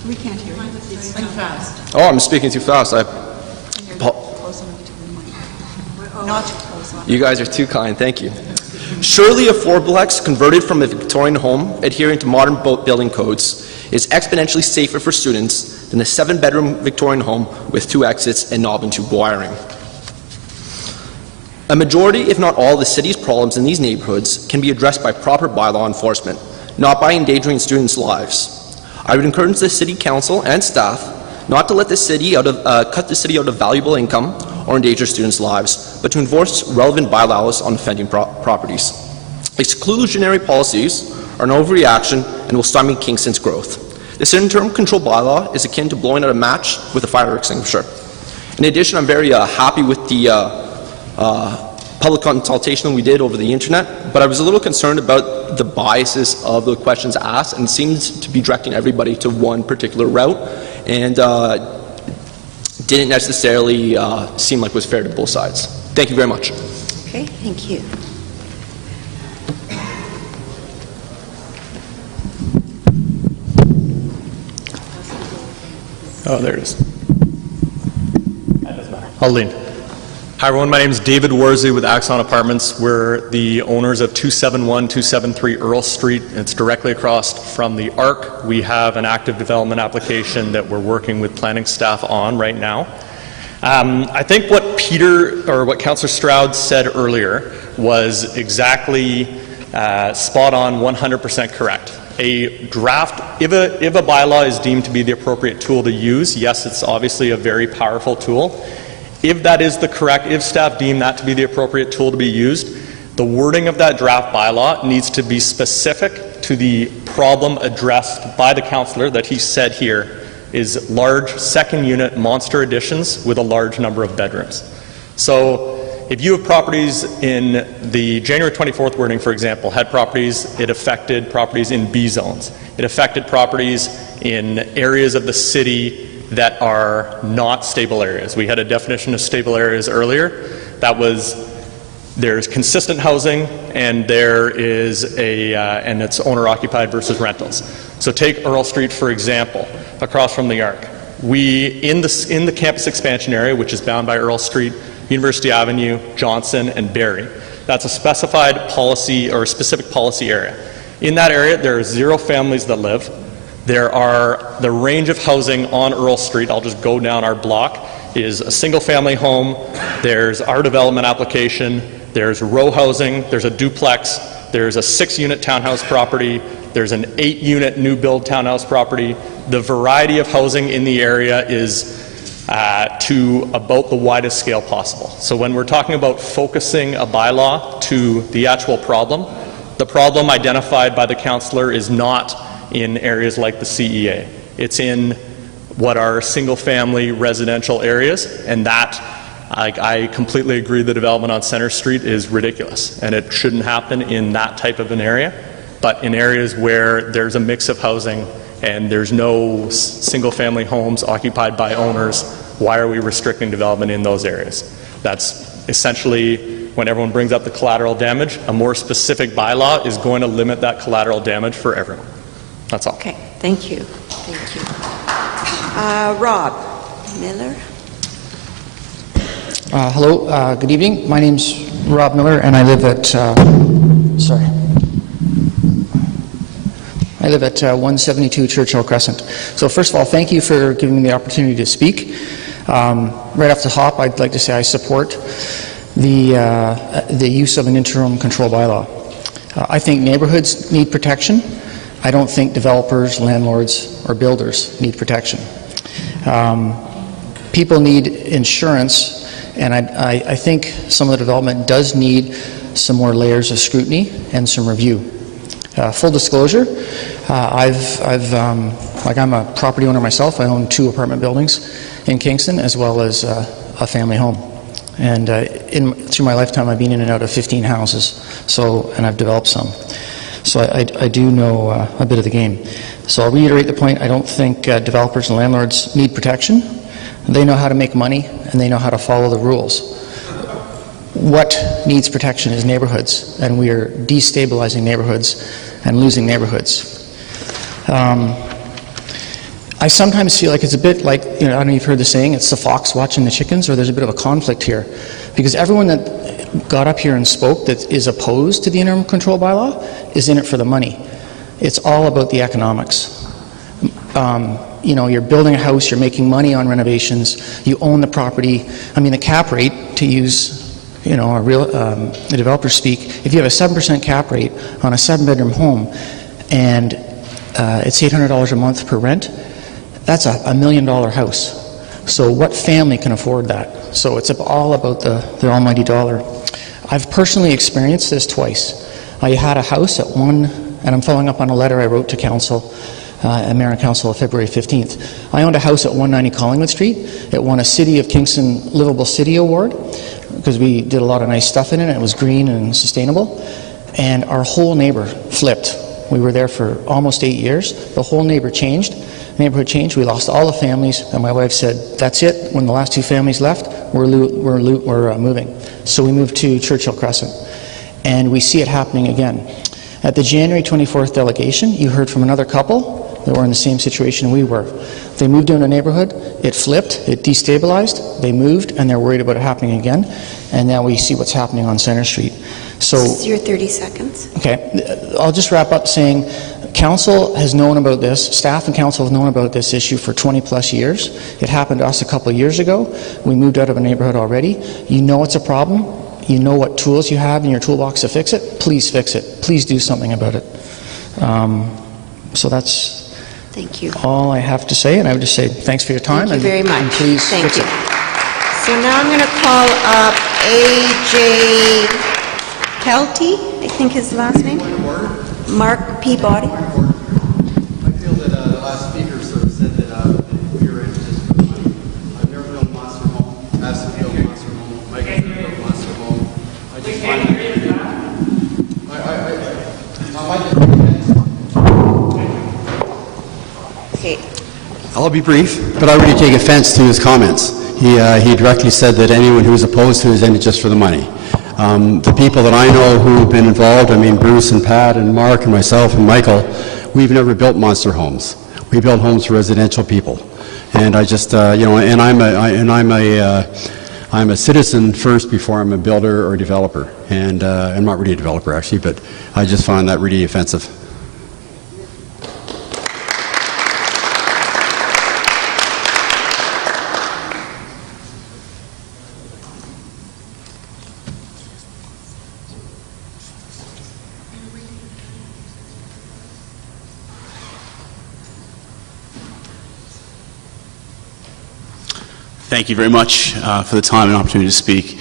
We can't hear you. It's too fast. Oh, I'm speaking too fast. Not too close on. You guys are too kind. Thank you. Surely a fourplex converted from a Victorian home adhering to modern building codes is exponentially safer for students than a 7-bedroom Victorian home with 2 exits and knob and tube wiring. A majority, if not all, of the city's problems in these neighborhoods can be addressed by proper bylaw enforcement, not by endangering students' lives. I would encourage the City Council and staff not to let the city cut the city out of valuable income or endanger students' lives, but to enforce relevant bylaws on offending properties. Exclusionary policies are an overreaction and will stymie Kingston's growth. This interim control bylaw is akin to blowing out a match with a fire extinguisher. In addition, I'm very happy with the public consultation we did over the internet, but I was a little concerned about the biases of the questions asked, and seems to be directing everybody to one particular route, and didn't necessarily seem like it was fair to both sides. Thank you very much. Okay, thank you. Oh, there it is. That doesn't matter. I'll lean. Hi, everyone. My name is David Worsley with Axon Apartments. We're the owners of 271, 273 Earl Street. It's directly across from the ARC. We have an active development application that we're working with planning staff on right now. I think what Councillor Stroud said earlier was exactly spot on, 100% correct. A draft, if a bylaw is deemed to be the appropriate tool to use, yes, it's obviously a very powerful tool. If that is if staff deem that to be the appropriate tool to be used, the wording of that draft bylaw needs to be specific to the problem addressed by the councillor that he said here is large second unit monster additions with a large number of bedrooms. So if you have properties in the January 24th wording, for example, had properties, it affected properties in B zones. It affected properties in areas of the city that are not stable areas. We had a definition of stable areas earlier. That was, there's consistent housing and there is and it's owner occupied versus rentals. So take Earl Street, for example, across from the ARC. We, in the campus expansion area, which is bound by Earl Street, University Avenue, Johnson, and Barrie. That's a specified policy or a specific policy area. In that area, there are 0 families that live. There are the range of housing on Earl Street. I'll just go down our block. Is a single-family home. There's our development application. There's row housing. There's a duplex. There's a 6-unit townhouse property. There's an 8-unit new build townhouse property. The variety of housing in the area is to about the widest scale possible. So when we're talking about focusing a bylaw to the actual problem, the problem identified by the councillor is not in areas like the CEA. It's in what are single-family residential areas, and that I completely agree the development on Centre Street is ridiculous, and it shouldn't happen in that type of an area. But in areas where there's a mix of housing and there's no single-family homes occupied by owners, why are we restricting development in those areas? That's essentially, when everyone brings up the collateral damage, a more specific bylaw is going to limit that collateral damage for everyone. That's all. Okay, thank you. Thank you. Rob Miller. Hello, good evening. My name's Rob Miller, and I live at, I live at 172 Churchill Crescent. So first of all, thank you for giving me the opportunity to speak. Right off the hop, I'd like to say I support the use of an interim control bylaw. I think neighborhoods need protection. I don't think developers, landlords, or builders need protection. People need insurance, and I think some of the development does need some more layers of scrutiny and some review. Full disclosure, I'm a property owner myself. I own 2 apartment buildings in Kingston as well as a family home. And through my lifetime, I've been in and out of 15 houses, and I've developed some. So I do know a bit of the game. So I'll reiterate the point. I don't think developers and landlords need protection. They know how to make money, and they know how to follow the rules. What needs protection is neighborhoods, and we are destabilizing neighborhoods and losing neighborhoods. I sometimes feel like it's a bit like, I don't know if you've heard the saying, it's the fox watching the chickens, or there's a bit of a conflict here. Because everyone that got up here and spoke that is opposed to the interim control bylaw is in it for the money. It's all about the economics. You know, you're building a house, you're making money on renovations, you own the property. I mean, the cap rate, to use, you know, a developer speak, if you have a 7% cap rate on a 7-bedroom home and it's $800 a month per rent, that's a $1 million house. So what family can afford that? So it's all about the almighty dollar. I've personally experienced this twice. I had a house at and I'm following up on a letter I wrote to council, Mayor and Council, February 15th. I owned a house at 190 Collingwood Street. It won a City of Kingston Livable City Award because we did a lot of nice stuff in it. It was green and sustainable. And our whole neighbor flipped. We were there for almost 8 years. The whole neighborhood changed. We lost all the families, and my wife said, that's it. When the last 2 families left, we're moving. So we moved to Churchill Crescent. And we see it happening again. At the January 24th delegation, you heard from another couple that were in the same situation we were. They moved into a neighborhood, it flipped, it destabilized, they moved, and they're worried about it happening again. And now we see what's happening on Center Street. So, This is your 30 seconds. okay, I'll just wrap up saying council has known about this, staff and council have known about this issue for 20 plus years. It happened to us a couple of years ago. We moved out of a neighborhood already. You know it's a problem. You know what tools you have in your toolbox to fix it. Please fix it. Please do something about it. So that's Thank you. all I have to say, and I would just say thanks for your time. Thank you very much. And please Thank fix you. it. So now I'm going to call up A.J. Kelty, I think his last name. Mark Peabody. I feel that the last speaker sort of said that we were interested for the money. I've never built a monster home. Asked to build a monster home. Mike has built a monster home. I just find that Okay. I'll be brief, but I really take offense to his comments. He directly said that anyone who is opposed to it is in it just for the money. The people that I know who have been involved, I mean Bruce and Pat and Mark and myself and Michael, we've never built monster homes. We build homes for residential people. And I just, you know, and I'm a citizen first before I'm a builder or a developer. And I'm not really a developer actually, but I just find that really offensive. Thank you very much for the time and opportunity to speak.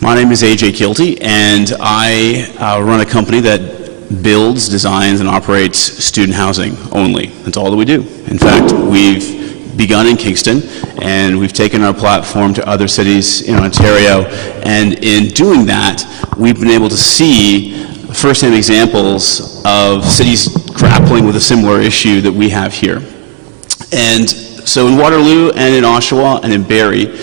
My name is A.J. Kilty, and I run a company that builds, designs, and operates student housing only. That's all that we do. In fact, we've begun in Kingston, and we've taken our platform to other cities in Ontario, and in doing that, we've been able to see first-hand examples of cities grappling with a similar issue that we have here. And so in Waterloo and in Oshawa and in Barrie,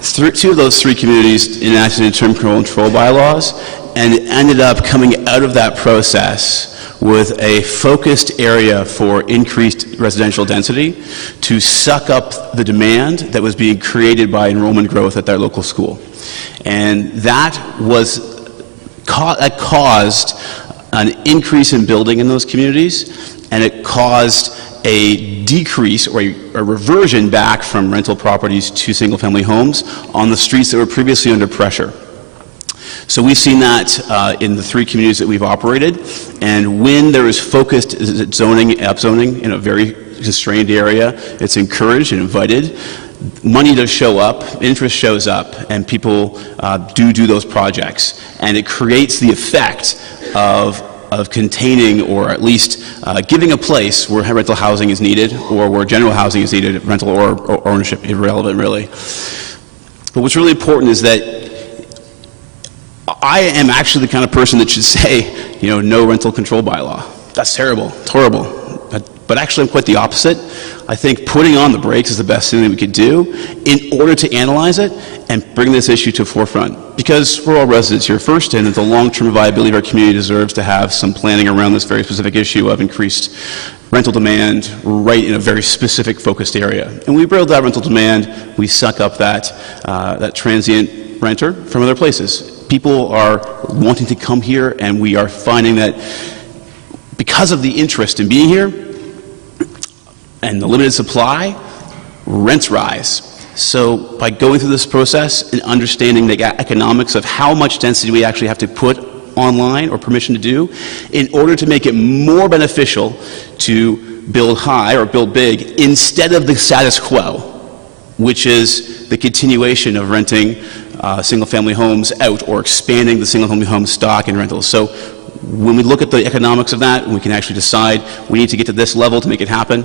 2 of those 3 communities enacted interim control bylaws and ended up coming out of that process with a focused area for increased residential density to suck up the demand that was being created by enrollment growth at their local school. And that caused an increase in building in those communities, and it caused a decrease or a reversion back from rental properties to single-family homes on the streets that were previously under pressure. So we've seen that in the 3 communities that we've operated, and when there is focused zoning, upzoning in a very constrained area, it's encouraged and invited. Money does show up, interest shows up, and people do those projects, and it creates the effect of containing or at least giving a place where rental housing is needed or where general housing is needed, rental or ownership, irrelevant really. But what's really important is that I am actually the kind of person that should say, you know, no rental control bylaw. That's terrible, it's horrible. But actually I'm quite the opposite. I think putting on the brakes is the best thing that we could do in order to analyze it and bring this issue to the forefront. Because we're all residents here first, and the long-term viability of our community deserves to have some planning around this very specific issue of increased rental demand right in a very specific focused area. And we build that rental demand, we suck up that transient renter from other places. People are wanting to come here, and we are finding that because of the interest in being here and the limited supply, rents rise. So by going through this process and understanding the economics of how much density we actually have to put online or permission to do, in order to make it more beneficial to build high or build big instead of the status quo, which is the continuation of renting single-family homes out or expanding the single-family home stock and rentals. So when we look at the economics of that, we can actually decide we need to get to this level to make it happen.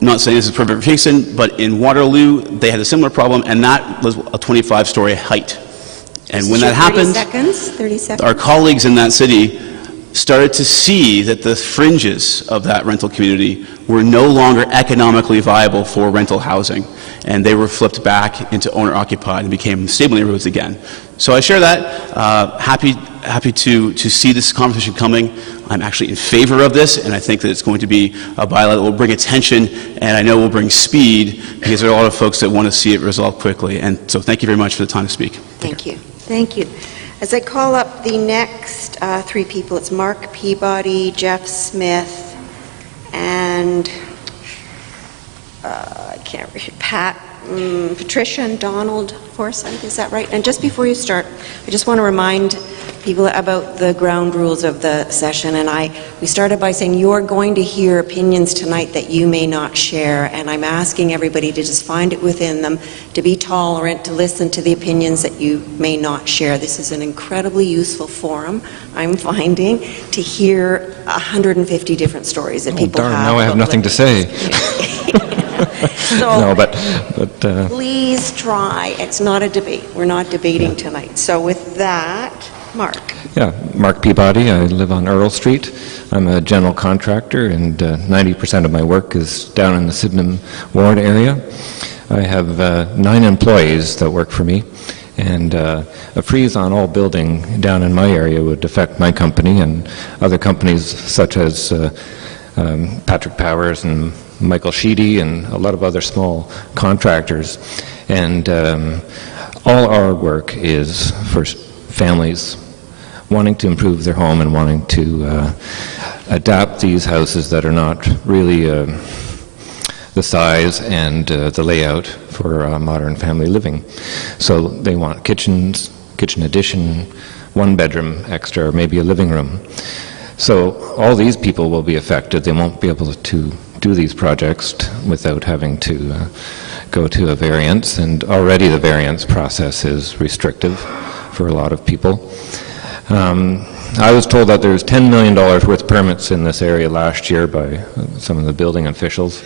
I'm not saying this is perfect for Kingston, but in Waterloo, they had a similar problem, and that was a 25-story height. And when that happened, 30 seconds. our colleagues in that city started to see that the fringes of that rental community were no longer economically viable for rental housing, and they were flipped back into owner-occupied and became stable neighborhoods again. So I share that. Happy to see this conversation coming. I'm actually in favor of this, and I think that it's going to be a bylaw that will bring attention, and I know will bring speed, because there are a lot of folks that want to see it resolved quickly. And so thank you very much for the time to speak. Thank you. Thank you. As I call up the next three people, it's Mark Peabody, Jeff Smith, and I can't read, Patricia and Donald Forsyth, is that right? And just before you start, I just want to remind people about the ground rules of the session. And we started by saying you're going to hear opinions tonight that you may not share, and I'm asking everybody to just find it within them, to be tolerant, to listen to the opinions that you may not share. This is an incredibly useful forum, I'm finding, to hear 150 different stories that people have. Now I have nothing to say. So no, but please try. It's not a debate. We're not debating tonight. So with that, Mark. Yeah, Mark Peabody. I live on Earl Street. I'm a general contractor, and 90% of my work is down in the Sydenham Ward area. I have 9 employees that work for me, and a freeze on all building down in my area would affect my company and other companies such as Patrick Powers and Michael Sheedy and a lot of other small contractors. And all our work is for families wanting to improve their home and wanting to adapt these houses that are not really the size and the layout for modern family living. So they want kitchens, kitchen addition, 1 bedroom extra, or maybe a living room. So all these people will be affected. They won't be able to do these projects without having to go to a variance, and already the variance process is restrictive for a lot of people. I was told that there's $10 million worth of permits in this area last year by some of the building officials.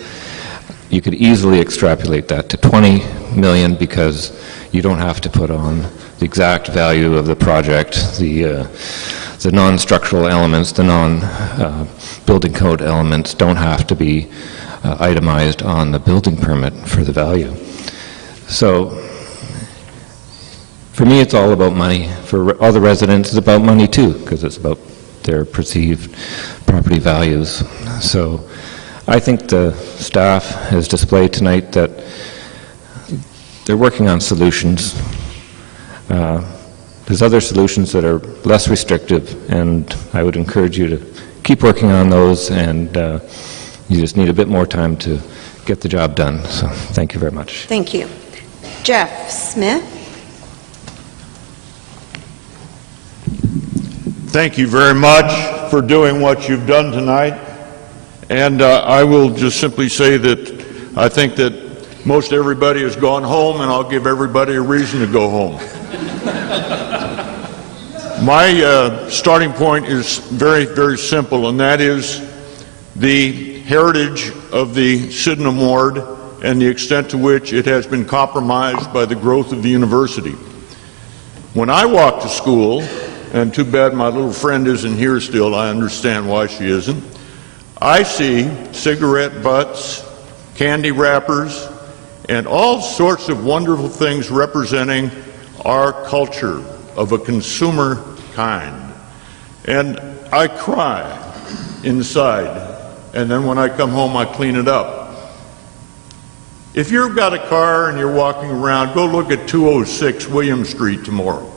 You could easily extrapolate that to 20 million, because you don't have to put on the exact value of the project, the non-structural elements, the non-building code elements don't have to be itemized on the building permit for the value. So for me, it's all about money. For other residents, it's about money too, because it's about their perceived property values. So I think the staff has displayed tonight that they're working on solutions. There's other solutions that are less restrictive, and I would encourage you to keep working on those, and you just need a bit more time to get the job done. So thank you very much. Thank you. Jeff Smith. Thank you very much for doing what you've done tonight. And I will just simply say that I think that most everybody has gone home, and I'll give everybody a reason to go home. My starting point is very, very simple, and that is the heritage of the Sydenham Ward and the extent to which it has been compromised by the growth of the university. When I walk to school, and too bad my little friend isn't here still, I understand why she isn't, I see cigarette butts, candy wrappers, and all sorts of wonderful things representing our culture of a consumer kind. And I cry inside, and then when I come home I clean it up. If you've got a car and you're walking around, go look at 206 William Street tomorrow.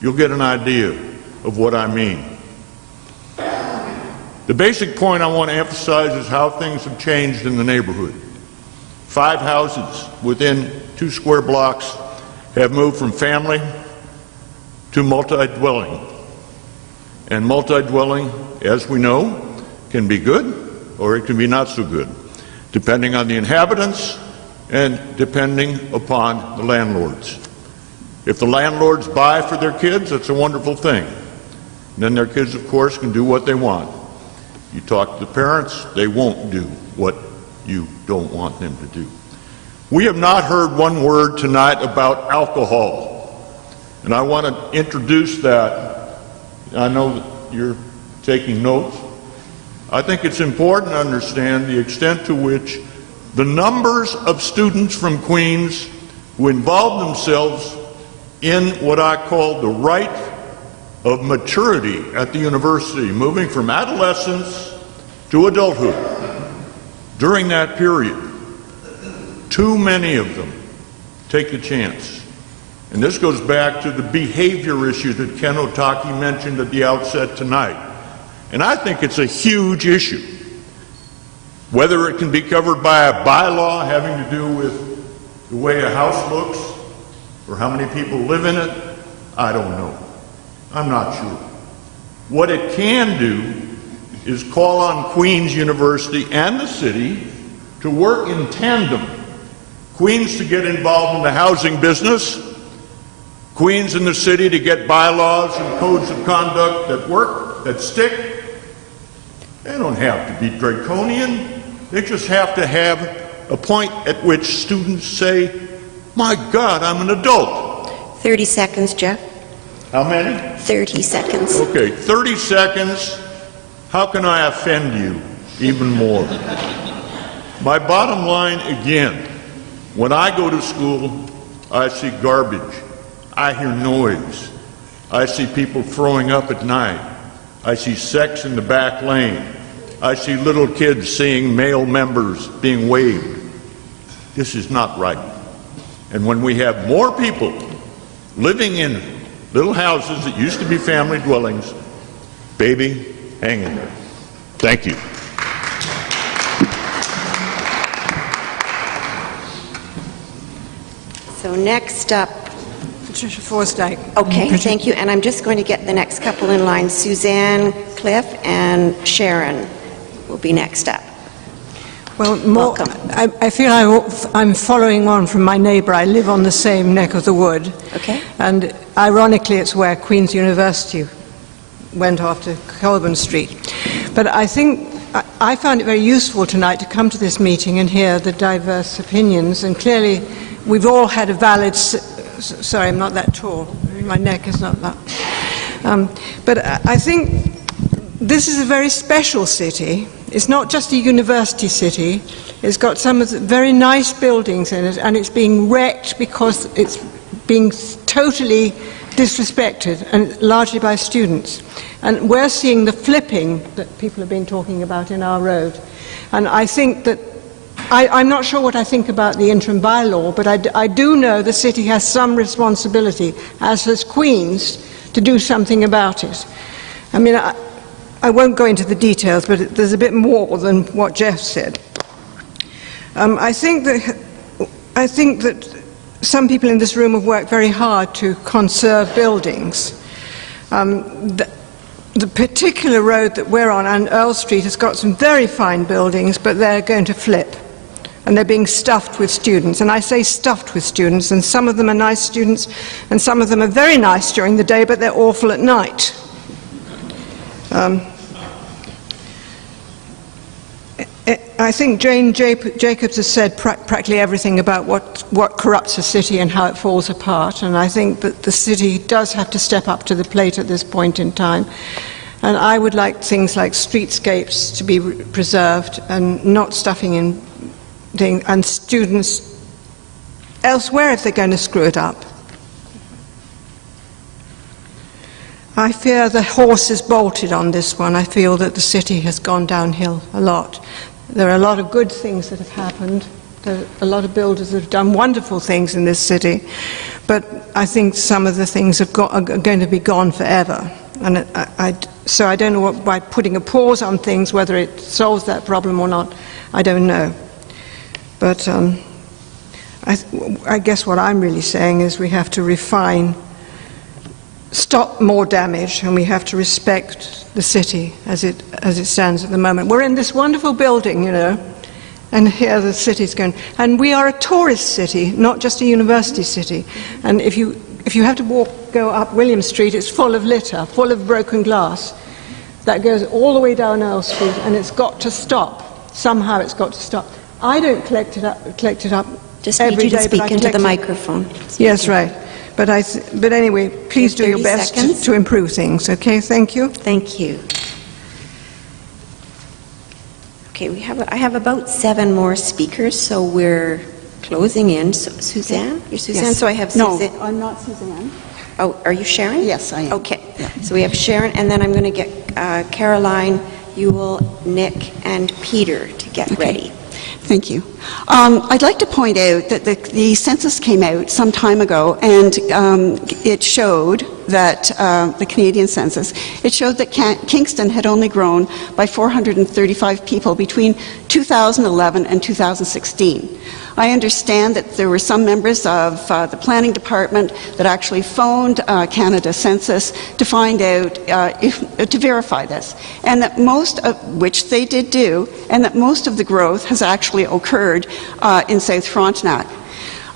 You'll get an idea of what I mean. The basic point I want to emphasize is how things have changed in the neighborhood. 5 houses within 2 square blocks have moved from family to multi-dwelling. And multi-dwelling, as we know, can be good or it can be not so good, depending on the inhabitants and depending upon the landlords. If the landlords buy for their kids, that's a wonderful thing. Then their kids, of course, can do what they want. You talk to the parents, they won't do what you don't want them to do. We have not heard one word tonight about alcohol, and I want to introduce that. I know that you're taking notes. I think it's important to understand the extent to which the numbers of students from Queens who involve themselves in what I call the rite of maturity at the university, moving from adolescence to adulthood. During that period, too many of them take the chance. And this goes back to the behavior issue that Ken Otake mentioned at the outset tonight. And I think it's a huge issue. Whether it can be covered by a bylaw having to do with the way a house looks or how many people live in it, I don't know. I'm not sure. What it can do is call on Queens University and the city to work in tandem. Queens to get involved in the housing business, Queens and the city to get bylaws and codes of conduct that work, that stick. They don't have to be draconian. They just have to have a point at which students say, my God, I'm an adult. 30 seconds, Jeff. How many? 30 seconds. Okay, 30 seconds. How can I offend you even more? My bottom line again, when I go to school, I see garbage. I hear noise. I see people throwing up at night. I see sex in the back lane. I see little kids seeing male members being waved. This is not right. And when we have more people living in little houses that used to be family dwellings, baby, hang in there. Thank you. So next up, Patricia Forsdyke. okay, thank you. And I'm just going to get the next couple in line. Suzanne Cliff and Sharon will be next up. Well, Welcome. I feel I'm following on from my neighbour. I live on the same neck of the wood. Okay. And ironically, it's where Queen's University went after Colburn Street. But I think I found it very useful tonight to come to this meeting and hear the diverse opinions. And clearly, we've all had a valid... Sorry, I'm not that tall. My neck is not that. But I think this is a very special city. It's not just a university city. It's got some of the very nice buildings in it, and it's being wrecked because it's being totally disrespected, and largely by students. And we're seeing the flipping that people have been talking about in our road. And I think that I'm not sure what I think about the interim bylaw, but I do know the city has some responsibility, as has Queens, to do something about it. I mean, I won't go into the details, but there's a bit more than what Jeff said. I think that some people in this room have worked very hard to conserve buildings. The particular road that we're on Earl Street has got some very fine buildings, but they're going to flip. And they're being stuffed with students. And I say stuffed with students, and some of them are nice students, and some of them are very nice during the day, but they're awful at night. I think Jane Jacobs has said practically everything about what corrupts a city and how it falls apart, and I think that the city does have to step up to the plate at this point in time. And I would like things like streetscapes to be preserved and not stuffing in things, and students elsewhere if they're going to screw it up. I fear the horse is bolted on this one. I feel that the city has gone downhill a lot. There are a lot of good things that have happened. There are a lot of builders that have done wonderful things in this city. But I think some of the things are going to be gone forever. And so I don't know by putting a pause on things, whether it solves that problem or not, I don't know. But I guess what I'm really saying is we have to refine, stop more damage, and we have to respect the city as it stands at the moment. We're in this wonderful building, you know, and here the city's going. And we are a tourist city, not just a university city. And if you have to go up William Street, it's full of litter, full of broken glass. That goes all the way down Earl Street, and it's got to stop. Somehow it's got to stop. I don't collect it up Just need every you to day, speak but I into the collect it. microphone. Yes, right. But anyway, please do your 30 best seconds. to improve things, okay? Thank you. Thank you. Okay, I have about 7 more speakers, so we're closing in. So, Suzanne? You're Suzanne? Yes. So I have No, Suzanne. I'm not Suzanne. Oh, are you Sharon? Yes, I am. Okay. So we have Sharon, and then I'm going to get Caroline, Ewell, Nick, and Peter to get ready. Thank you. I'd like to point out that the census came out some time ago, and it showed that, the Canadian census, it showed that Kingston had only grown by 435 people between 2011 and 2016. I understand that there were some members of the planning department that actually phoned Canada Census to find out, to verify this, and that which they did do, and that most of the growth has actually occurred in South Frontenac.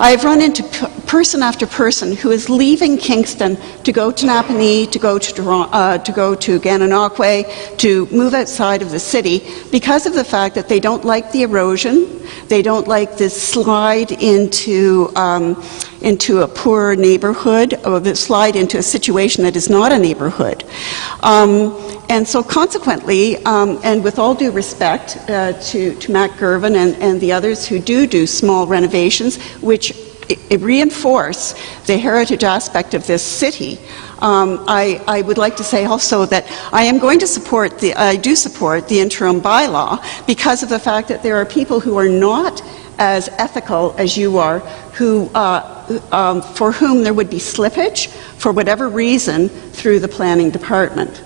I have run into person after person who is leaving Kingston to go to Napanee, to go to Gananoque, to move outside of the city because of the fact that they don't like the erosion, they don't like this slide into a poor neighborhood, or the slide into a situation that is not a neighborhood. And so consequently, and with all due respect to Matt Gervin and the others who do small renovations, which reinforce the heritage aspect of this city, I would like to say also that I am going to support I do support the interim bylaw because of the fact that there are people who are not as ethical as you are, who for whom there would be slippage for whatever reason through the planning department.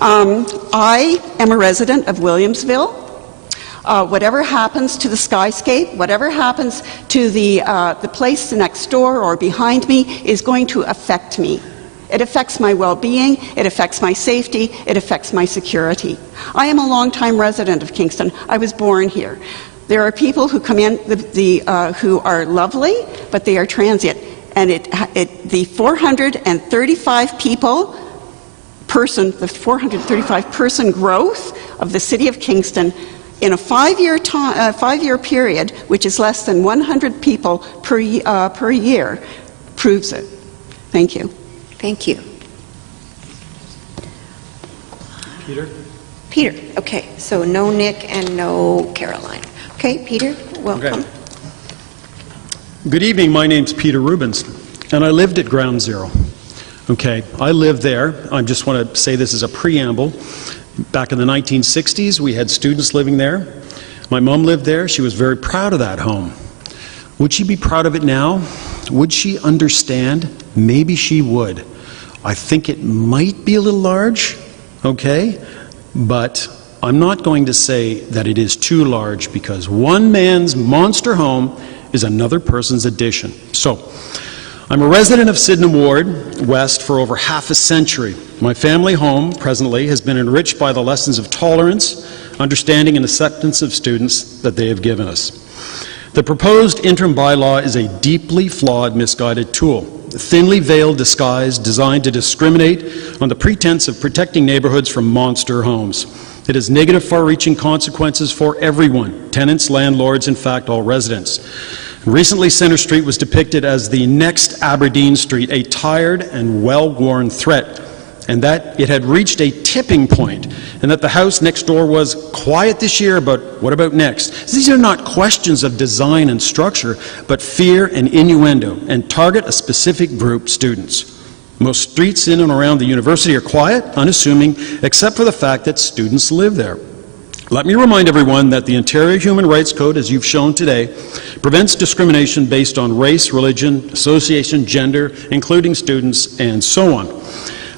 I am a resident of Williamsville. Whatever happens to the skyscape, whatever happens to the place next door or behind me is going to affect me. It affects my well-being, it affects my safety, it affects my security. I am a long-time resident of Kingston. I was born here. There are people who come in who are lovely, but they are transient. And the 435 person growth of the city of Kingston in a 5-year period, which is less than 100 people per year, proves it. Thank you. Thank you. Peter? Peter, okay. So no Nick and no Caroline. Okay, Peter, welcome. Okay. Good evening, my name's Peter Rubens, and I lived at Ground Zero. Okay, I lived there. I just want to say this as a preamble. Back in the 1960s, we had students living there. My mom lived there. She was very proud of that home. Would she be proud of it now? Would she understand? Maybe she would. I think it might be a little large, okay? But I'm not going to say that it is too large because one man's monster home is another person's addition. So, I'm a resident of Sydenham Ward West for over half a century. My family home, presently, has been enriched by the lessons of tolerance, understanding, and acceptance of students that they have given us. The proposed interim bylaw is a deeply flawed, misguided tool, a thinly veiled disguise designed to discriminate on the pretense of protecting neighborhoods from monster homes. It has negative, far-reaching consequences for everyone, tenants, landlords, in fact, all residents. Recently, Centre Street was depicted as the next Aberdeen Street, a tired and well-worn threat, and that it had reached a tipping point, and that the house next door was quiet this year, but what about next? These are not questions of design and structure, but fear and innuendo, and target a specific group, students. Most streets in and around the university are quiet, unassuming, except for the fact that students live there. Let me remind everyone that the Ontario Human Rights Code, as you've shown today, prevents discrimination based on race, religion, association, gender, including students, and so on.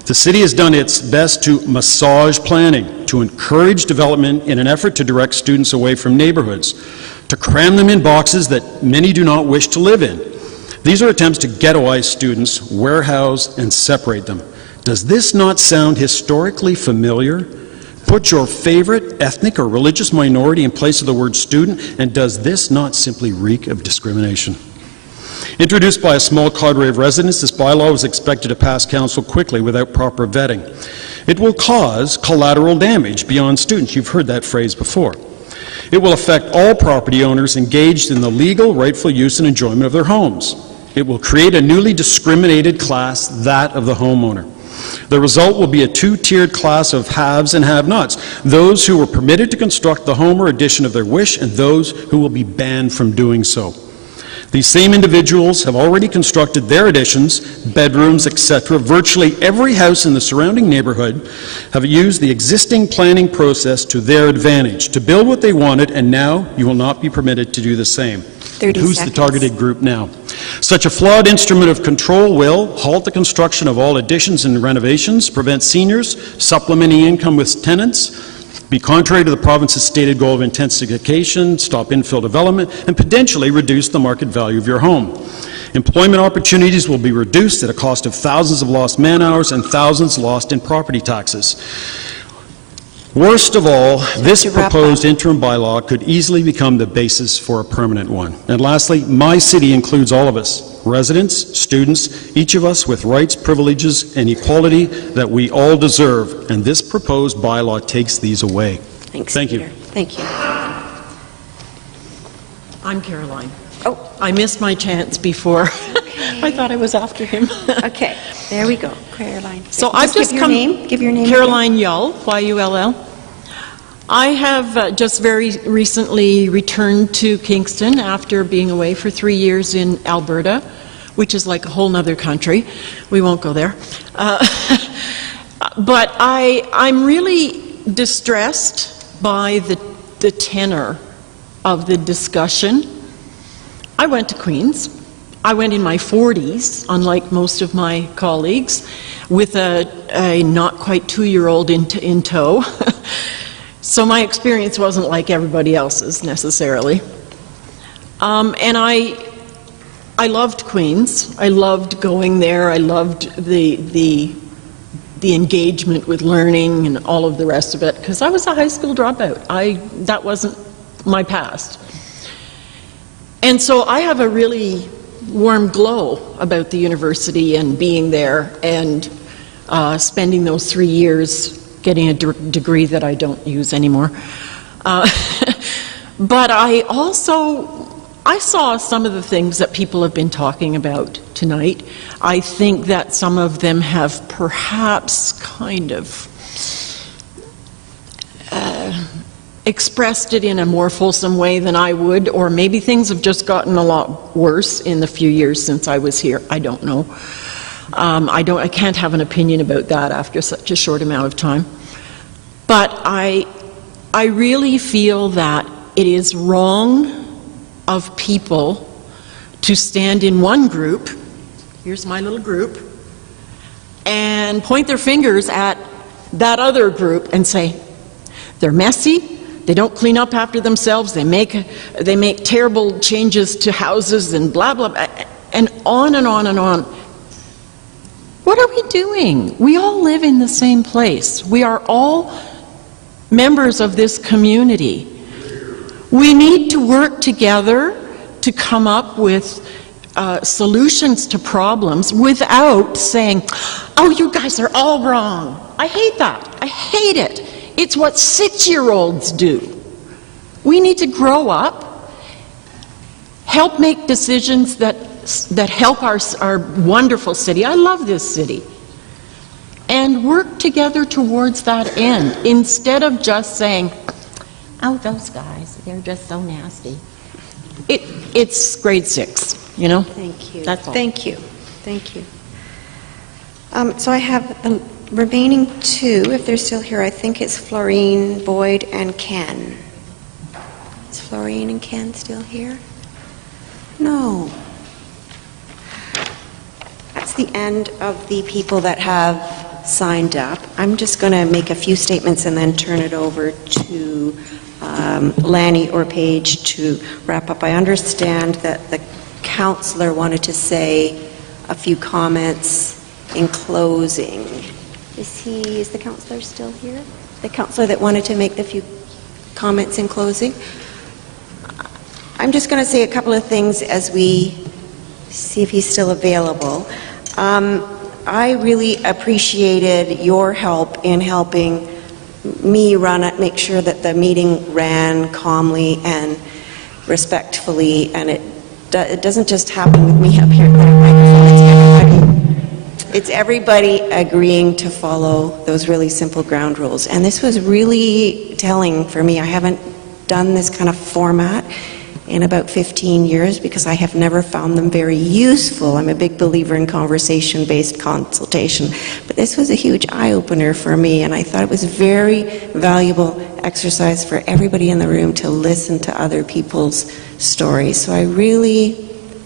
The city has done its best to massage planning, to encourage development in an effort to direct students away from neighborhoods, to cram them in boxes that many do not wish to live in. These are attempts to ghettoize students, warehouse, and separate them. Does this not sound historically familiar? Put your favorite ethnic or religious minority in place of the word student, and does this not simply reek of discrimination? Introduced by a small cadre of residents, this bylaw was expected to pass council quickly without proper vetting. It will cause collateral damage beyond students. You've heard that phrase before. It will affect all property owners engaged in the legal, rightful use and enjoyment of their homes. It will create a newly discriminated class, that of the homeowner. The result will be a two-tiered class of haves and have-nots, those who were permitted to construct the home or addition of their wish and those who will be banned from doing so. These same individuals have already constructed their additions, bedrooms, etc. Virtually every house in the surrounding neighborhood have used the existing planning process to their advantage, to build what they wanted, and now you will not be permitted to do the same. 30 Who's seconds. the targeted group now? Such a flawed instrument of control will halt the construction of all additions and renovations, prevent seniors supplementing income with tenants, be contrary to the province's stated goal of intensification, stop infill development, and potentially reduce the market value of your home. Employment opportunities will be reduced at a cost of thousands of lost man-hours and thousands lost in property taxes. Worst of all, this proposed interim bylaw could easily become the basis for a permanent one. And lastly, my city includes all of us, residents, students, each of us with rights, privileges, and equality that we all deserve, and this proposed bylaw takes these away. Thanks, Thank Peter. you. Thank you. I'm Caroline. Oh, I missed my chance before. Okay. I thought I was after him. Okay, there we go, Caroline. So I've just give your come. name. Give your name. Caroline Yull, Y-U-L-L. I have just very recently returned to Kingston after being away for 3 years in Alberta, which is like a whole nother country. We won't go there. But I'm really distressed by the tenor of the discussion. I went to Queen's. I went in my 40s, unlike most of my colleagues, with a not quite 2-year-old in tow. So my experience wasn't like everybody else's necessarily. And I loved Queen's. I loved going there. I loved the engagement with learning and all of the rest of it, because I was a high school dropout. That wasn't my past. And so I have a really warm glow about the university and being there and spending those 3 years getting a degree that I don't use anymore. But I saw some of the things that people have been talking about tonight. I think that some of them have perhaps kind of expressed it in a more fulsome way than I would, or maybe things have just gotten a lot worse in the few years since I was here. I don't know. I can't have an opinion about that after such a short amount of time. But I really feel that it is wrong of people to stand in one group, here's my little group, and point their fingers at that other group and say, they're messy, they don't clean up after themselves, they make terrible changes to houses and blah, blah, blah, and on and on and on. What are we doing? We all live in the same place. We are all members of this community. We need to work together to come up with solutions to problems without saying, oh, you guys are all wrong. I hate that. I hate it. It's what 6-year-olds do. We need to grow up, help make decisions that help our wonderful city. I love this city. And work together towards that end, instead of just saying, oh, those guys, they're just so nasty. It's grade 6, you know? Thank you. That's all. Thank you. Thank you. So I have Remaining two, if they're still here, I think it's Florine, Boyd, and Ken. Is Florine and Ken still here? No. That's the end of the people that have signed up. I'm just going to make a few statements and then turn it over to Lanny or Paige to wrap up. I understand that the councillor wanted to say a few comments in closing. Is the councillor still here? The councillor that wanted to make the few comments in closing? I'm just going to say a couple of things as we see if he's still available. I really appreciated your help in helping me run it, make sure that the meeting ran calmly and respectfully, and it doesn't just happen with me up here at the microphone. It's everybody agreeing to follow those really simple ground rules. And this was really telling for me. I haven't done this kind of format in about 15 years because I have never found them very useful. I'm a big believer in conversation-based consultation, but this was a huge eye-opener for me, and I thought it was a very valuable exercise for everybody in the room to listen to other people's stories. So I really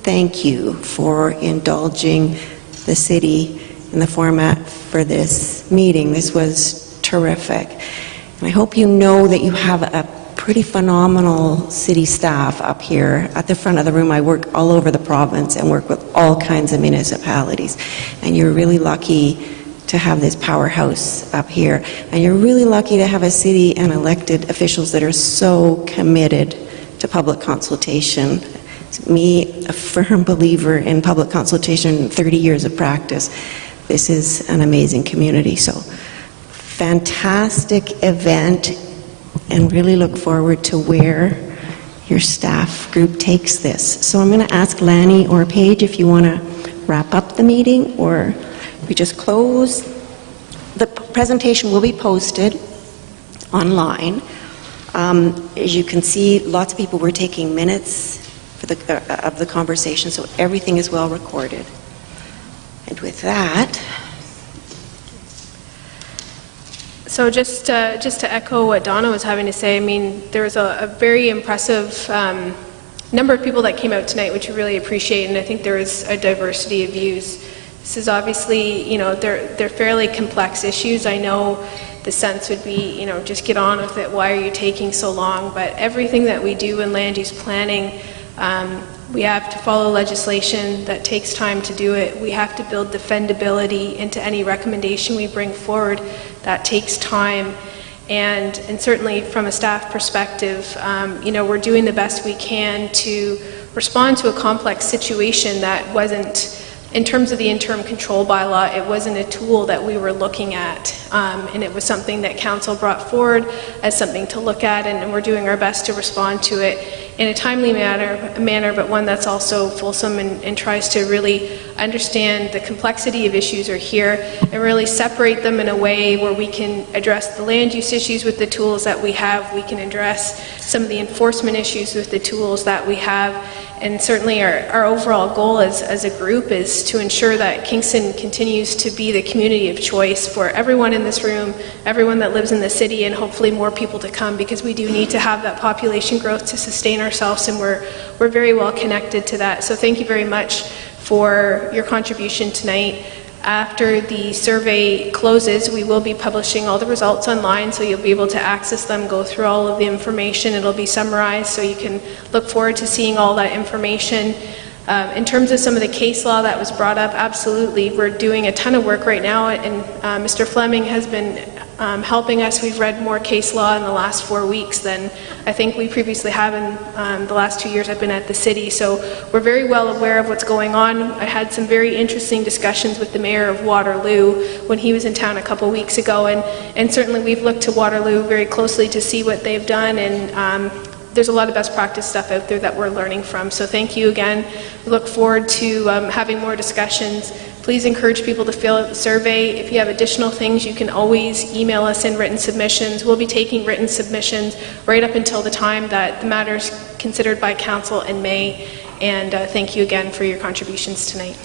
thank you for indulging the city in the format for this meeting. This was terrific. And I hope you know that you have a pretty phenomenal city staff up here at the front of the room. I work all over the province and work with all kinds of municipalities. And you're really lucky to have this powerhouse up here. And you're really lucky to have a city and elected officials that are so committed to public consultation. Me, a firm believer in public consultation, 30 years of practice. This is an amazing community. So, fantastic event, and really look forward to where your staff group takes this. So I'm going to ask Lanny or Paige if you want to wrap up the meeting, or we just close. The presentation will be posted online. As you can see, lots of people were taking minutes of the conversation, so everything is well recorded. And with that, so just to echo what Donna was having to say, I mean, there was a very impressive number of people that came out tonight, which we really appreciate, and I think there is a diversity of views. This is obviously, you know, they're fairly complex issues. I know the sense would be, you know, just get on with it. Why are you taking so long? But everything that we do in land use planning, we have to follow legislation that takes time to do it. We have to build defendability into any recommendation we bring forward. That takes time. And certainly from a staff perspective, you know, we're doing the best we can to respond to a complex situation that wasn't, in terms of the interim control bylaw, it wasn't a tool that we were looking at, and it was something that council brought forward as something to look at, and we're doing our best to respond to it in a timely manner, but one that's also fulsome and tries to really understand the complexity of issues are here and really separate them in a way where we can address the land use issues with the tools that we have, we can address some of the enforcement issues with the tools that we have. And certainly our overall goal as a group is to ensure that Kingston continues to be the community of choice for everyone in this room, everyone that lives in the city, and hopefully more people to come, because we do need to have that population growth to sustain ourselves, and we're very well connected to that. So thank you very much for your contribution tonight. After the survey closes, we will be publishing all the results online, so you'll be able to access them, go through all of the information. It'll be summarized, so you can look forward to seeing all that information. In terms of some of the case law that was brought up, absolutely. We're doing a ton of work right now, and Mr. Fleming has been helping us. We've read more case law in the last 4 weeks than I think we previously have in the last 2 years I've been at the city. So we're very well aware of what's going on. I had some very interesting discussions with the mayor of Waterloo when he was in town a couple weeks ago, and certainly we've looked to Waterloo very closely to see what they've done, and there's a lot of best practice stuff out there that we're learning from. So thank you again. We look forward to having more discussions. Please encourage people to fill out the survey. If you have additional things, you can always email us in written submissions. We'll be taking written submissions right up until the time that the matter is considered by council in May. And thank you again for your contributions tonight.